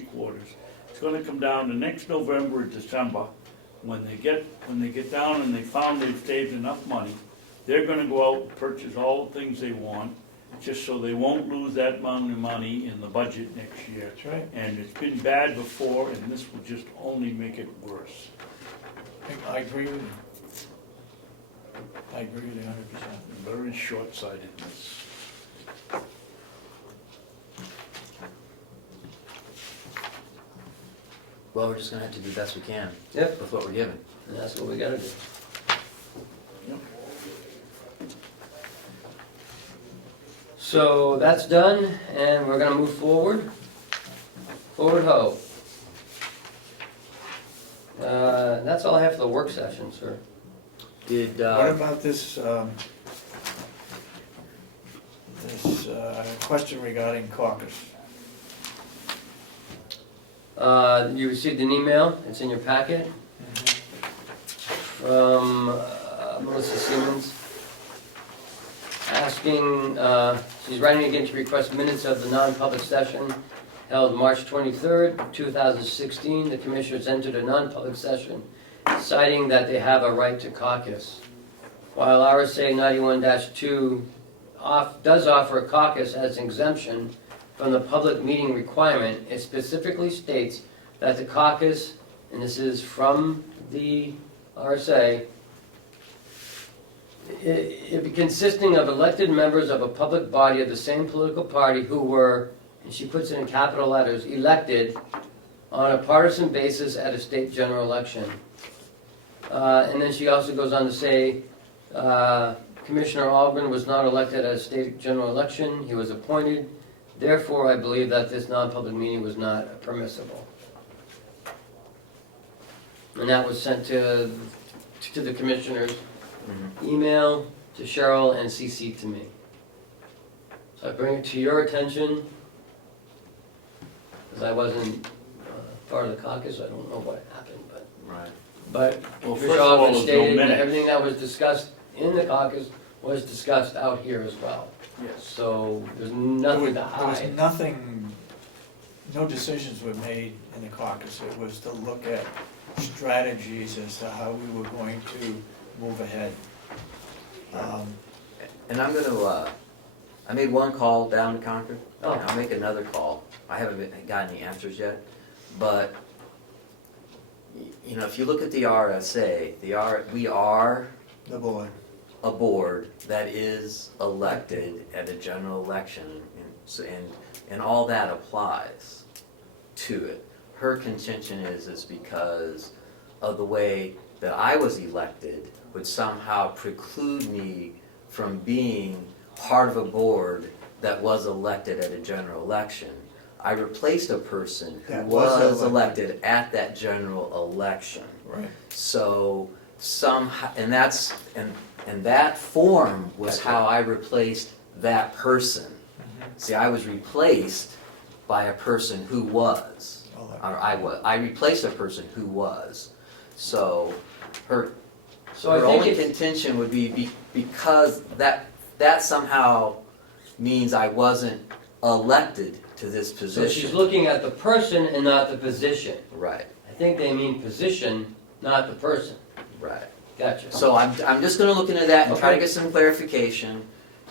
quarters. It's gonna come down to next November or December, when they get down and they found they've saved enough money, they're gonna go out and purchase all the things they want, just so they won't lose that amount of money in the budget next year. That's right. And it's been bad before, and this will just only make it worse. I agree with you. I agree with you 100%. Very short-sightedness. Well, we're just gonna have to do the best we can. Yep. With what we're given. And that's what we gotta do. Yep. So that's done, and we're gonna move forward. Forward ho. That's all I have for the work session, sir. Did, What about this, question regarding caucus? You received an email, it's in your packet, from Melissa Siemens, asking, she's writing again to request minutes of the non-public session held March 23rd, 2016. The commissioners entered a non-public session citing that they have a right to caucus. While RSA 91-2 does offer a caucus as an exemption from the public meeting requirement, it specifically states that the caucus, and this is from the RSA, it be consisting of elected members of a public body of the same political party who were, and she puts it in capital letters, elected on a partisan basis at a state general election. And then she also goes on to say, Commissioner Ahlgren was not elected at a state general election, he was appointed. Therefore, I believe that this non-public meeting was not permissible. And that was sent to the commissioners, email to Cheryl and CC to me. So I bring it to your attention, because I wasn't part of the caucus, I don't know what happened, right. but Well, Commissioner first of all, Ahlgren there's no stated that minutes. everything that was discussed in the caucus was discussed out here as well. Yes. So there's nothing to There was hide. nothing, no decisions were made in the caucus. It was to look at strategies as to how we were going to move ahead. And I'm gonna, I made one call down to Concord, Oh. and I'll make another call. I haven't got any answers yet, but, you know, if you look at the RSA, we are The board. a board that is elected at a general election, and all that applies to it. Her contention is because of the way that I was elected would somehow preclude me from being part of a board that was elected at a general election. I replaced a person who That was was elected. elected at that general election. Right. So somehow, and that form was how I replaced that person. See, I was replaced by a person who was, or I replaced a person who was. So her So I only think it's, contention would be because that somehow means I wasn't elected to this so position. she's looking at the person and not the position. Right, I think they mean position, not the person. right. Gotcha. So I'm just gonna look into that and try to get some clarification.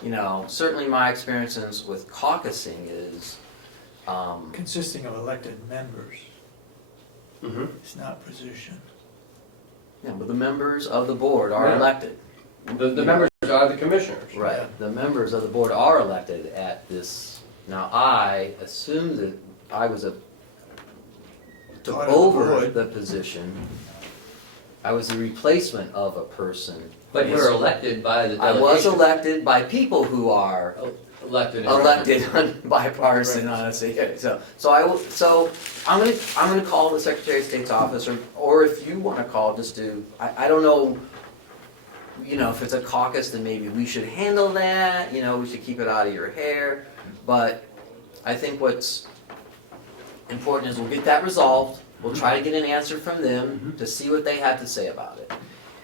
You know, certainly my experiences with caucusing is, Consisting of elected members, Mm-hmm. it's not position. you know, but the members of the board are Yeah. elected. The members are the commissioners. Right, the members of the board are elected at this. Now, I assumed that I was took Part of the over board. the position. I was the replacement of a person. But you're elected by the I delegation. was elected by people who are Elected. bipartisan, honestly. So I'm gonna call the Secretary of State's office, or if you wanna call, just do, I don't know, you know, if it's a caucus, then maybe we should handle that, you know, we should keep it out of your hair. But I think what's important is we'll get that resolved, we'll try to get an answer from them to see what they have to say about it.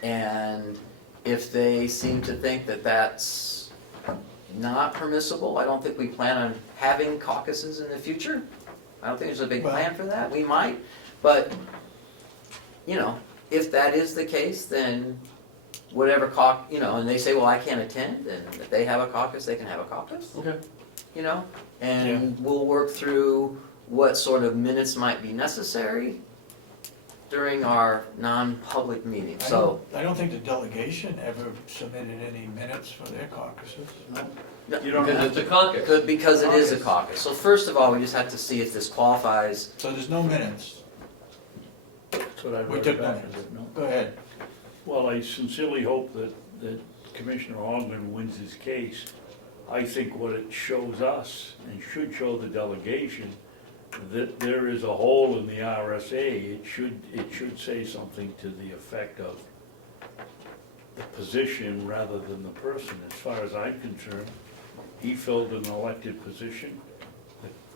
And if they seem to think that that's not permissible, I don't think we plan on having caucuses in the future. I don't think there's a big plan for that, we might, but, you know, if that is the case, then whatever you know, and they say, well, I can't attend, and if they have a caucus, they can have a caucus. Okay. You know, and we'll work through what sort of minutes might be necessary during our non-public meeting, so. I don't think the delegation ever submitted any minutes for their caucuses. You don't Because have it's a caucus. Because it is a caucus, so first of all, we just have to see if this qualifies. So there's no minutes. That's what I We read took back, minutes. is it, no? Go ahead. Well, I sincerely hope that Commissioner Ahlgren wins his case. I think what it shows us, and should show the delegation, that there is a hole in the RSA. It should say something to the effect of the position rather than the person. As far as I'm concerned, he filled an elected position.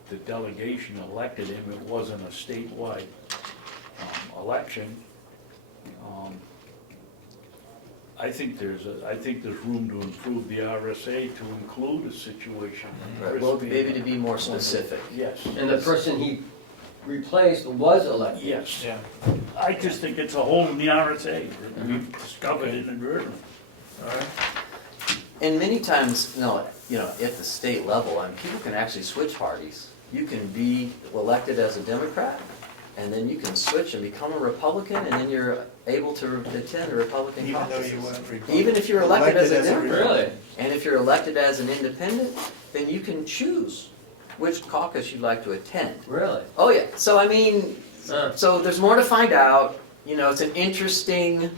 The delegation elected him. It wasn't a statewide election. I think there's room to improve the RSA to include a situation. Well, maybe to be more specific. Yes. And the person he replaced was elected. Yes. Yeah. I just think it's a hole in the RSA that we discovered inadvertently. All right. And many times, no, you know, at the state level, I mean, people can actually switch parties. You can be elected as a Democrat, and then you can switch and become a Republican, and then you're able to attend the Republican Even though caucuses. you weren't Republican. Even if you're elected as a Democrat. Really? And if you're elected as an independent, then you can choose which caucus you'd like to attend. Really? Oh, yeah, so I mean, Uh. so there's more to find out, you know, it's an interesting,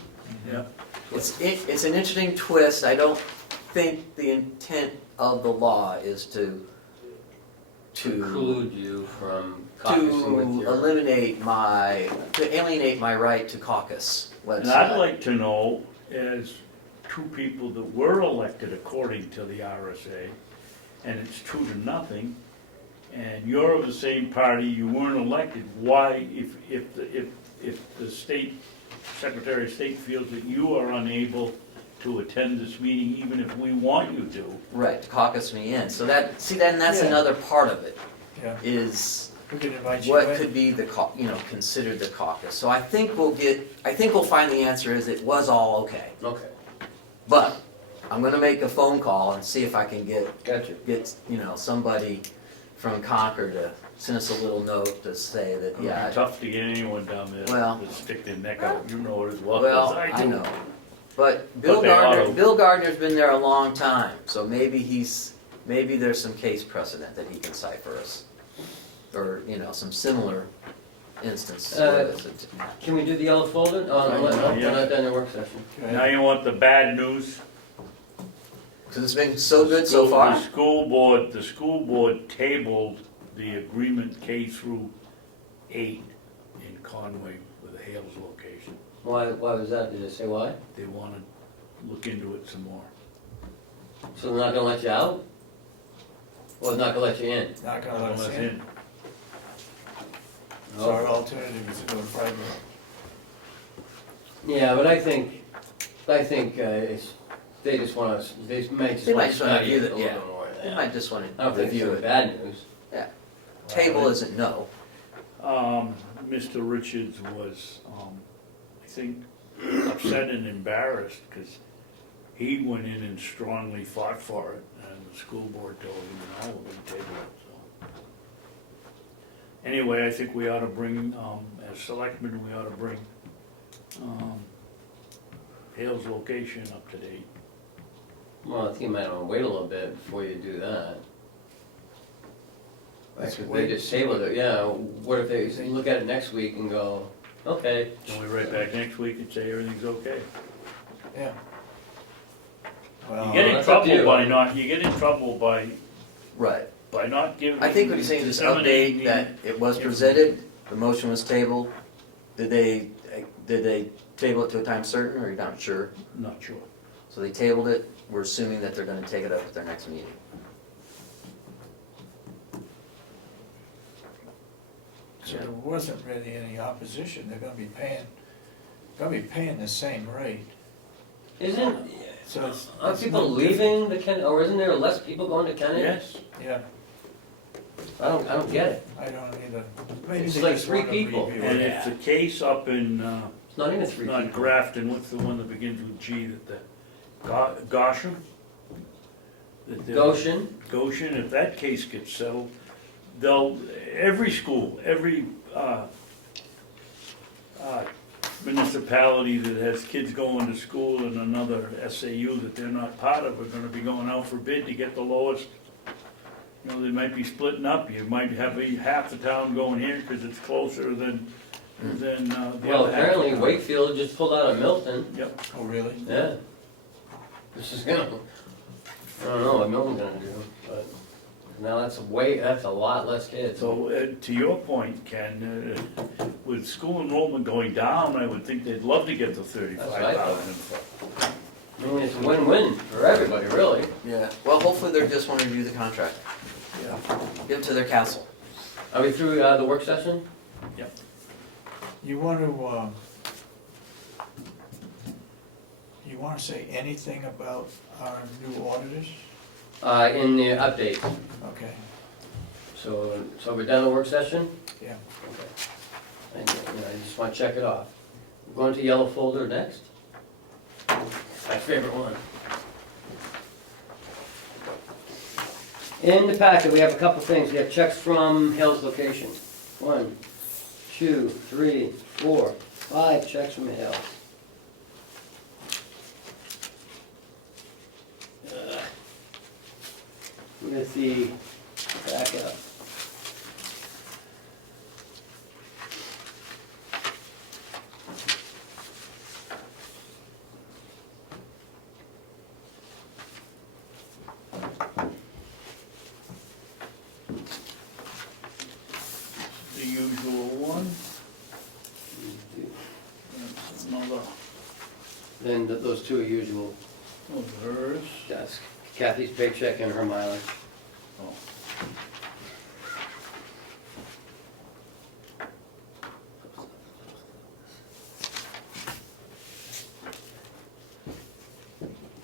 Yeah. it's an interesting twist. I don't think the intent of the law is to Preclude you from caucusing with your. to alienate my right to caucus. Let's And I'd say. like to know, as two people that were elected according to the RSA, and it's 2-0, and you're of the same party, you weren't elected, why, if the state, Secretary of State feels that you are unable to attend this meeting, even if we want you to, Right, to caucus me in. So that's Yeah. another part of it, Yeah, is we can invite you what in. could be considered the caucus. So I think we'll find the answer is it was all okay. Okay, But I'm gonna make a phone call and see if I can gotcha. get, somebody from Concord to send us a little note to say that, it'd yeah, be tough to get anyone down there Well- to stick their neck out, you know it as well well, as I I do. know. But Bill But they ought to. Gardner's been there a long time, so maybe there's some case precedent that he can cite for us. Or, some similar instance. where this is- Can we do the yellow folder? Oh, no, we're not done the work session. Go ahead. Now you want the bad news? Cause it's been so good so The far. school board tabled the agreement K through 8 in Conway with the Hales location. Why was that? Did it say why? They want to look into it some more. So they're not gonna let you out? Or they're not gonna let you in? Not gonna let us Unless in. So our alternative is to go private. Yeah, but I think they just want us, they might just They want might to just wanna study view it a the- little yeah. bit more. They might just wanna I don't think review it's it. bad news. Table isn't no. Mr. Richards was, I think, upset and embarrassed, because he went in and strongly fought for it, and the school board told him, no, we're gonna table it, so. Anyway, I think we ought to bring, as selectmen, we ought to bring, Hale's location up to date. Well, I think you might want to wait a little bit before you do that. Let's Because wait they and just see tabled it, yeah, what if they look at it next week and go, okay. Can we write back next week and say everything's okay? Yeah. You Well, get in that's up to trouble you. by not, you get in trouble Right. by not giving. I think what he's saying is just update that it was presented, the motion was tabled. Did they table it to a time certain, or you're not sure? Not sure. So they tabled it, we're assuming that they're gonna take it up at their next meeting. so there wasn't really any opposition, they're gonna be paying the same rate. Isn't, So it's. aren't it's people no leaving the Kennedy, or isn't there less people going to Kennedy? Yes, different. Yeah, I don't get it. I don't either. Maybe It's they like just 3 wanna people. review and it. it's the case up in, It's not even 3 not people. Grafton, what's the one that begins with G, that the, Gosham? That the- Goshen, Goshen, if that case gets settled, they'll, every school, every, municipality that has kids going to school in another SAU that they're not part of are gonna be going out for bid to get the lowest. You know, they might be splitting up, you might have half the town going here because it's closer than the other half. well, apparently of town. Wakefield just pulled out of Milton, Yep, Oh, really? yeah. This is gonna, I don't know what Milton's gonna do, but now that's a lot less kids. so, to your point, Ken, with school enrollment going down, I would think they'd love to get the That's what I thought. 35,000. I mean, it's a win-win for everybody, really. Yeah. Well, hopefully they just wanna review the contract, Yeah. give it to their council. Are we through the work session? You wanna say anything about our new auditors? In the update, Okay, so we're done the work session? yeah. And, I just wanna check it off. We're going to yellow folder next. My favorite one. In the packet, we have a couple things. We have checks from Hale's location. 1, 2, 3, 4, 5 checks from Hale. With the backup. The usual one, that's another Then those two are usual. of hers. That's Kathy's paycheck and her mileage. Oh.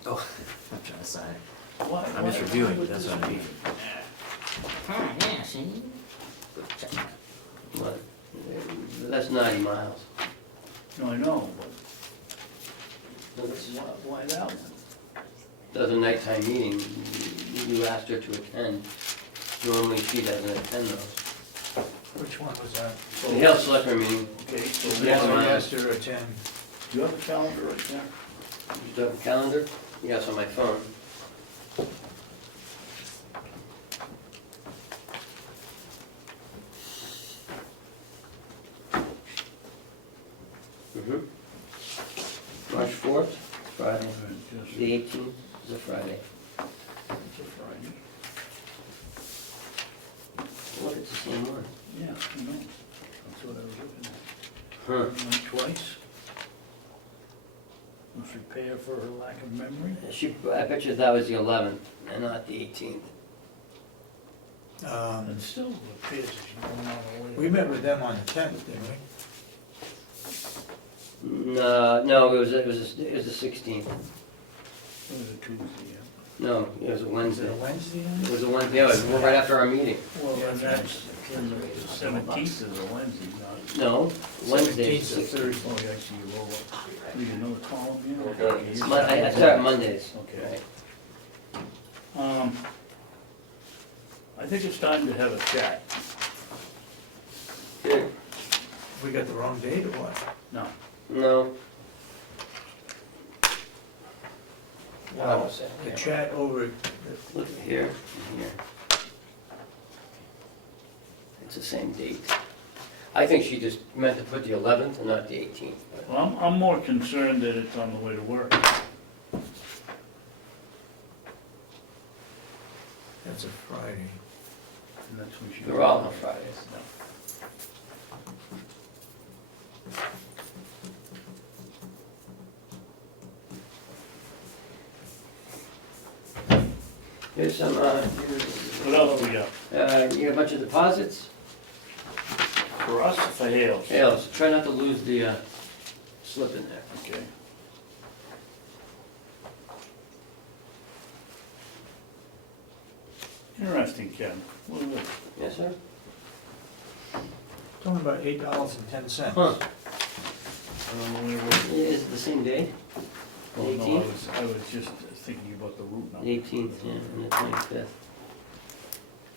Oh, I'm trying to sign it. Why- I'm just why- reviewing, why would that's this what I be? mean. Yeah, see? But that's 90 miles. No, I know, but That's- why that one? Does a nighttime meeting, you asked her to attend. Normally she doesn't attend those. Which one was that? The Hale Selectmen meeting, Okay, so Yeah, The now, one mine. I asked her to attend. do you have a calendar right there? you still have a calendar? Yes, on my phone. March 4th, Friday. Just- The 18th is a Friday. It's a Friday. Look, it's the same one. Yeah, I know, that's what I was looking at. Huh. Went twice. Must repair for her lack of memory. I bet you that was the 11th and not the 18th. And still appears as you don't know We met with them on the 10th, didn't we? No, it was the 16th. It was a Tuesday, yeah. No, it was a Was it Wednesday. a Wednesday? It was a Wednesday, yeah, it was right after our meeting. Well, Yeah, then that's, Then the 17th is a Wednesday, not. No, Wednesday. It's a Thursday. Oh, yeah, I see you roll up. Leave another column here? Okay. here's- I start Mondays. Okay. Right. I think it's time to have a chat. Good. We got the wrong date or what? No, No. Wow, the chat over, Look here, and here. It's the same date. I think she just meant to put the 11th and not the 18th. but- well, I'm more concerned that it's on the way to work. that's a Friday. And that's when she. They're all on Fridays. Here's some, What else we got? you got a bunch of deposits. For us, for Hales? Hales, try not to lose the slip in there. Okay. Interesting, Ken. What is it? Yes, sir? Talking about $8.10. Huh. I don't know where it was. Is it the same day? The Oh, no, 18th? I was just thinking about the route The number. 18th, yeah, and the 25th.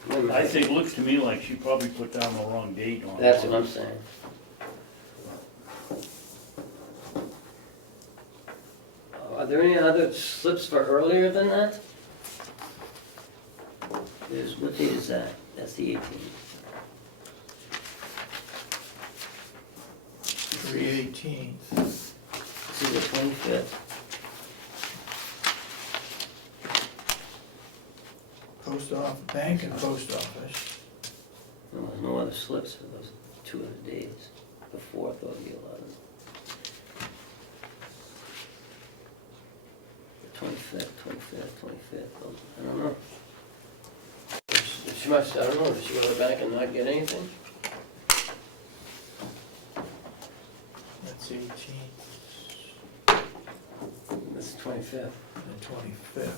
Wait a minute. I think, looks to me like she probably put down the wrong date on it. That's what I'm saying. Are there any other slips for earlier than that? There's, what date is that? That's the 18th. 3/18. This is the 25th. Post office, bank and post office. No, there's no other slips for those two other days, the 4th or the 11th. The 25th, oh, I don't know. She must, I don't know, did she go to the bank and not get anything? That's 18th This is 25th. and 25th.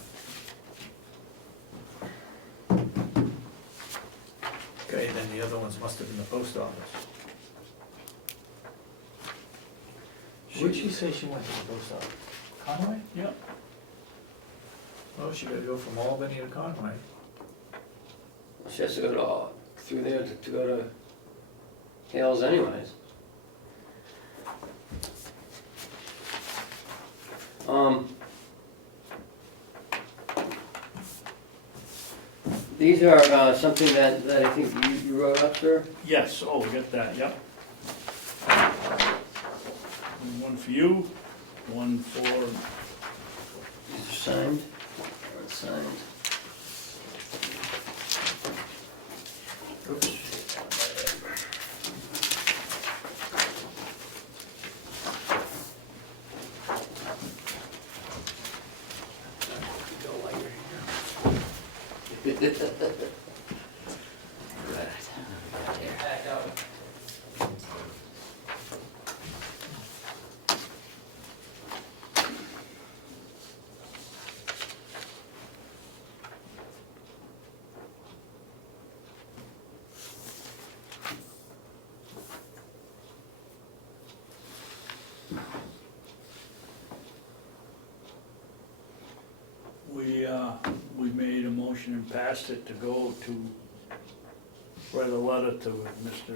Okay, then the other ones must have been the post office. Where'd she say she went to the post office? Conway? Yep. Oh, she gotta go from Albany to Conway. She has to go to, through there to go to Hales anyways. These are something that I think you wrote up, sir? Yes, oh, we got that, yep. One for you, one for, These are signed, unsigned. Oops. we made a motion and passed it to go to, write a letter to Mr.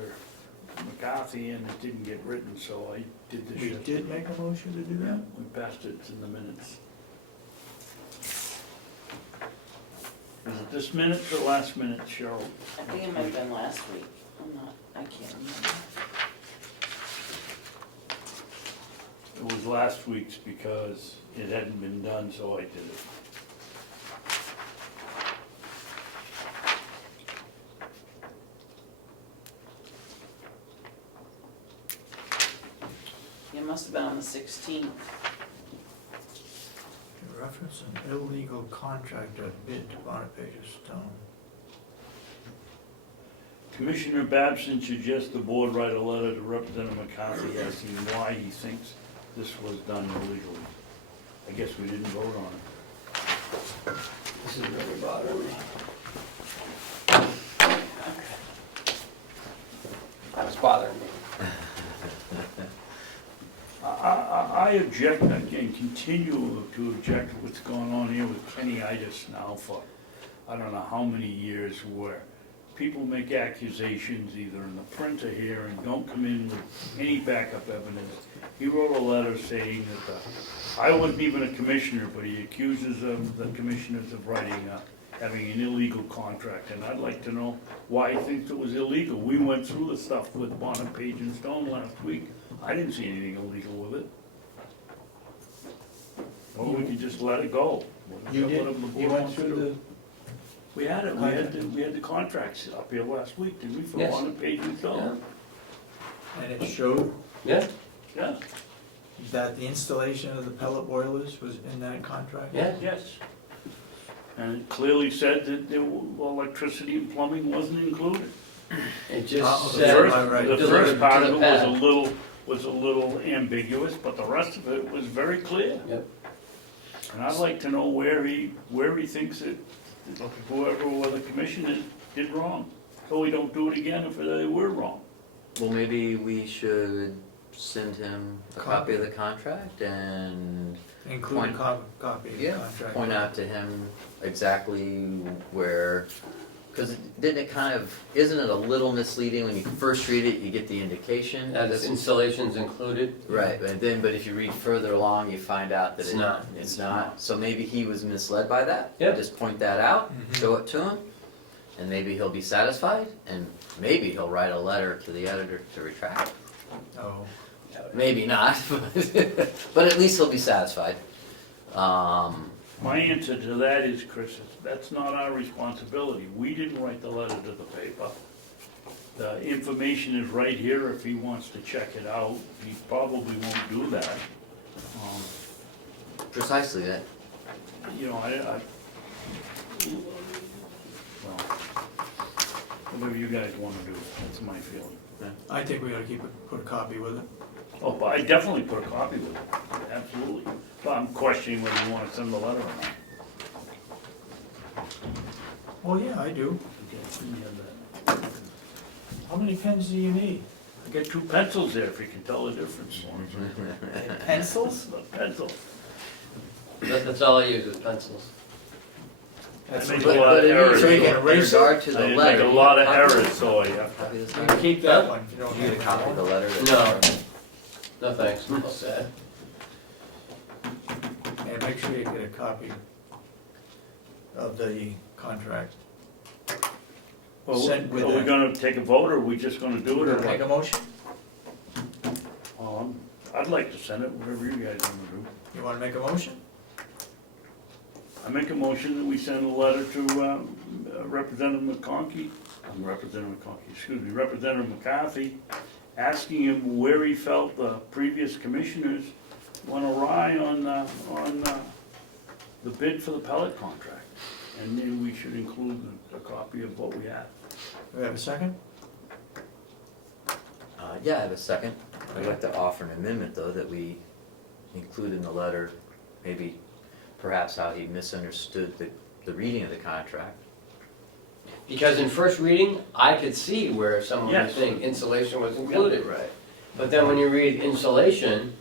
McCarthy, and it didn't get written, so I did this. We yesterday. did make a motion to do Yeah, that? we passed it, it's in the minutes. Is it this minute or last minute, Cheryl? I think it might have been last week, I can't remember. It was last week's because it hadn't been done, so I did it. It must have been on the 16th. Reference an illegal contractor bid to Bonnepager Stone. Commissioner Babson suggests the board write a letter to Representative McCarthy asking why he thinks this was done illegally. I guess we didn't vote on it. This is really bothering me. bothering me. I object, I can continue to object to what's going on here with Kenny-itis now for, I don't know how many years, where people make accusations either in the print or here and don't come in with any backup evidence. He wrote a letter saying that I wasn't even a commissioner, but he accuses the commissioners of having an illegal contract, and I'd like to know why he thinks it was illegal. We went through the stuff with Bonnet, Page and Stone last week. I didn't see anything illegal with it. Or we could just let it go. You did, Whatever the board you went wants to through do. We had it, we had the contracts up here last week, didn't we, for Yes. Bonnet, Page and Stone? and it showed Yeah, Yeah, that the installation of the pellet boilers was in that contract? yeah. yes. And it clearly said that electricity and plumbing wasn't included. It Oh, just the The said, first- first, the delivered first part to of the it was pad. a little ambiguous, but the rest of it was very clear. Yep. And I'd like to know where he thinks that whoever the commissioners did wrong, so we don't do it again if they were wrong. Well, maybe we should send him a copy of the contract and, Include a copy of the yeah, contract? point out to him exactly where, because didn't it kind of, isn't it a little misleading when you first read it, you get the indication? that is installations included. Right, but if you read further along, you find out that It's not. It's not. So maybe he was misled by that. Yep. Just point that out, Mhm. show it to him, and maybe he'll be satisfied, and maybe he'll write a letter to the editor to retract. Oh, Maybe not, but at least he'll be satisfied. My answer to that is, Chris, that's not our responsibility. We didn't write the letter to the paper. The information is right here if he wants to check it out. He probably won't do that. Precisely that. You know, well, whatever you guys wanna do, that's my feeling. I think we ought to put a copy with it. Oh, but I definitely put a copy with it, absolutely. But I'm questioning whether you wanna send the letter or not. Well, yeah, I do. Okay, let me have that. How many pens do you need? I got 2 pencils there, if you can tell the difference. Pencils? The pencil. That's all I use is pencils. That's I make But- a lot but of in errors. So you can in erase it? regard to the I letter. make a lot of you have a errors, so I have to. copy of this You letter? can keep that one if you don't You need a have copy of the it. letter? No. No thanks, I'm all set. And make sure you get a copy of the contract. Well, Send with are we that. gonna take a vote, or are we just gonna do it, or Make a what? motion? I'd like to send it, whatever you guys wanna do. You wanna make a motion? I make a motion that we send a letter to Representative McConkey, Representative McCarthy, asking him where he felt the previous commissioners went awry on the bid for the pellet contract. And then we should include a copy of what we have. Do we have a second? Yeah, I have a second. I'd like to offer an amendment, though, that we include in the letter, maybe perhaps how he misunderstood the reading of the contract. Because in first reading, I could see where someone was Yes. saying insulation was included. Right. But then when you read insulation,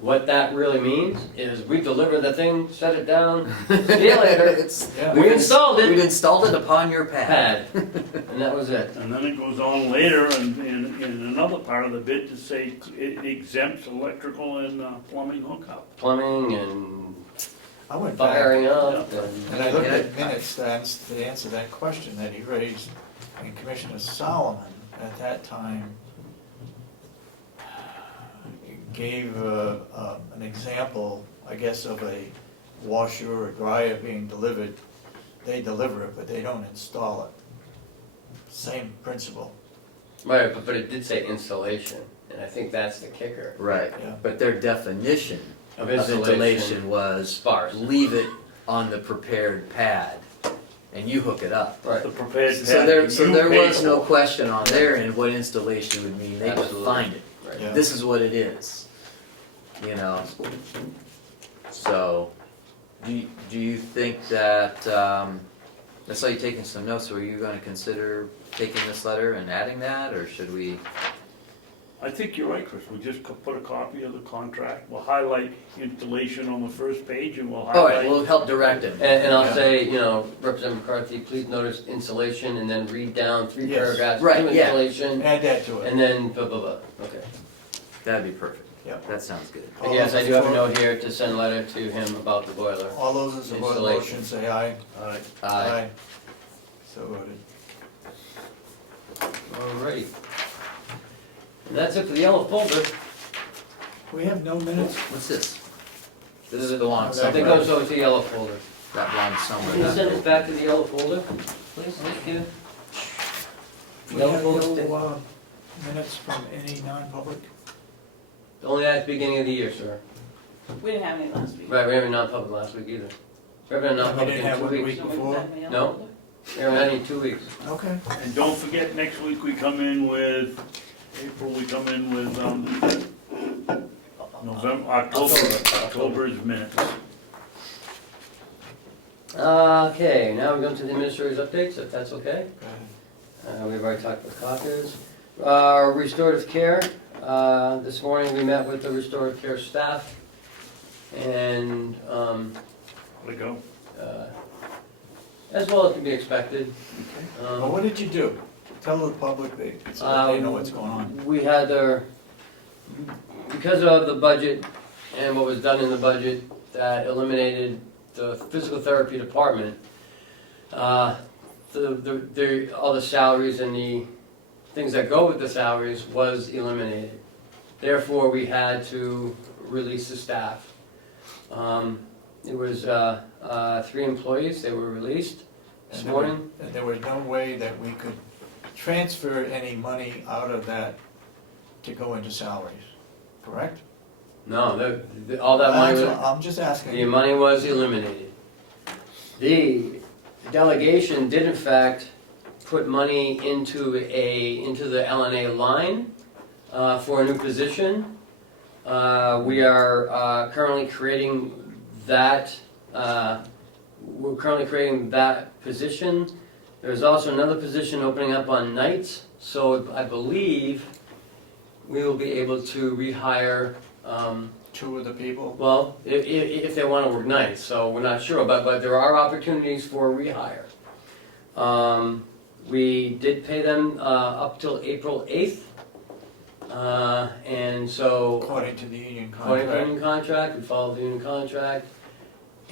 what that really means is we deliver the thing, set it down, see you later. It's, Yeah. We installed we'd it, installed it upon your pad. pad, and that was it. And then it goes on later in another part of the bid to say it exempts electrical and plumbing hookup. Plumbing and I went back firing up and. and I looked at minutes to answer that question that he raised, and Commissioner Solomon at that time gave an example, I guess, of a washer or dryer being delivered. They deliver it, but they don't install it. Same principle. Right, but it did say installation, and I think that's the kicker. Right, Yeah. but their definition Of of insulation was Sparse. leave it on the prepared pad and you hook it up. Right. The prepared pad. So there you pay was no for. question on their end what installation would mean. They Absolutely. defined it. Right. Yeah. This is what it is, you know? So, do you think that, I saw you taking some notes, were you gonna consider taking this letter and adding that, or should we I think you're right, Chris, we just put a copy of the contract, we'll highlight installation on the first page, and we'll All right, highlight. we'll help direct it. And I'll Yeah. say, you know, Representative McCarthy, please notice installation and then read down 3 Yes. paragraphs Right, to yeah. installation, Add that to it. and then blah, blah, blah, okay. That'd be perfect. Yep. That sounds good. And yes, I do have a note here to send a letter to him about the boiler. All those in support of the motion, say aye. Aye. So voted. Alright. And that's it for the yellow folder. We have no minutes? What's this? This belongs I think somewhere. goes over to the yellow folder. That belongs somewhere. Can you send it back to the yellow folder, please, thank you. We Yellow have folder. no minutes from any non-public? Only at the beginning of the year, sir. We didn't have any last week. Right, we haven't been non-public last week either. We haven't been We non-public didn't in have 2 one the weeks. week So we before? didn't have any No. other? We haven't had any in 2 weeks. Okay. And don't forget, next week we come in with, April, we come in with, October's minutes. Okay, now we're going to the administrator's updates, if that's okay. Go ahead. We've already talked about copiers. Restorative care, this morning we met with the restorative care staff. And, How'd it go? as well as can be expected. Well, what did you do? Tell the public so that they know what's going on. We had because of the budget and what was done in the budget that eliminated the physical therapy department, all the salaries and the things that go with the salaries was eliminated. Therefore, we had to release the staff. It was 3 employees, they were released this morning. And there was no way that we could transfer any money out of that to go into salaries, correct? No, all that money was. I'm just asking. The money was eliminated. The delegation did in fact put money into the LNA line for a new position. We are currently creating that. We're currently creating that position. There's also another position opening up on nights, so I believe we will be able to rehire. 2 of the people? Well, if they want to work nights, so we're not sure, but there are opportunities for rehire. We did pay them up till April 8th, and so According to the union according to the contract. union contract, we followed the union contract,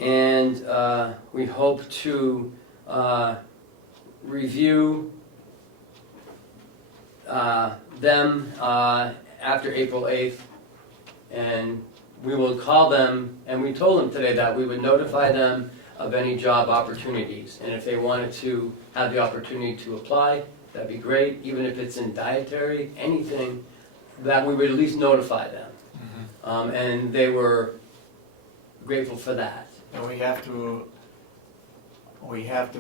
and we hope to review them after April 8th, and we will call them, and we told them today that we would notify them of any job opportunities, and if they wanted to have the opportunity to apply, that'd be great, even if it's in dietary, anything, that we would at least notify them. Mhm. And they were grateful for that. And we have to,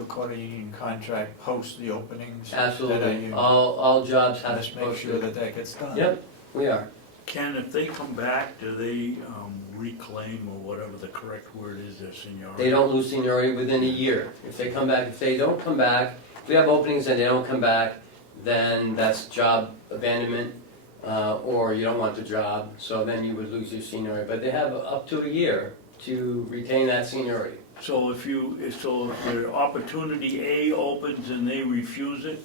according to union contract, post the openings. that are Absolutely, union. all jobs have Just to make post sure it. that that gets done. Yep, we are. Ken, if they come back, do they reclaim, or whatever the correct word is, their seniority? They don't lose seniority within a year. If they come back, if they don't come back, if we have openings and they don't come back, then that's job abandonment, or you don't want the job, so then you would lose your seniority. But they have up to a year to retain that seniority. So if their opportunity A opens and they refuse it,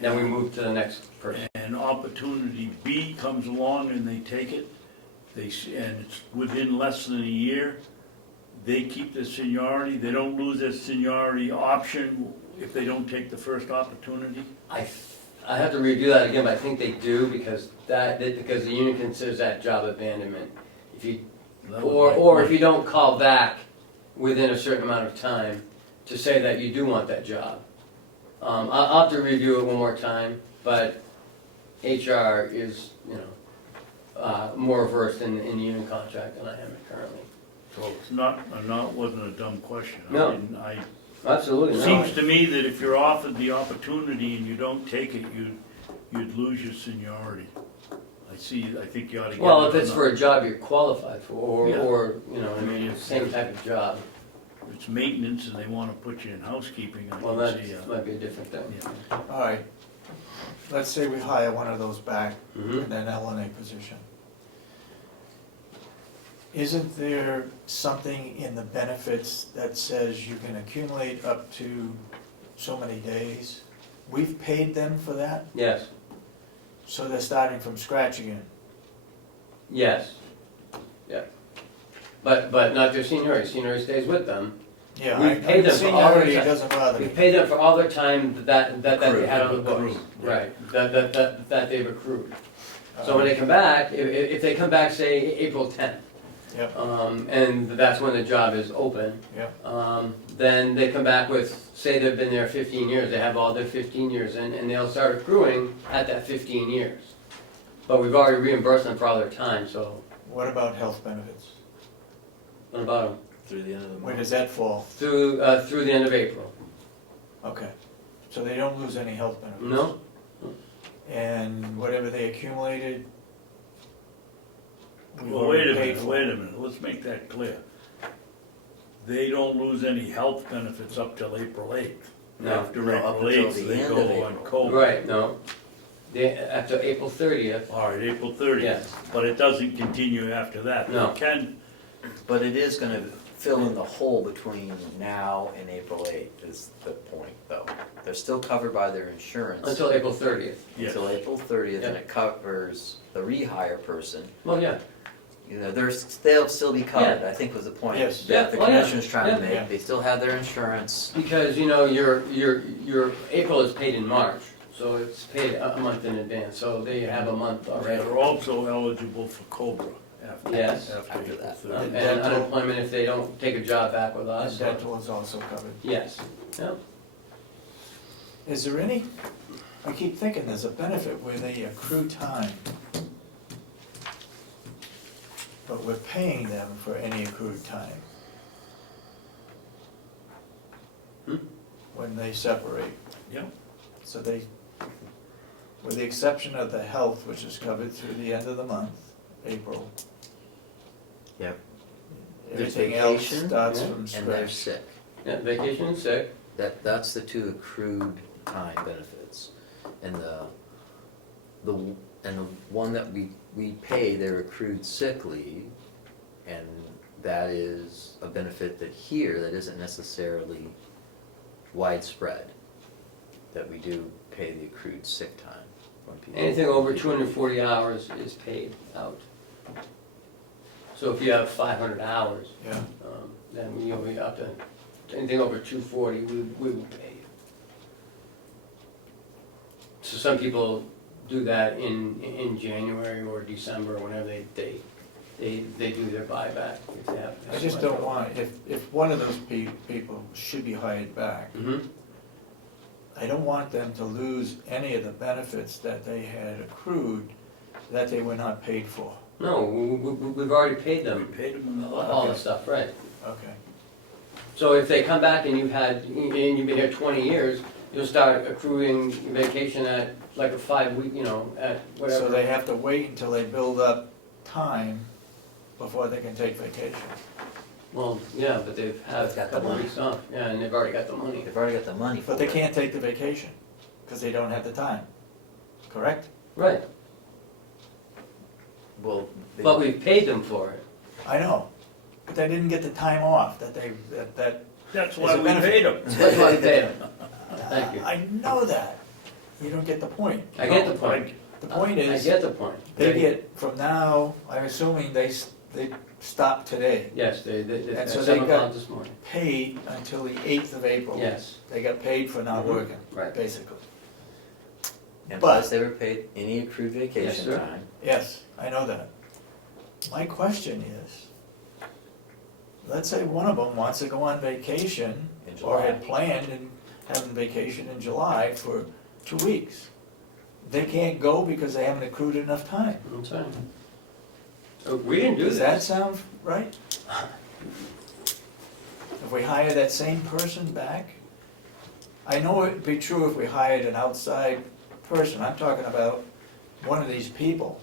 Then we move to the next person. and opportunity B comes along and they take it, and it's within less than a year, they keep their seniority, they don't lose their seniority option if they don't take the first opportunity? I have to review that again, but I think they do because because the union considers that job abandonment. If you That was my Or if you don't call back within a certain amount of time to say that you do want that job. I'll have to review it one more time, but HR is, more versed in the union contract than I am currently. So it's wasn't a dumb question. No. Absolutely not. Seems to me that if you're offered the opportunity and you don't take it, you'd lose your seniority. I think you ought to get. Well, if it's for a job you're qualified for, Yeah. or I mean, if same type of job, If it's maintenance and they wanna put you in housekeeping, I well, can that see, might be a different thing. yeah. All right. let's say we hire one of those back Mhm. in an LNA position. Isn't there something in the benefits that says you can accumulate up to so many days? We've paid them for that, Yes, so they're starting from scratch again. yes, yeah. But not their seniority, seniority stays with them. Yeah, We've paid them for all their seniority time. doesn't bother We me. pay them for all their time that they had on the books. Accrued. Right, that they've accrued. So when they come back, if they come back, say, April 10th, Yep, and that's when the job is open, yep, then they come back with, say they've been there 15 years, they have all their 15 years in, and they'll start accruing at that 15 years. But we've already reimbursed them for all their time, so what about health benefits? what about them? Through the end of the Where month. does that fall? Through the end of April. Okay, so they don't lose any health benefits? No? And whatever they accumulated? we've Well, wait a already paid minute, for. wait a minute, let's make that clear. They don't lose any health benefits up till April 8th. No. After No, up April until 8th, the they end go of on April. COVID. Right, no. After April 30th, All right, April 30th. Yes. But it doesn't continue after that. No. It can, But it is gonna fill in the hole between now and April 8th is the point, though. They're still covered by their insurance until April 30th. yes. until April 30th, and Yeah. it covers the rehire person. Well, yeah, You know, they'll still be covered, I think was the point Yes. that the Yeah, oh, yeah. commissioner's trying to Yeah. make. They still have their insurance. because, you know, your April is paid in March, so it's paid a month in advance, so they have a month already. They're also eligible for COBRA after, Yes. after After April that. 30th. And unemployment if they don't take a job back with And us. dental is also covered. Yes, yeah. Is there any, I keep thinking there's a benefit where they accrue time, but we're paying them for any accrued time. Hmm? When they separate. Yeah. So they, with the exception of the health, which is covered through the end of the month, April. Yep. There's Everything else vacation, starts yeah, from And they're scratch. sick. Yeah, vacation and sick, That's the two accrued time benefits. And the one that we pay their accrued sick leave, and that is a benefit that here, that isn't necessarily widespread, that we do pay the accrued sick time when people. anything over 240 hours is paid out. So if you have 500 hours, Yeah, then you'll be up to, anything over 240, we will pay you. So some people do that in January or December, whenever they do their buyback, if they have. I just don't want, if one of those people should be hired back, Mm-hmm, I don't want them to lose any of the benefits that they had accrued that they were not paid for. no, we've already paid We them paid them in the all the last. stuff, right. Okay. So if they come back and you've been here 20 years, you'll start accruing vacation at like a 5-week, at whatever. So they have to wait until they build up time before they can take vacation. Well, yeah, but they've had They've a got the couple of money. weeks off, yeah, and they've already got the money. They've already got the money for it. But they can't take the vacation, because they don't have the time, correct? Right, Well, but we've paid them for it. I know, but they didn't get the time off that they, that. That's It's why a we benefit. paid them. That's why we paid them. Thank you. I know that. You don't get the point. I get the point. The point I is, get the point. they get, from now, I'm assuming they stop today, Yes, they And at so 7 they got- o'clock this morning. paid until the 8th of April. Yes, They got paid for not Mhm. working, right. basically. And but- plus they were paid any accrued Yes, vacation sir. time. Yes, I know that. My question is, let's say one of them wants to go on vacation, In or July. had planned and having vacation in July for 2 weeks. They can't go because they haven't accrued enough time. I'm sorry. We didn't do Does that this. sound right? If we hire that same person back? I know it'd be true if we hired an outside person, I'm talking about one of these people.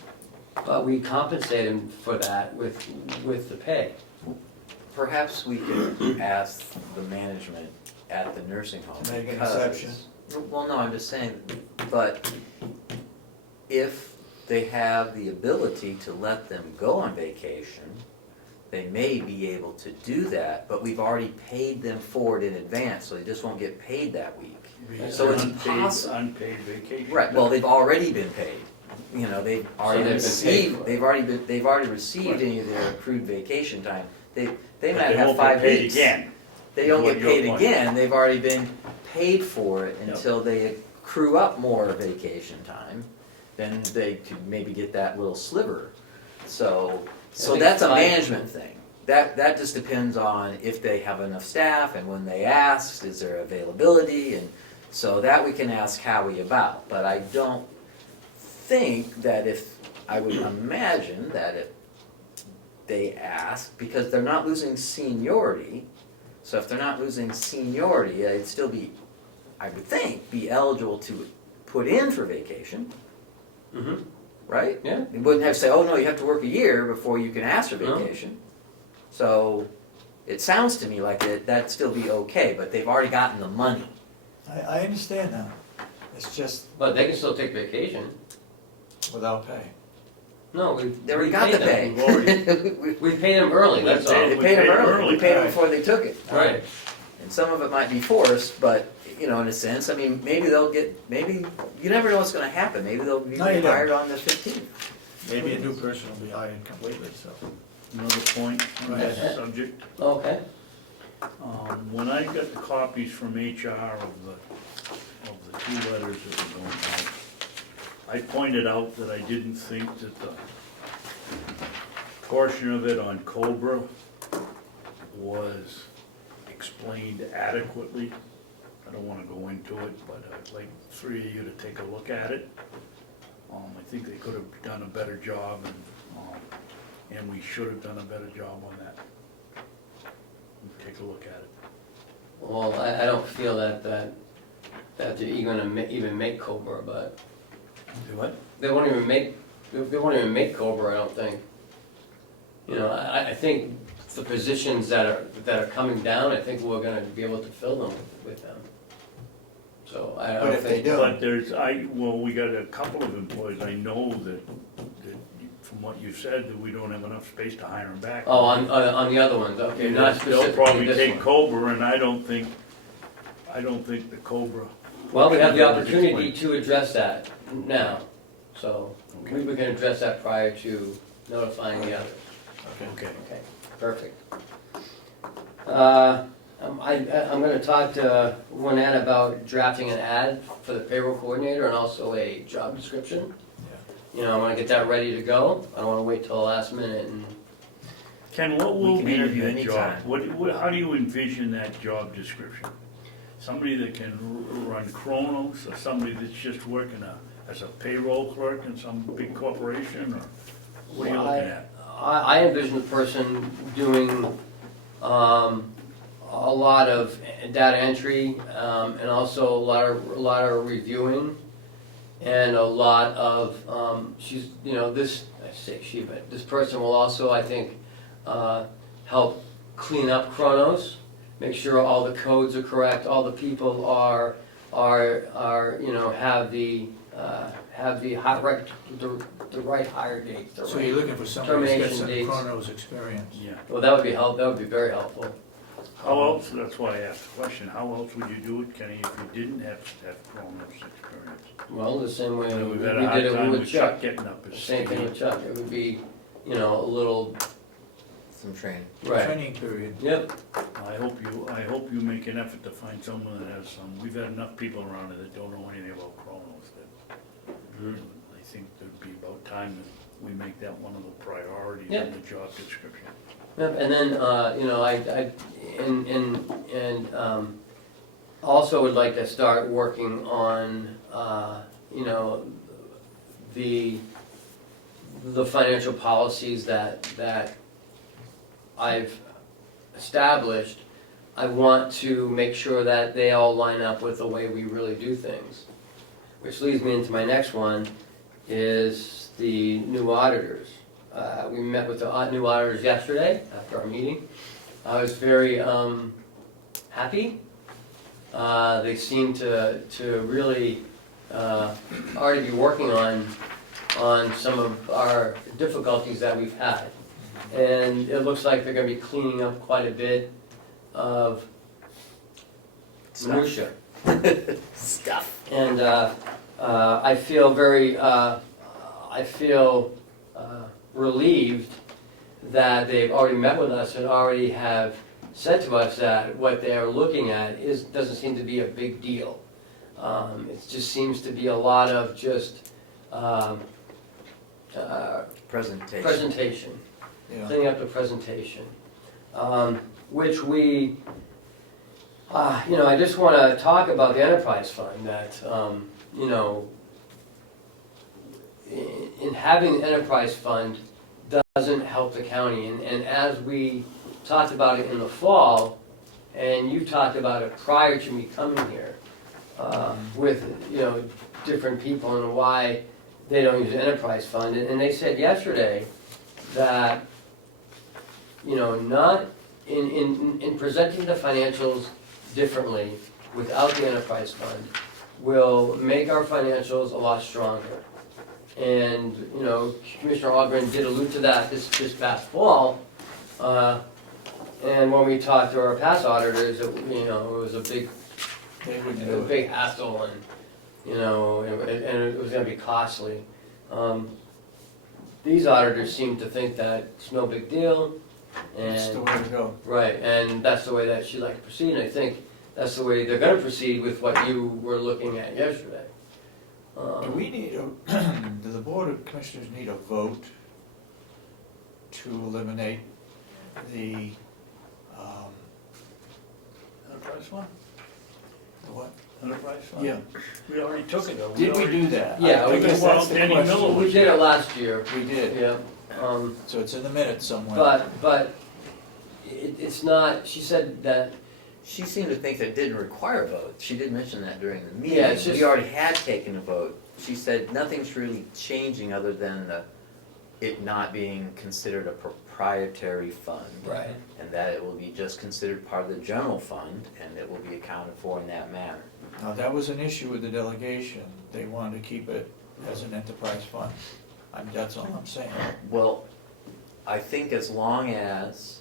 But we compensate them for that with the pay. Perhaps we could ask the management at the nursing home. Make an because exception. Well, no, I'm just saying, but if they have the ability to let them go on vacation, they may be able to do that, but we've already paid them for it in advance, so they just won't get paid that week. So it's Unpaid vacation. Right, well, they've already been paid. You know, they've already they've been paid for received, it. they've already received any of their accrued vacation time. They But might have won't 5 get paid weeks. again. They don't is get what your paid point again, they've already been paid for it Yep. until they accrue up more vacation time. Then they could maybe get that little sliver. So think that's a 5 management thing. That just depends on if they have enough staff and when they ask, is there availability? And so that we can ask Howie about. But I don't think that I would imagine that if they ask, because they're not losing seniority, so if they're not losing seniority, they'd still be, I would think, be eligible to put in for vacation, Mm-hmm. right? Yeah. You wouldn't have to say, oh no, you have to work a year before you can ask for No. vacation. So it sounds to me like that'd still be okay, but they've already gotten the money. I understand now. It's just But they can still take vacation. without pay. No, They already got the pay. We've already- We paid them early, that's all. They paid them early, we paid them before they took it. Right. And some of it might be forced, but, you know, in a sense, I mean, maybe you never know what's gonna happen, maybe they'll be No, you don't. hired on the 15th. Maybe a new person will be hired completely, so. Another point on this Right. subject. Okay. When I got the copies from HR of the 2 letters that were going out, I pointed out that I didn't think that the portion of it on Cobra was explained adequately. I don't wanna go into it, but I'd like 3 of you to take a look at it. I think they could have done a better job, and we should have done a better job on that. Take a look at it. Well, I don't feel that they're even make Cobra, but Do what? they won't even make Cobra, I don't think. You know, I think the positions that are coming down, I think we're gonna be able to fill them with them. So I But don't if they think, do, Well, we got a couple of employees, I know that from what you said, that we don't have enough space to hire them back. oh, on the other ones, okay, not They'll specifically probably this take one. Cobra, and I don't think the Cobra. Well, we have the portion of it is opportunity explained. to address that now, so Okay. we can address that prior to notifying the others. Okay. Okay, perfect. I'm gonna talk to Juanette about drafting an ad for the payroll coordinator and also a job description. You know, I wanna get that ready to go, I don't wanna wait till the last minute and, Ken, what We will can be in interview that job? anytime. How do you envision that job description? Somebody that can run Kronos, or somebody that's just working as a payroll clerk in some big corporation, or what are you looking at? I envision the person doing, a lot of data entry, and also a lot of reviewing, and a lot of, she's, you know, I say she, but this person will also, I think, help clean up Kronos, make sure all the codes are correct, all the people are, you know, have the right hire date, the so right. you're looking for somebody who's got termination some dates. Chronos experience. Yeah. Well, that would be very helpful. How else, that's why I asked the question, how else would you do it, Kenny, if you didn't have Kronos experience? Well, the same way And we we've did had a hard it time with with Chuck. Chuck getting up his Same thing speed. with Chuck, it would be, you know, a little, Some training. right, Training period. yep, I hope you make an effort to find someone that has some, we've had enough people around here that don't know anything about Kronos that, I think it'd be about time that we make that one of the priorities Yeah. in the job description. yep, and then, you know, also would like to start working on, you know, the financial policies that I've established. I want to make sure that they all line up with the way we really do things. Which leads me into my next one, is the new auditors. We met with the new auditors yesterday after our meeting. I was very happy They seem to really already be working on some of our difficulties that we've had. And it looks like they're gonna be cleaning up quite a bit of minutia. Stuff. And I feel relieved that they've already met with us and already have said to us that what they're looking at doesn't seem to be a big deal. It just seems to be a lot of just presentation, Yeah. cleaning up the presentation, which we, I just want to talk about the enterprise fund that, in having the enterprise fund doesn't help the county. And as we talked about it in the fall, and you talked about it prior to me coming here, with, different people and why they don't use the enterprise fund. And they said yesterday that, not in presenting the financials differently without the enterprise fund will make our financials a lot stronger. And, Commissioner Ahlgren did allude to that this past fall. And when we talked to our past auditors, it was a big, They wouldn't a do it. big hassle and, and it was gonna be costly. These auditors seem to think that it's no big deal. It's the And, way to go. right, and that's the way that she'd like to proceed. And I think that's the way they're gonna proceed with what you were looking at yesterday. Do we need do the Board of Commissioners need a vote to eliminate the, Enterprise fund? the what? Enterprise fund? Yeah, We already took it, though. did we do that? Yeah, I we guess did. that's the Well, Danny question. Miller We did it last year, We did, yeah. so it's in the minutes somewhere. But it's not, she said that, She seemed to think that it didn't require a vote. She did mention that during the meeting. Yeah, it's just- We already had taken a vote. She said nothing's really changing other than it not being considered a proprietary fund. right, And that it will be just considered part of the general fund and it will be accounted for in that manner. Now, that was an issue with the delegation, they wanted to keep it as an enterprise fund. That's all I'm saying. Well, I think as long as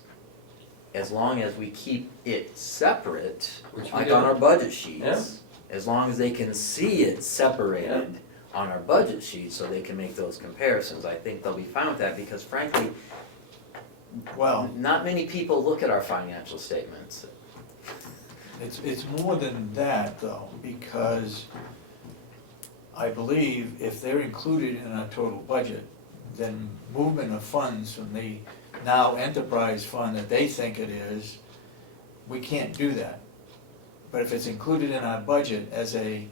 we keep it separate, Which we like do. on our budget Yeah. sheets, as long as they can see it separated on our budget sheets so they can make those comparisons, I think they'll be fine with that because frankly, Well, not many people look at our financial statements. it's more than that though, because I believe if they're included in our total budget, then movement of funds from the now enterprise fund that they think it is, we can't do that. But if it's included in our budget as a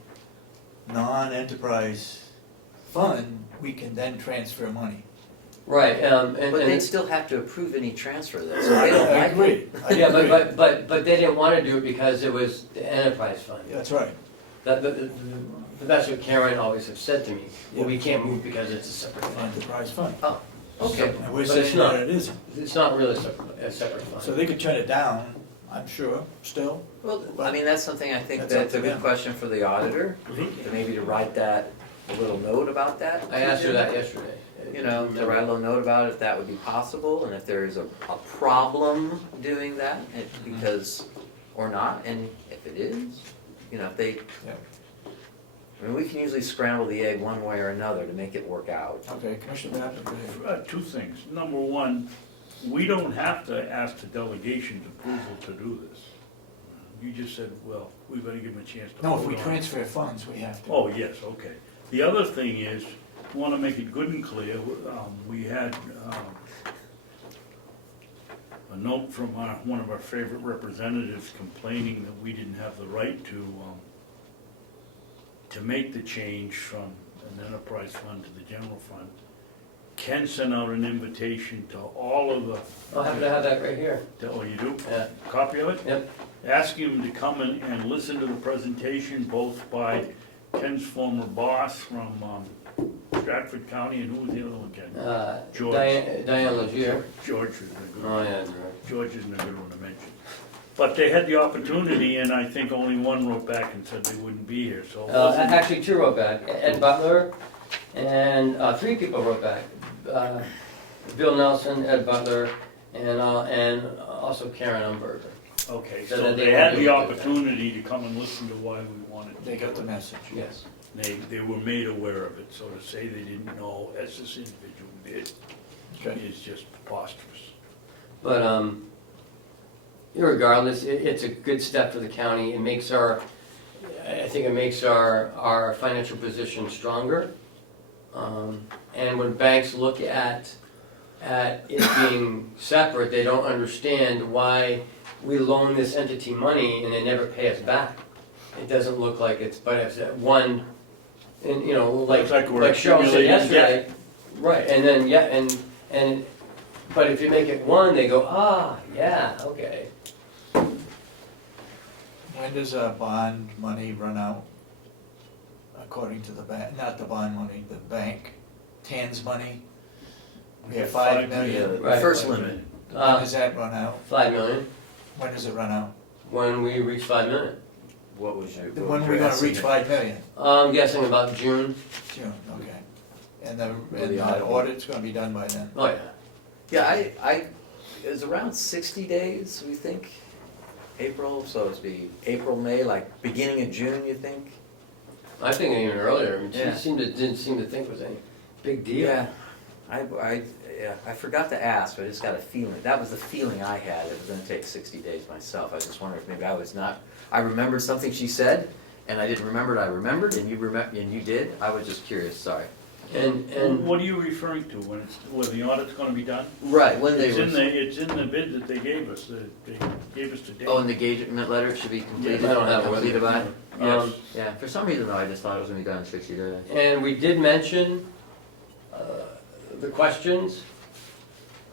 non-enterprise fund, we can then transfer money. right, But they'd and, still have to approve any transfer though, so they don't I like it. agree, I yeah, agree. but they didn't want to do it because it was the enterprise fund. That's right. That's what Karen always have said to me, well, we can't move because it's a separate fund. Enterprise fund. Oh, okay. And we're But it's saying not. that it isn't. It's not really a separate So fund. they could turn it down, I'm sure, still. Well, I mean, that's something I think That's up that's a to good them. question for the auditor, maybe to write that, a little note about that. I asked her that yesterday. To write a little note about it, if that would be possible, and if there is a problem doing that, because, or not, and if it is, if they, Yeah. I mean, we can usually scramble the egg one way or another to make it work out. Okay, Commissioner Babson, go ahead. Two things. Number one, we don't have to ask the delegation's approval to do this. You just said, well, we better give them a chance to No, if vote we on it. transfer funds, we have to. Oh, yes, okay. The other thing is, want to make it good and clear, we had a note from one of our favorite representatives complaining that we didn't have the right to make the change from an enterprise fund to the general fund. Ken sent out an invitation to all of the, I'll have to have that right here. oh, you do? Yeah. Copy of it? Yep. Asking him to come and listen to the presentation, both by Ken's former boss from Stratford County, and who was the other one, Ken? George. Diane Legier. George isn't a good Oh, one. yeah, right. George isn't a good one to mention. But they had the opportunity, and I think only one wrote back and said they wouldn't be here, so. it wasn't- Actually, two wrote back, Ed Butler, and three people wrote back. Bill Nelson, Ed Butler, and also Karen Umberger. Okay, So so that they they had won't the do it. opportunity to come and listen to why we wanted. to They got do the it. message. Yes. They were made aware of it, so to say they didn't know, as this individual did, Okay. is just preposterous. But regardless, it's a good step for the county. It makes I think it makes our financial position stronger. And when banks look at it being separate, they don't understand why we loan this entity money and they never pay us back. It doesn't look like it's, but it's one, and you know, Looks like we're like Cheryl said accumulating yesterday. Right, and then, yeah, and, but if you make it one, they go, yeah, okay. When does our bond money run out? According to the bank, not the bond money, the bank, TAN's money? We have 5 million. Right. First limit. When does that run out? 5 million, When does it run out? when we reach 5 million. What was your? When are we gonna reach 5 million? I'm guessing about June. June, okay. And the the audit. audit's gonna be done by then? Oh, yeah. Yeah, it was around 60 days, we think, April, so it'd be April, May, like beginning of June, you think? I think even earlier. I mean, Yeah. she didn't seem to think it was any big deal. Yeah, I forgot to ask, but I just got a feeling, that was the feeling I had, it was gonna take 60 days myself. I was just wondering if maybe I remembered something she said, and I didn't remember it, I remembered, and you did, I was just curious, sorry. And What are you referring to, when the audit's gonna be done? Right, when they It's were. it's in the bid that they gave us, the date. Oh, and the engagement letter should be completed? Yeah, I don't have it with me. Completed by? Yes. Yeah, for some reason though, I just thought it was gonna be done in 60 days. and we did mention the questions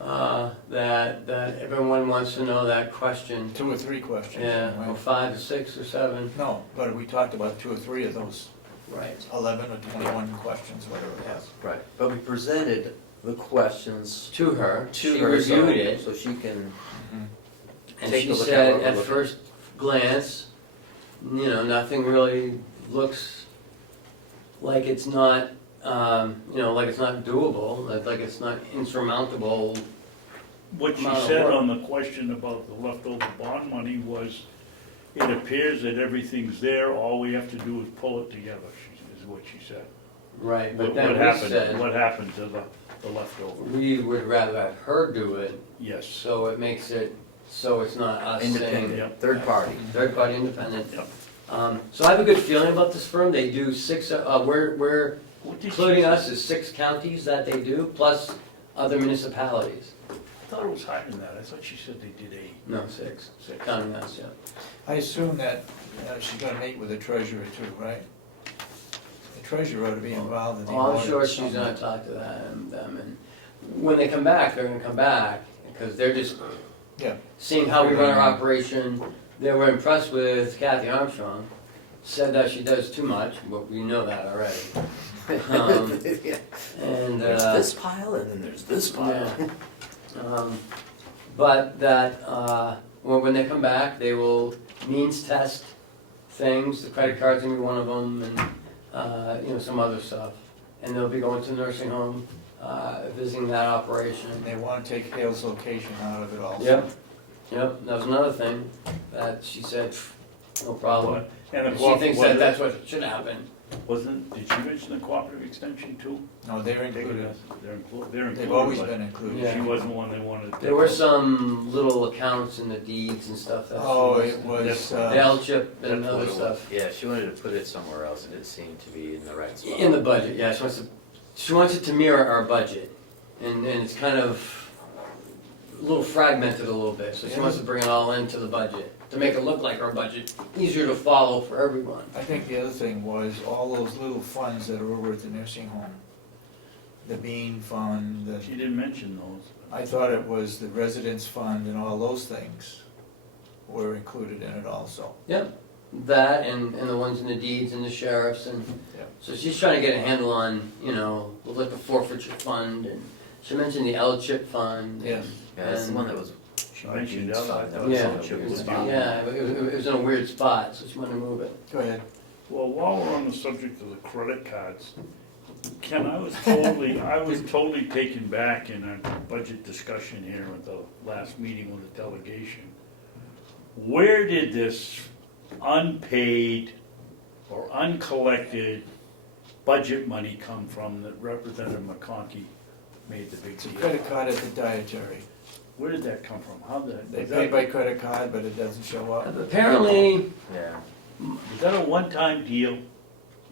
that everyone wants to know that question. 2 or 3 questions. Yeah, or right? 5 or 6 or 7. No, but we talked about 2 or 3 of those Right. 11 or 21 questions, whatever it was. Right, but we presented the questions To her. to She her, reviewed it. so she can, And Take she a look at said, what we're at looking- first glance, nothing really looks like it's not, like it's not doable, like it's not insurmountable. What she Amount of said work. on the question about the leftover bond money was, it appears that everything's there, all we have to do is pull it together, is what she said. Right, but What then we happened, said, what happened to the leftover? we would rather have her do it, Yes. so it makes it, so it's not us saying. independent, Yep. third party. Third party independent. Yep. So I have a good feeling about this firm, they do 6, we're What did she including say? us is 6 counties that they do, plus other municipalities. I thought it was higher than that, I thought she said they did 8. No, 6, 6. counting us, yeah. I assume that she's gonna meet with the treasurer too, right? The treasurer ought to be involved in the Oh, I'm audit sure she's somehow. gonna talk to them, and when they come back, they're gonna come back, because they're just Yeah. seeing how we run our operation. They were impressed with Kathy Armstrong, said that she does too much, but we know that already. Yeah. And, There's this pile and then there's this pile. yeah. But that, when they come back, they will means test things, the credit card's gonna be one of them, and, some other stuff. And they'll be going to the nursing home, visiting that operation. And they wanna take Hale's location out of it also. Yep, that was another thing that she said, no problem. And the She cooperative, thinks that that's what should happen. did she mention the cooperative extension too? No, they're included. They're included. They've always been included. Yeah. She wasn't one they wanted to. There were some little accounts in the deeds and stuff that. Oh, it was, The L chip and That's what other it was. stuff. Yeah, she wanted to put it somewhere else and it seemed to be in the right spot. In the budget, yeah, she wants it to mirror our budget, and it's kind of a little fragmented a little bit, so she wants to bring it all into the budget, to make it look like our budget, easier to follow for everyone. I think the other thing was all those little funds that are over at the nursing home. The Bean Fund, She didn't mention those. I thought it was the residence fund and all those things were included in it also. Yep, that and the ones in the deeds and the sheriffs, and, Yep. so she's trying to get a handle on, like the forfeiture fund, and she mentioned the L chip fund. Yes. Yeah, that's the And- one that was She mentioned Dean's that, I fund, thought that was Yeah, on something Chip's was fund. down. Yeah, it was in a weird spot, so she wanted to move it. Go ahead. Well, while we're on the subject of the credit cards, Ken, I was totally taken back in our budget discussion here at the last meeting with the delegation. Where did this unpaid or uncollected budget money come from that Representative McConkey made the big It's a deal? credit card at the dietary. Where did that come from? How did that? They was pay that- by credit card, but it doesn't show up. Apparently, Yeah. Was that a one-time deal?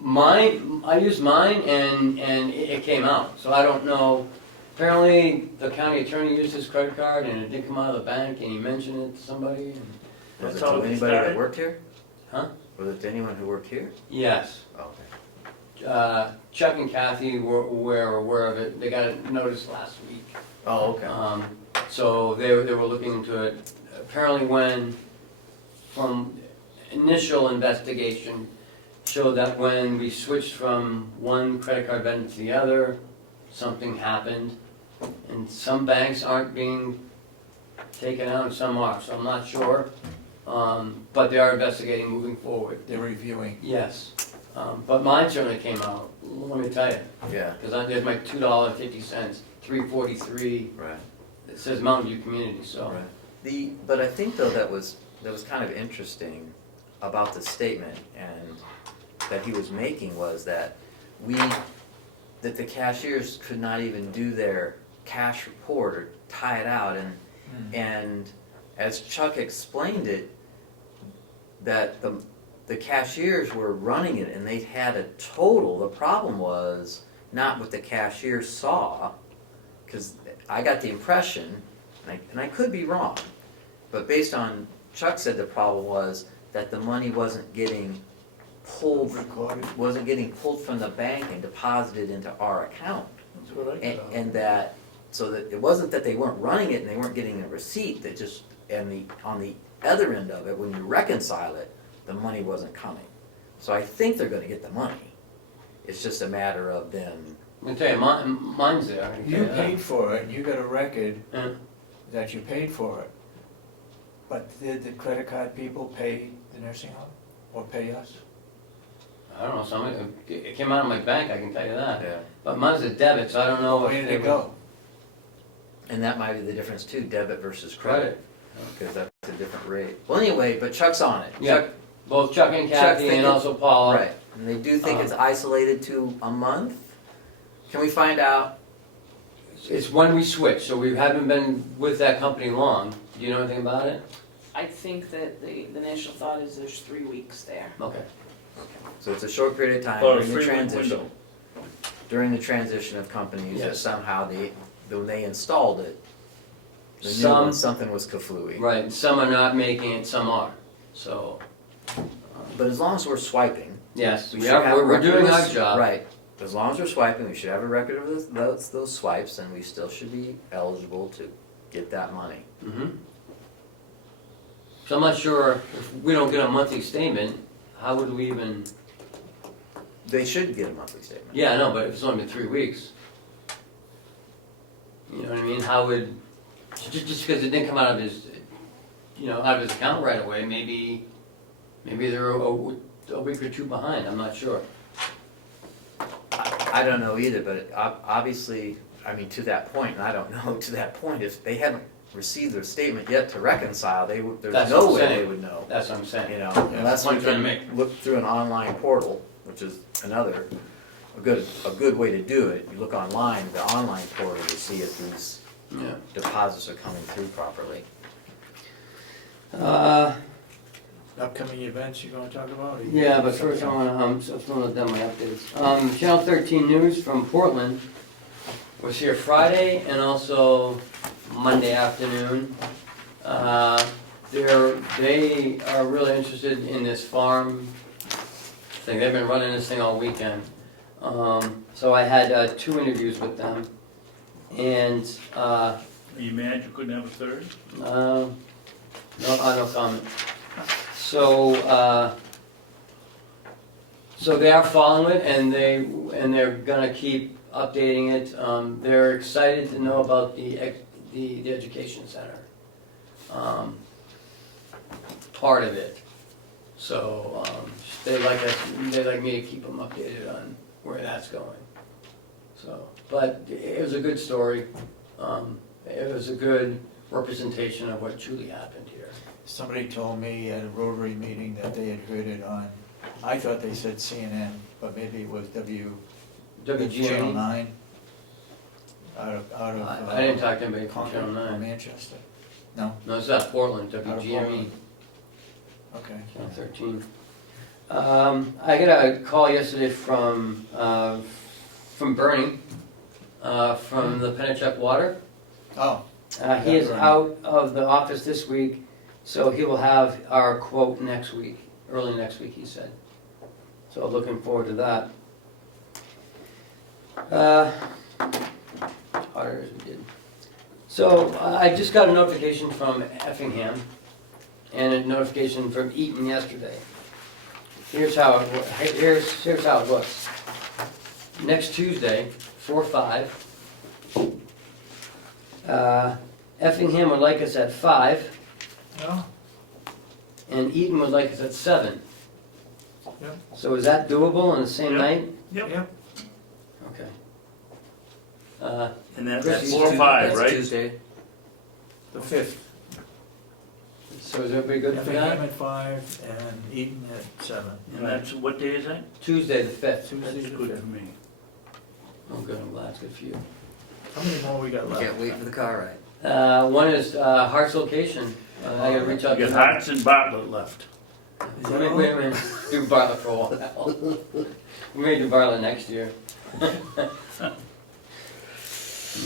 I used mine and it came out, so I don't know. Apparently, the county attorney used his credit card and it didn't come out of the bank and he mentioned it to somebody. And Was it That's how to it anybody that started? worked here? Huh? Was it to anyone who worked here? yes, Okay. Chuck and Kathy were aware of it. They got a notice last week. Oh, okay. So they were looking into it. Apparently from initial investigation, showed that when we switched from one credit card vendor to the other, something happened. And some banks aren't being taken out and some are, so I'm not sure. But they are investigating moving forward. They're reviewing. Yes, but mine certainly came out, let me tell you. Yeah, Because there's my $2.50, $3.43. right. It says Mountain View Community, so. Right. But I think though that was kind of interesting about the statement and that he was making was that that the cashiers could not even do their cash report or tie it out and as Chuck explained it, that the cashiers were running it and they had a total. The problem was not what the cashiers saw, because I got the impression, and I could be wrong, but based on, Chuck said the problem was that the money wasn't getting pulled from the bank and deposited into our account. That's what I got. And that, so that it wasn't that they weren't running it and they weren't getting a receipt, that just, on the other end of it, when you reconcile it, the money wasn't coming. So I think they're gonna get the money. It's just a matter of them, I'm gonna tell you, mine's there. I can tell You that. paid for it, and you got a record Yeah. that you paid for it. But did the credit card people pay the nursing home, or pay us? I don't know, somebody, it came out of my bank, I can tell you that. yeah. But mine's a debit, so I don't know if Where did they it go? And that might be the difference too, debit versus credit, because that's a different rate. Well, anyway, but Chuck's on it. Yeah. Chuck, Both Chuck and Kathy thinking- and also Paula. right, and they do think it's isolated to a month? Can we find out? It's when we switch, so we haven't been with that company long. Do you know anything about it? I think that the initial thought is there's 3 weeks there. Okay. So it's a short period of time About a during the 3-week transition. window. During the transition of companies, that Yes. somehow when they installed it, the new Some- one, something was kaflooey. Right, and some are not making it, some are, so, But as long as we're swiping, yes, we we should have are, a we're record doing of our those- job. Right, as long as we're swiping, we should have a record of those swipes, and we still should be eligible to get that money. Mhm. So I'm not sure, if we don't get a monthly statement, how would we even, They should get a monthly statement. yeah, I know, but if it's only been 3 weeks. You know what I mean, how would, just because it didn't come out of his, out of his account right away, maybe they're a week or two behind, I'm not sure. I don't know either, but obviously, I mean, to that point, and I don't know, to that point, if they haven't received their statement yet to reconcile, there's That's no what I'm way saying. they would know. That's what I'm saying. You know, that's unless the we point I'm can trying to look through an online portal, which is a good way to do it. You look online, the online portal, to see if these Yeah. deposits are coming through properly. Upcoming events you're gonna talk about? or you- Yeah, but first I wanna, so I'm not done my updates. Channel 13 News from Portland was here Friday and also Monday afternoon. They are really interested in this farm thing. They've been running this thing all weekend. So I had 2 interviews with them. And, Are you mad you couldn't have a third? no comment. So, so they are following it, and they're gonna keep updating it. They're excited to know about the education center. part of it. So, they like me to keep them updated on where that's going. So, but it was a good story. It was a good representation of what truly happened here. Somebody told me at a Rotary meeting that they had heard it on, I thought they said CNN, but maybe it was Channel WGME? 9. Out of. I didn't talk to anybody from Concord Channel or 9. Manchester. No? No, it's not Portland, Out of WGME, Portland. Okay. Channel 13. I got a call yesterday from Bernie, from the Pennachuck Water. Oh, He is out of the office this week, so he will have our quote next week, early next week, he said. So looking forward to that. Auditors we did. So I just got a notification from Effingham and a notification from Eaton yesterday. Here's how it looks. Next Tuesday, 4/5. Effingham would like us at 5, no? and Eaton would like us at 7. Yep. So is that doable on the same Yep. night? Yep. Okay. And that's Chris, 4 or 5, That's right? Tuesday. The 5th. So is everybody good for Effingham that? at 5 and Eaton at 7. And that's, what day is that? Tuesday the 5th. Tuesday That's the good 5th. for me. Oh good, I'm glad, it's good for you. How many more we got left? Can't wait for the car ride. One is Hart's location. I gotta reach out You to got Hearts and Bartlett left. Is that all? Wait a minute, do Bartlett for a while. We may do Bartlett next year.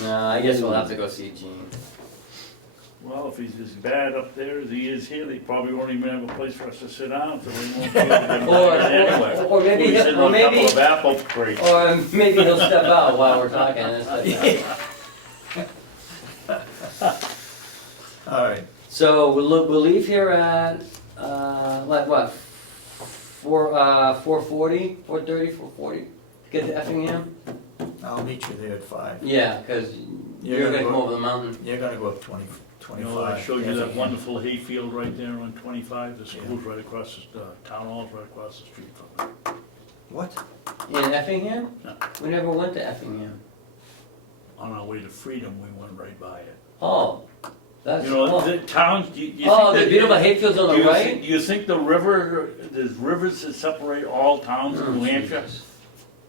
No, I guess we'll have to go see Gene. Well, if he's as bad up there as he is here, they probably won't even have a place for us to sit down, so we won't be able to get Or- anyway. or maybe We'll be he'll- sitting or on a maybe- couple of apple crates. Or maybe he'll step out while we're talking. All right. So we'll leave here at, like what, 4:40, 4:30, 4:40? Get to Effingham? I'll meet you there at 5. Yeah, because You're you're gonna gonna go- come over the mountain. You're gonna go up 20, You 25. know, I showed you that Effingham. wonderful hayfield right there on 25, the school's right across, the town hall's right across the street from it. What? In Effingham? No. We never went to Effingham. On our way to Freedom, we went right by it. Oh, that's, You know, oh, the towns, you think oh, the that- beautiful hayfields on do the you right? think- You think the river, there's rivers that separate all towns in Oh, New Hampshire? Jesus.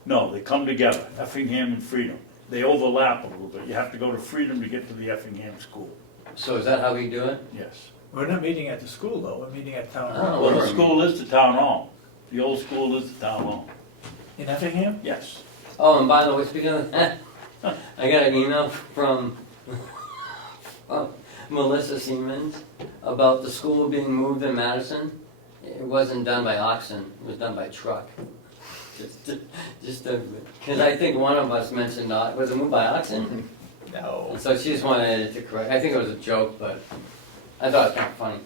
No, they come together, Effingham and Freedom. They overlap a little bit. You have to go to Freedom to get to the Effingham school. So is that how we do it? Yes. We're not meeting at the school though, we're meeting at town Oh. hall. Well, the school is the town hall. The old school is the town hall. In Effingham? Yes. Oh, and by the way, speaking of that, I got an email from Melissa Siemens about the school being moved in Madison. It wasn't done by oxen, it was done by truck. Because I think one of us mentioned, was it moved by oxen? No. And so she just wanted it to correct, I think it was a joke, but I thought it was kind of funny.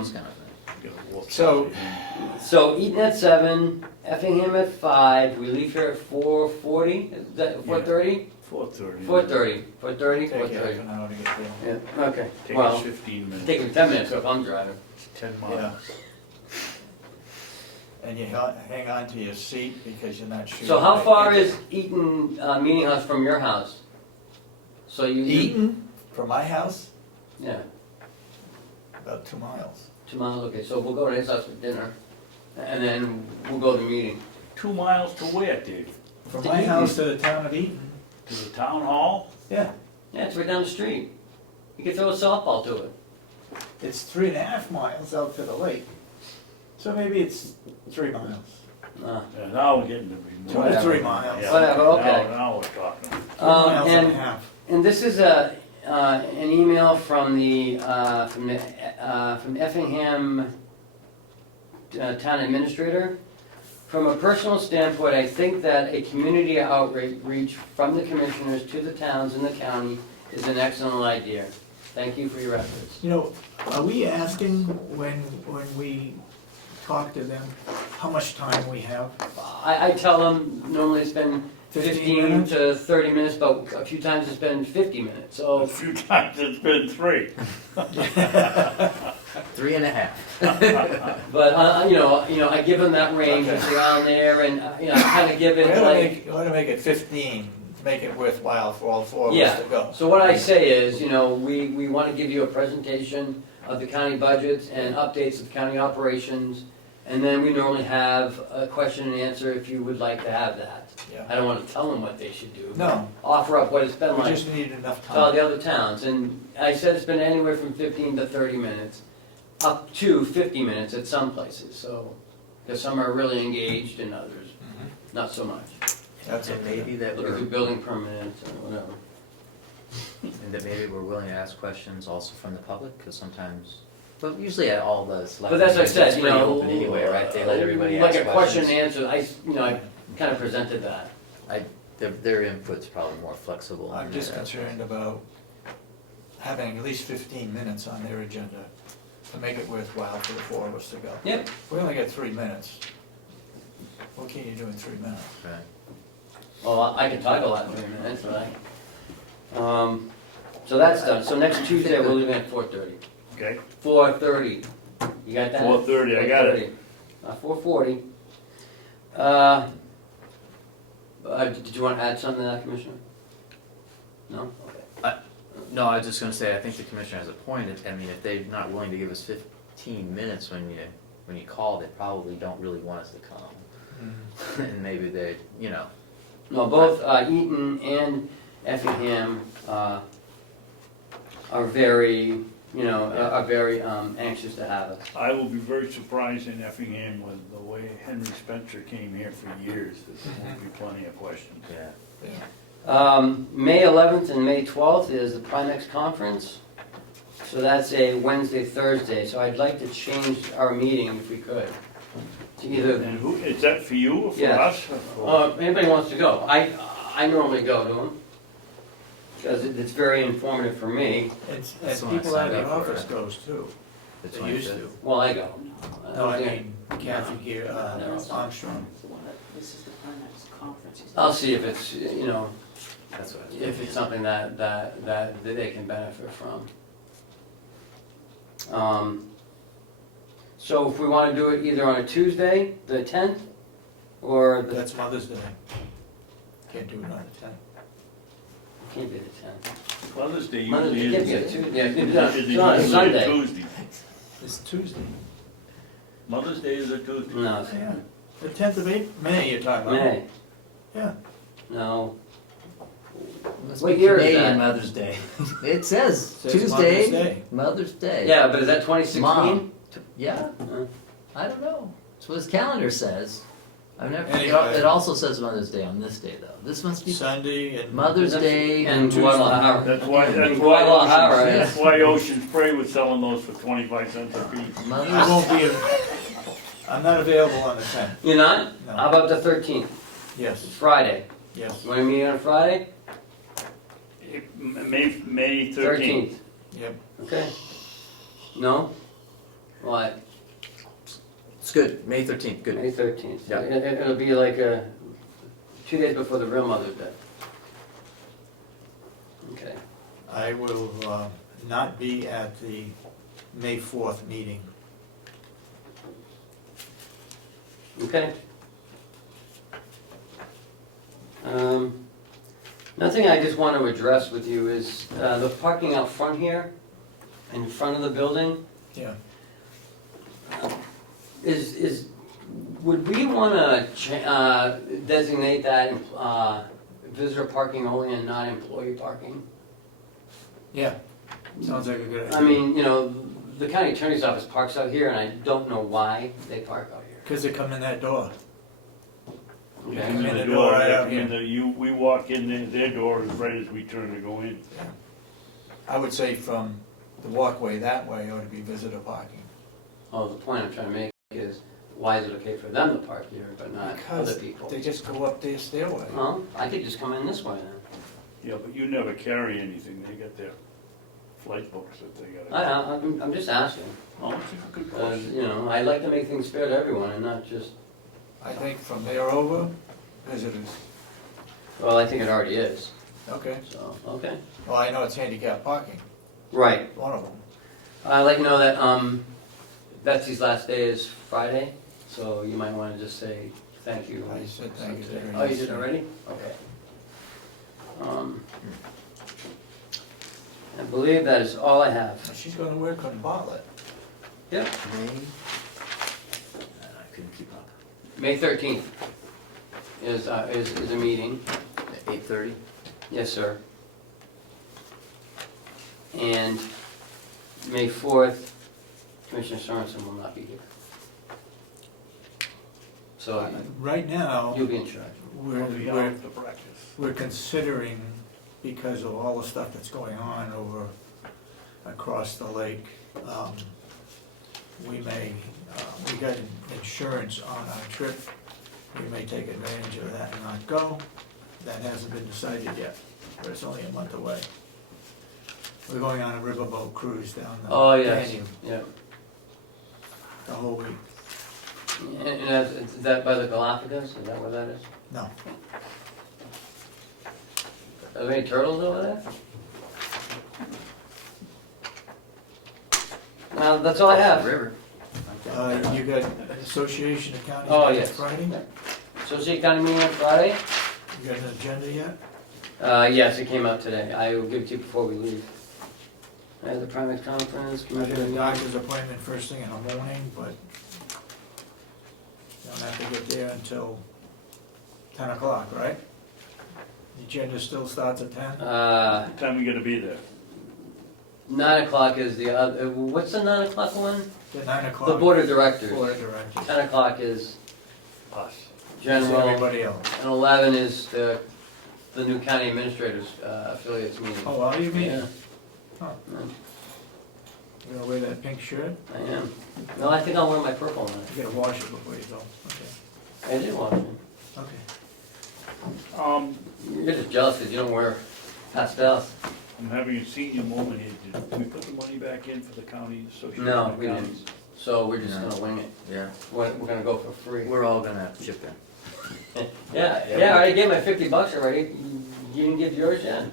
It's kind of thing. You gotta walk So- out. So Eaton at 7, Effingham at 5, we leave here at 4:40, is that 4:30? 4:30. 4:30, 4:30, Take half 4:30. an hour to get there. Yeah, okay, Take well, us 15 minutes. take me 10 minutes if I'm driving. 10 Yeah. miles. And you hang on to your seat because you're not sure. So how far is Eaton Meeting House from your house? So you. Eaton, from my house, Yeah, about 2 miles. 2 miles, okay, so we'll go to his house for dinner, and then we'll go to the meeting. 2 miles to where, Dave? From To my Eaton. house to the town of Eaton, To the town hall? yeah, Yeah, it's right down the street. You can throw a softball to it. it's 3.5 miles out to the lake. So maybe it's 3 miles. Yeah, now we're getting to be more. 2 to 3 miles. Yeah, Whatever, okay. Now we're talking. 3 miles and a And, half. and this is an email from the Effingham Town Administrator. From a personal standpoint, I think that a community outreach from the commissioners to the towns in the county is an excellent idea. Thank you for your efforts. You know, are we asking when we talk to them, how much time we have? I tell them, normally it's been 15 to 30 minutes, but a few times it's been 50 minutes, A so. few times it's been 3. 3.5. But, I give them that range, I say on there, and, I kinda give We it like. ought to make it 15, to make it worthwhile for all four of us Yeah. to go. So what I say is, we wanna give you a presentation of the county budgets and updates of county operations, and then we normally have a question and answer if you would like to have that. Yeah. I don't wanna tell them what they should do. No, Offer up what it's been we like just need enough to all time. the other towns, and I said it's been anywhere from 15 to 30 minutes, up to 50 minutes at some places, so, because some are really engaged and others Mhm. not so much. That's And okay. maybe that Looking we're, through building permits or whatever. and that maybe we're willing to ask questions also from the public, because sometimes, but usually at all the select. But that's what I meetings, said, it's pretty open anyway, right? They let everybody ask Like questions. a question and answer, I kind of presented that. Their input's probably more flexible. I'm in just that aspect. concerned about having at least 15 minutes on their agenda to make it worthwhile for the four of us to go. Yep. We only get 3 minutes. What can you do in 3 minutes? Right. Well, I can talk a lot in 3 minutes, but so that's done. So next Tuesday, we're leaving at 4:30. Okay, 4:30. You got that? 4:30, I got it. 4:40. Did you want to add something to that, Commissioner? No? Okay. No, I was just gonna say, I think the commissioner has a point. I mean, if they're not willing to give us 15 minutes when you call, they probably don't really want us to come. And maybe they, No, both Eaton and Effingham are very, are very anxious to have us. I will be very surprised in Effingham with the way Henry Spencer came here for years, there won't be plenty of questions. yeah. Yeah. May 11th and May 12th is the Primex Conference. So that's a Wednesday, Thursday, so I'd like to change our meeting if we could. To either, And who, is that for you or for Yeah. us? or- anybody wants to go. I normally go to them. Because it's very informative for me. And That's when I people out signed of the up for office it. goes too. That's They when I used said- to. Well, I go. No, I mean Kathy No. Armstrong. This is the Primex conference. I'll see if it's, That's what I was if it's something that they can benefit from. So if we want to do it either on a Tuesday, the 10th, or the, That's Mother's Day. Can't do it on the 10th. can't be the 10th. Mother's Day Mother's usually Day can't be a is. Tuesday, yeah, It's it's on a usually a Sunday. Tuesday. It's Tuesday. Mother's Day is a Tuesday. No, it's Yeah. The 10th of May you're talking about. May, Yeah. no. Must What be year is Canadian that? Mother's Day. It says Says Tuesday, Mother's Day. Mother's Day. Yeah, but is that 2016? Mom. Yeah, Uh, I don't know. That's what his calendar says. I've never. Anyway. It also says Mother's Day on this day, though. This must be Sunday and. Mother's Day. And Tuesday. Guadalajara. That's why, In Guadalajara, that's why Ocean Spray was selling those for 25 cents a piece. I Mother's. won't be, I'm not available on the 10th. You're not? No. How about the 13th? Yes, Friday. yes, You want to meet on Friday? May 13th. yep. Okay. No? What? It's good. May 13th. Good. May 13th. Yeah. It'll be like 2 days before the real Mother's Day. Okay. I will not be at the May 4th meeting. Okay. Nothing I just want to address with you is the parking out front here, in front of the building, Yeah. would we want to designate that visitor parking only and not employee parking? Yeah, sounds like a good idea. I mean, the county attorney's office parks out here, and I don't know why they park out here. Because they come in that door. You Okay. come in the In the door, door right they out come in we walk in their door as right as we turn to go in. I would say from the walkway that way ought to be visitor parking. Oh, the point I'm trying to make is, why is it okay for them to park here, but not other Because people? they just go up their stairway. Well, I could just come in this way then. Yeah, but you never carry anything, they got their flight books that they gotta. I'm just asking. Oh, it's a good question. I'd like to make things fair to everyone and not just, I think from there over, visitors. Well, I think it already is, Okay. so, okay. Well, I know it's handicap parking, Right. one of them. I'd like to know that, Betsy's last day is Friday, so you might wanna just say thank you. I said thank you. Someday. Oh, you did already? Okay. I believe that is all I have. She's gonna work on Bartlett. Yep. May, I couldn't keep up. May 13th is a meeting. 8:30? Yes, sir. And May 4th, Commissioner Sorensen will not be here. So Right now, you'll be in charge. we're, I'll be we're, out to practice. we're considering, because of all the stuff that's going on over across the lake, we may, we got insurance on our trip. We may take advantage of that and not go. That hasn't been decided yet, but it's only a month away. We're going on a riverboat cruise down the Oh, yes, Danube yeah. the whole week. And is that by the Galapagos? Is that where that is? No, Are there any turtles over there? That's all I have. River. you got Association of Counties Oh, meeting yes. Friday? Associate County meeting on Friday? You got an agenda yet? Yes, it came out today. I will give it to you before we leave. I have the primary conference, I got a commissioner. doctor's appointment first thing in the morning, but you don't have to get there until 10 o'clock, right? The agenda still starts at 10? What time we gotta be there? 9 o'clock is the other, what's the 9 o'clock one? At 9 o'clock. The Board of Directors. Board of Directors. 10 o'clock is Us. It's general, everybody else. and 11 is the new county administrators affiliates meeting. Oh, are you mean? Yeah, You gonna wear that pink shirt? I am. No, I think I'll wear my purple one. You gotta wash it before you go. Okay. I did wash it. Okay. You're just jealous because you don't wear pastels. I'm having a senior moment here. Did we put the money back in for the county association? No, of we didn't. counties? So we're just No. gonna wing it. Yeah, We're gonna go for free. we're all gonna have to chip in. Yeah, I already gave my $50 already. You didn't give yours yet?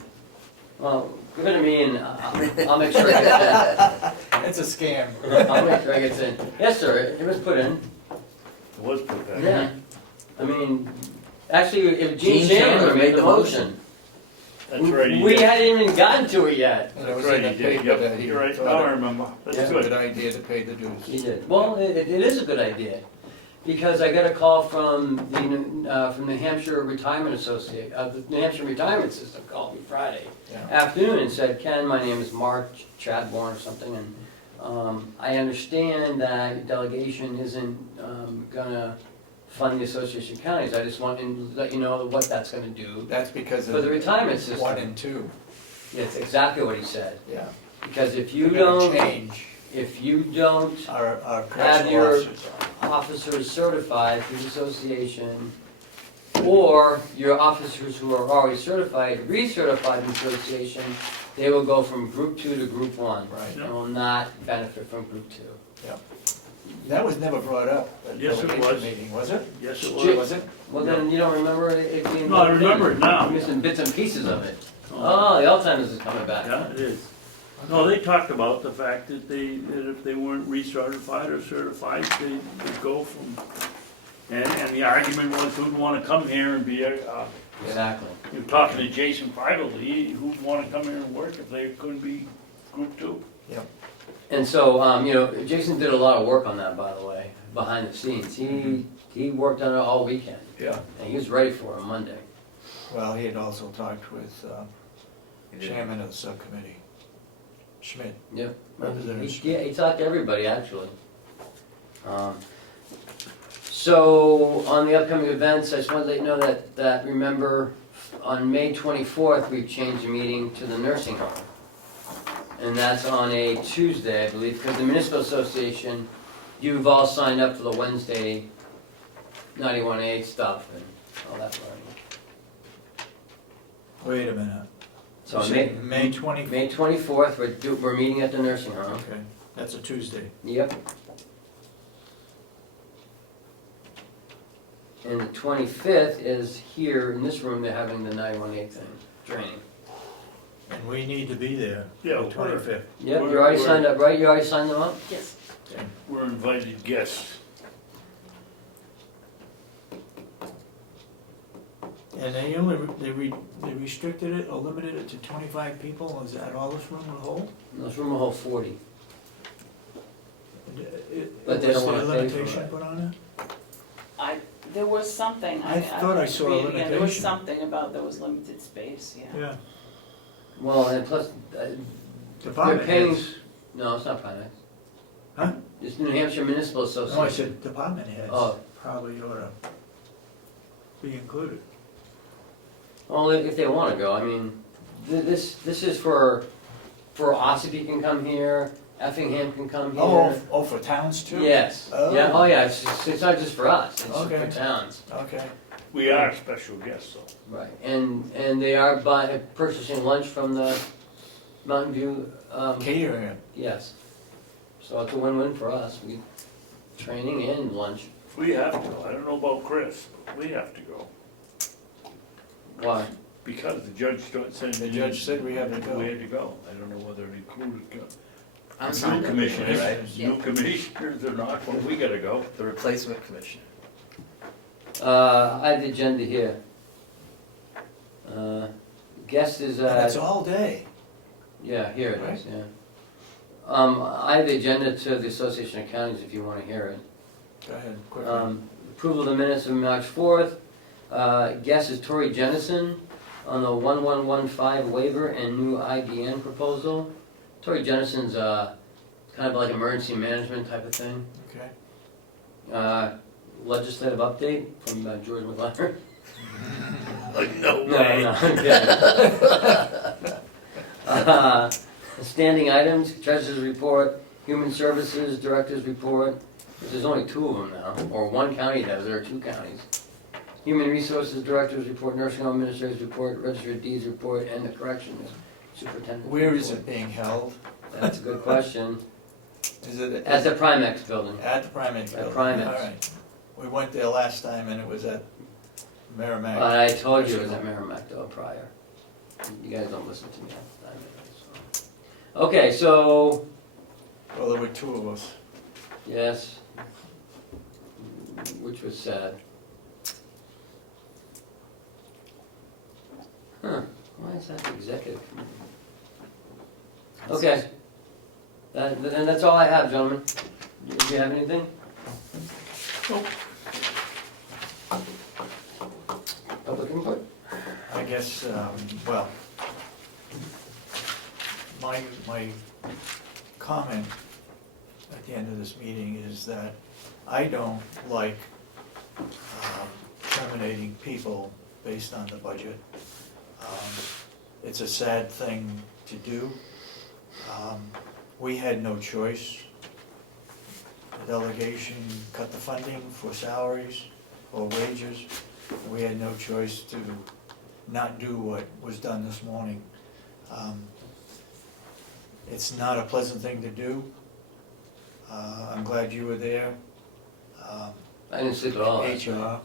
Well, give it to me and I'll make sure it gets It's a scam. in. I'll make sure it gets in. Yes, sir, it was put in. It was put back in. Yeah. I mean, actually, if Gene Gene Chandler Chandler made the motion. That's right, he We did. hadn't even gotten to it yet. And it was That's in right, the he did. paper that Yep, he you're right, thought now I it remember. That's Yeah. was a good. good idea to pay the dues. He did. Well, it is a good idea, because I got a call from New Hampshire Retirement Associate, the New Hampshire Retirement System called me Friday Yeah. afternoon and said, Ken, my name is Mark Chadbourne or something, and I understand that delegation isn't gonna fund the Association of Counties. I just want to let you know what that's gonna do That's because for the of retirement system. 1 and 2, That's exactly what he said. yeah. Because if you We're gonna don't, change if you don't our have correctional your officers. officers certified through the association, or your officers who are already certified, recertified in the association, they will go from group 2 to group 1. Right. And will not benefit from group 2. That was never brought up at Yes, it delegation was. meeting, was it? Yes, it Gee. was. Was it? Well, then you don't remember it being. No, I remember it now. You're missing bits and pieces of it. Oh, the Alzheimer's is coming back. Yeah, it is. No, they talked about the fact that if they weren't recertified or certified, they'd go from, and the argument was who'd wanna come here and be Exactly. you're talking to Jason privately, who'd wanna come here and work if they couldn't be group 2? And so, Jason did a lot of work on that, by the way, behind the scenes. He worked on it all weekend, Yeah. and he was ready for it Monday. Well, he had also talked with chairman of the subcommittee, Schmidt. Yep. Representative Schmidt. Yeah, he talked to everybody, actually. So, on the upcoming events, I just wanted to let you know that remember, on May 24th, we've changed the meeting to the nursing home. And that's on a Tuesday, I believe, because the Municipal Association, you've all signed up for the Wednesday 91A stuff and all that learning. Wait a minute. So You said May 20, May 24th, we're meeting at the nursing home. okay, that's a Tuesday. Yep. And the 25th is here in this room, they're having the 918 thing, training. And we need to be there, Yeah, the 25th. Yep, We're- you already we're- signed up, right? You already signed them up? Yes. We're invited guests. And they restricted it or limited it to 25 people, is that all this room will hold? This room will hold 40. But they Was don't there a wanna pay for limitation it. put on it? There was something, I thought I saw a read it again. There was limitation. something about there was limited space, yeah. Yeah. Well, and plus, Department paying- heads. no, it's not Primex. Huh? It's New Hampshire Municipal No, I Association. said department heads Oh. probably ought to be included. Well, if they wanna go, I mean, this is for Ossipee can come here, Effingham can come here. Oh, for towns too? Yes, Oh. yeah, oh yeah, it's not just for us, it's Okay. for towns. Okay. We are special guests though. Right, and they are purchasing lunch from the Mountain View, Catering it. yes. So it's a win-win for us, training and lunch. We have to go. I don't know about Chris, but we have to go. Why? Because the judge said. The judge said we had to go. We had to go. I don't know whether it included I'm new signed up, commissioners, right? new commissioners or not, but we gotta go. The replacement commissioner. I have the agenda here. Guest is, And it's all day. yeah, here it Right. is, yeah. I have the agenda to the Association of Counties if you wanna hear it. Go ahead, quickly. Approval of the minutes of March 4th. Guest is Tori Jennison on the 1115 waiver and new IDN proposal. Tori Jennison's kind of like emergency management type of thing. Okay. Legislative update from George McLaren. No No, way. no, I'm kidding. Standing items, Treasurer's Report, Human Services Director's Report. There's only 2 of them now, or one county does, there are 2 counties. Human Resources Director's Report, Nursing Home Administrator's Report, Register of Deeds Report, and the Corrections Superintendent's Report. Where is it being held? That's a good question. Is it At the Primex building. at the Primex At building? Primex. All right. We went there last time and it was at Merrimack. But I told you it was at Merrimack though prior. You guys don't listen to me all the time. So. Okay, so, Well, there were 2 of us. yes. Which was sad. Huh, why is that the executive committee? Okay. And that's all I have, gentlemen. Do you have anything? Nope. Public input? I guess, well, my comment at the end of this meeting is that I don't like terminating people based on the budget. It's a sad thing to do. We had no choice. The delegation cut the funding for salaries or wages. We had no choice to not do what was done this morning. It's not a pleasant thing to do. I'm glad you were there. I didn't sleep at all. HR.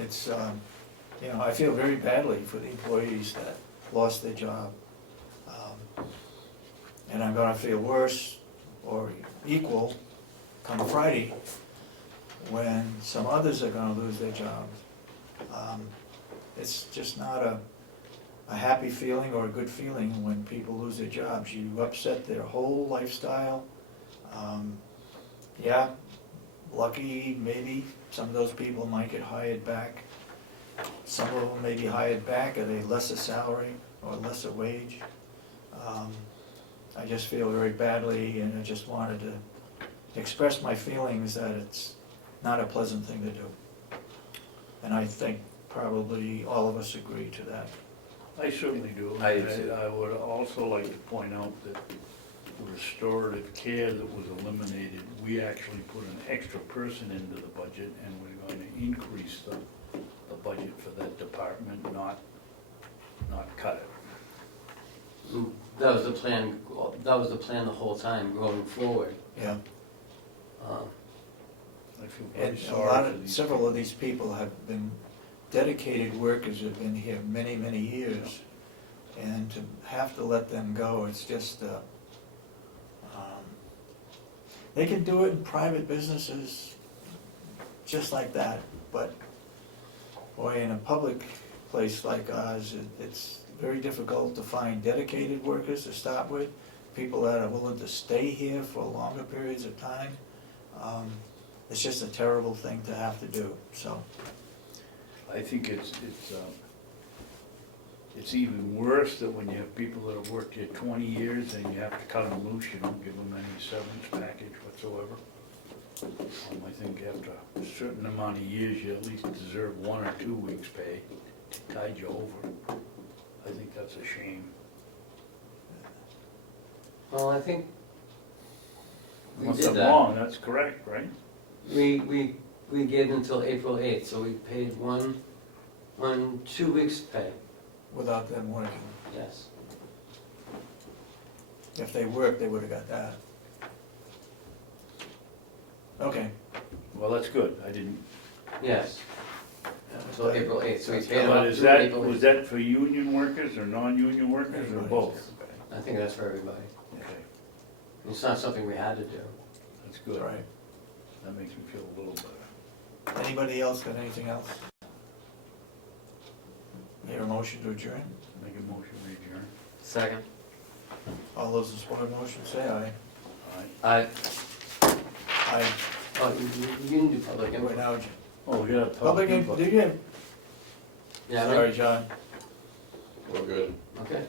It's, you know, I feel very badly for the employees that lost their job. And I'm gonna feel worse or equal come Friday when some others are gonna lose their jobs. It's just not a happy feeling or a good feeling when people lose their jobs. You upset their whole lifestyle. Yeah, lucky, maybe, some of those people might get hired back. Some of them may be hired back at a lesser salary or lesser wage. I just feel very badly and I just wanted to express my feelings that it's not a pleasant thing to do. And I think probably all of us agree to that. I certainly do. I do too. I would also like to point out that the restorative care that was eliminated, we actually put an extra person into the budget and we're going to increase the budget for that department, not cut it. That was the plan, the whole time going forward. Yeah. I feel very And a sorry lot for of, these several people. of these people have been dedicated workers, have been here many, many years. And to have to let them go, it's just, they can do it in private businesses just like that, but boy, in a public place like ours, it's very difficult to find dedicated workers to start with, people that are willing to stay here for longer periods of time. It's just a terrible thing to have to do, so. I think it's even worse that when you have people that have worked here 20 years and you have to cut them loose, you don't give them any severance package whatsoever. I think after a certain amount of years, you at least deserve 1 or 2 weeks' pay to tide you over. I think that's a shame. Well, I think we Unless did I'm that. wrong, that's correct, right? We gave them until April 8th, so we paid 2 weeks' pay, Without them working. yes. If they worked, they would've got that. Okay, Well, that's good, I didn't. Yes. Until April 8th, so we paid them But up is through that, April 8th. was that for union workers or non-union workers or Everybody. both? I think that's for everybody. Okay, It's not something we had to do. that's all good. right. That makes me feel a little better. Anybody else got anything else? Hear a motion to adjourn? Make a motion, we adjourn. Second? All those in support of the motion, say aye. Aye. Aye. Aye. Oh, you can do public Wait, input. now, Oh, we got a public public input, input. do you have? Yeah, Sorry, John. We're good. okay.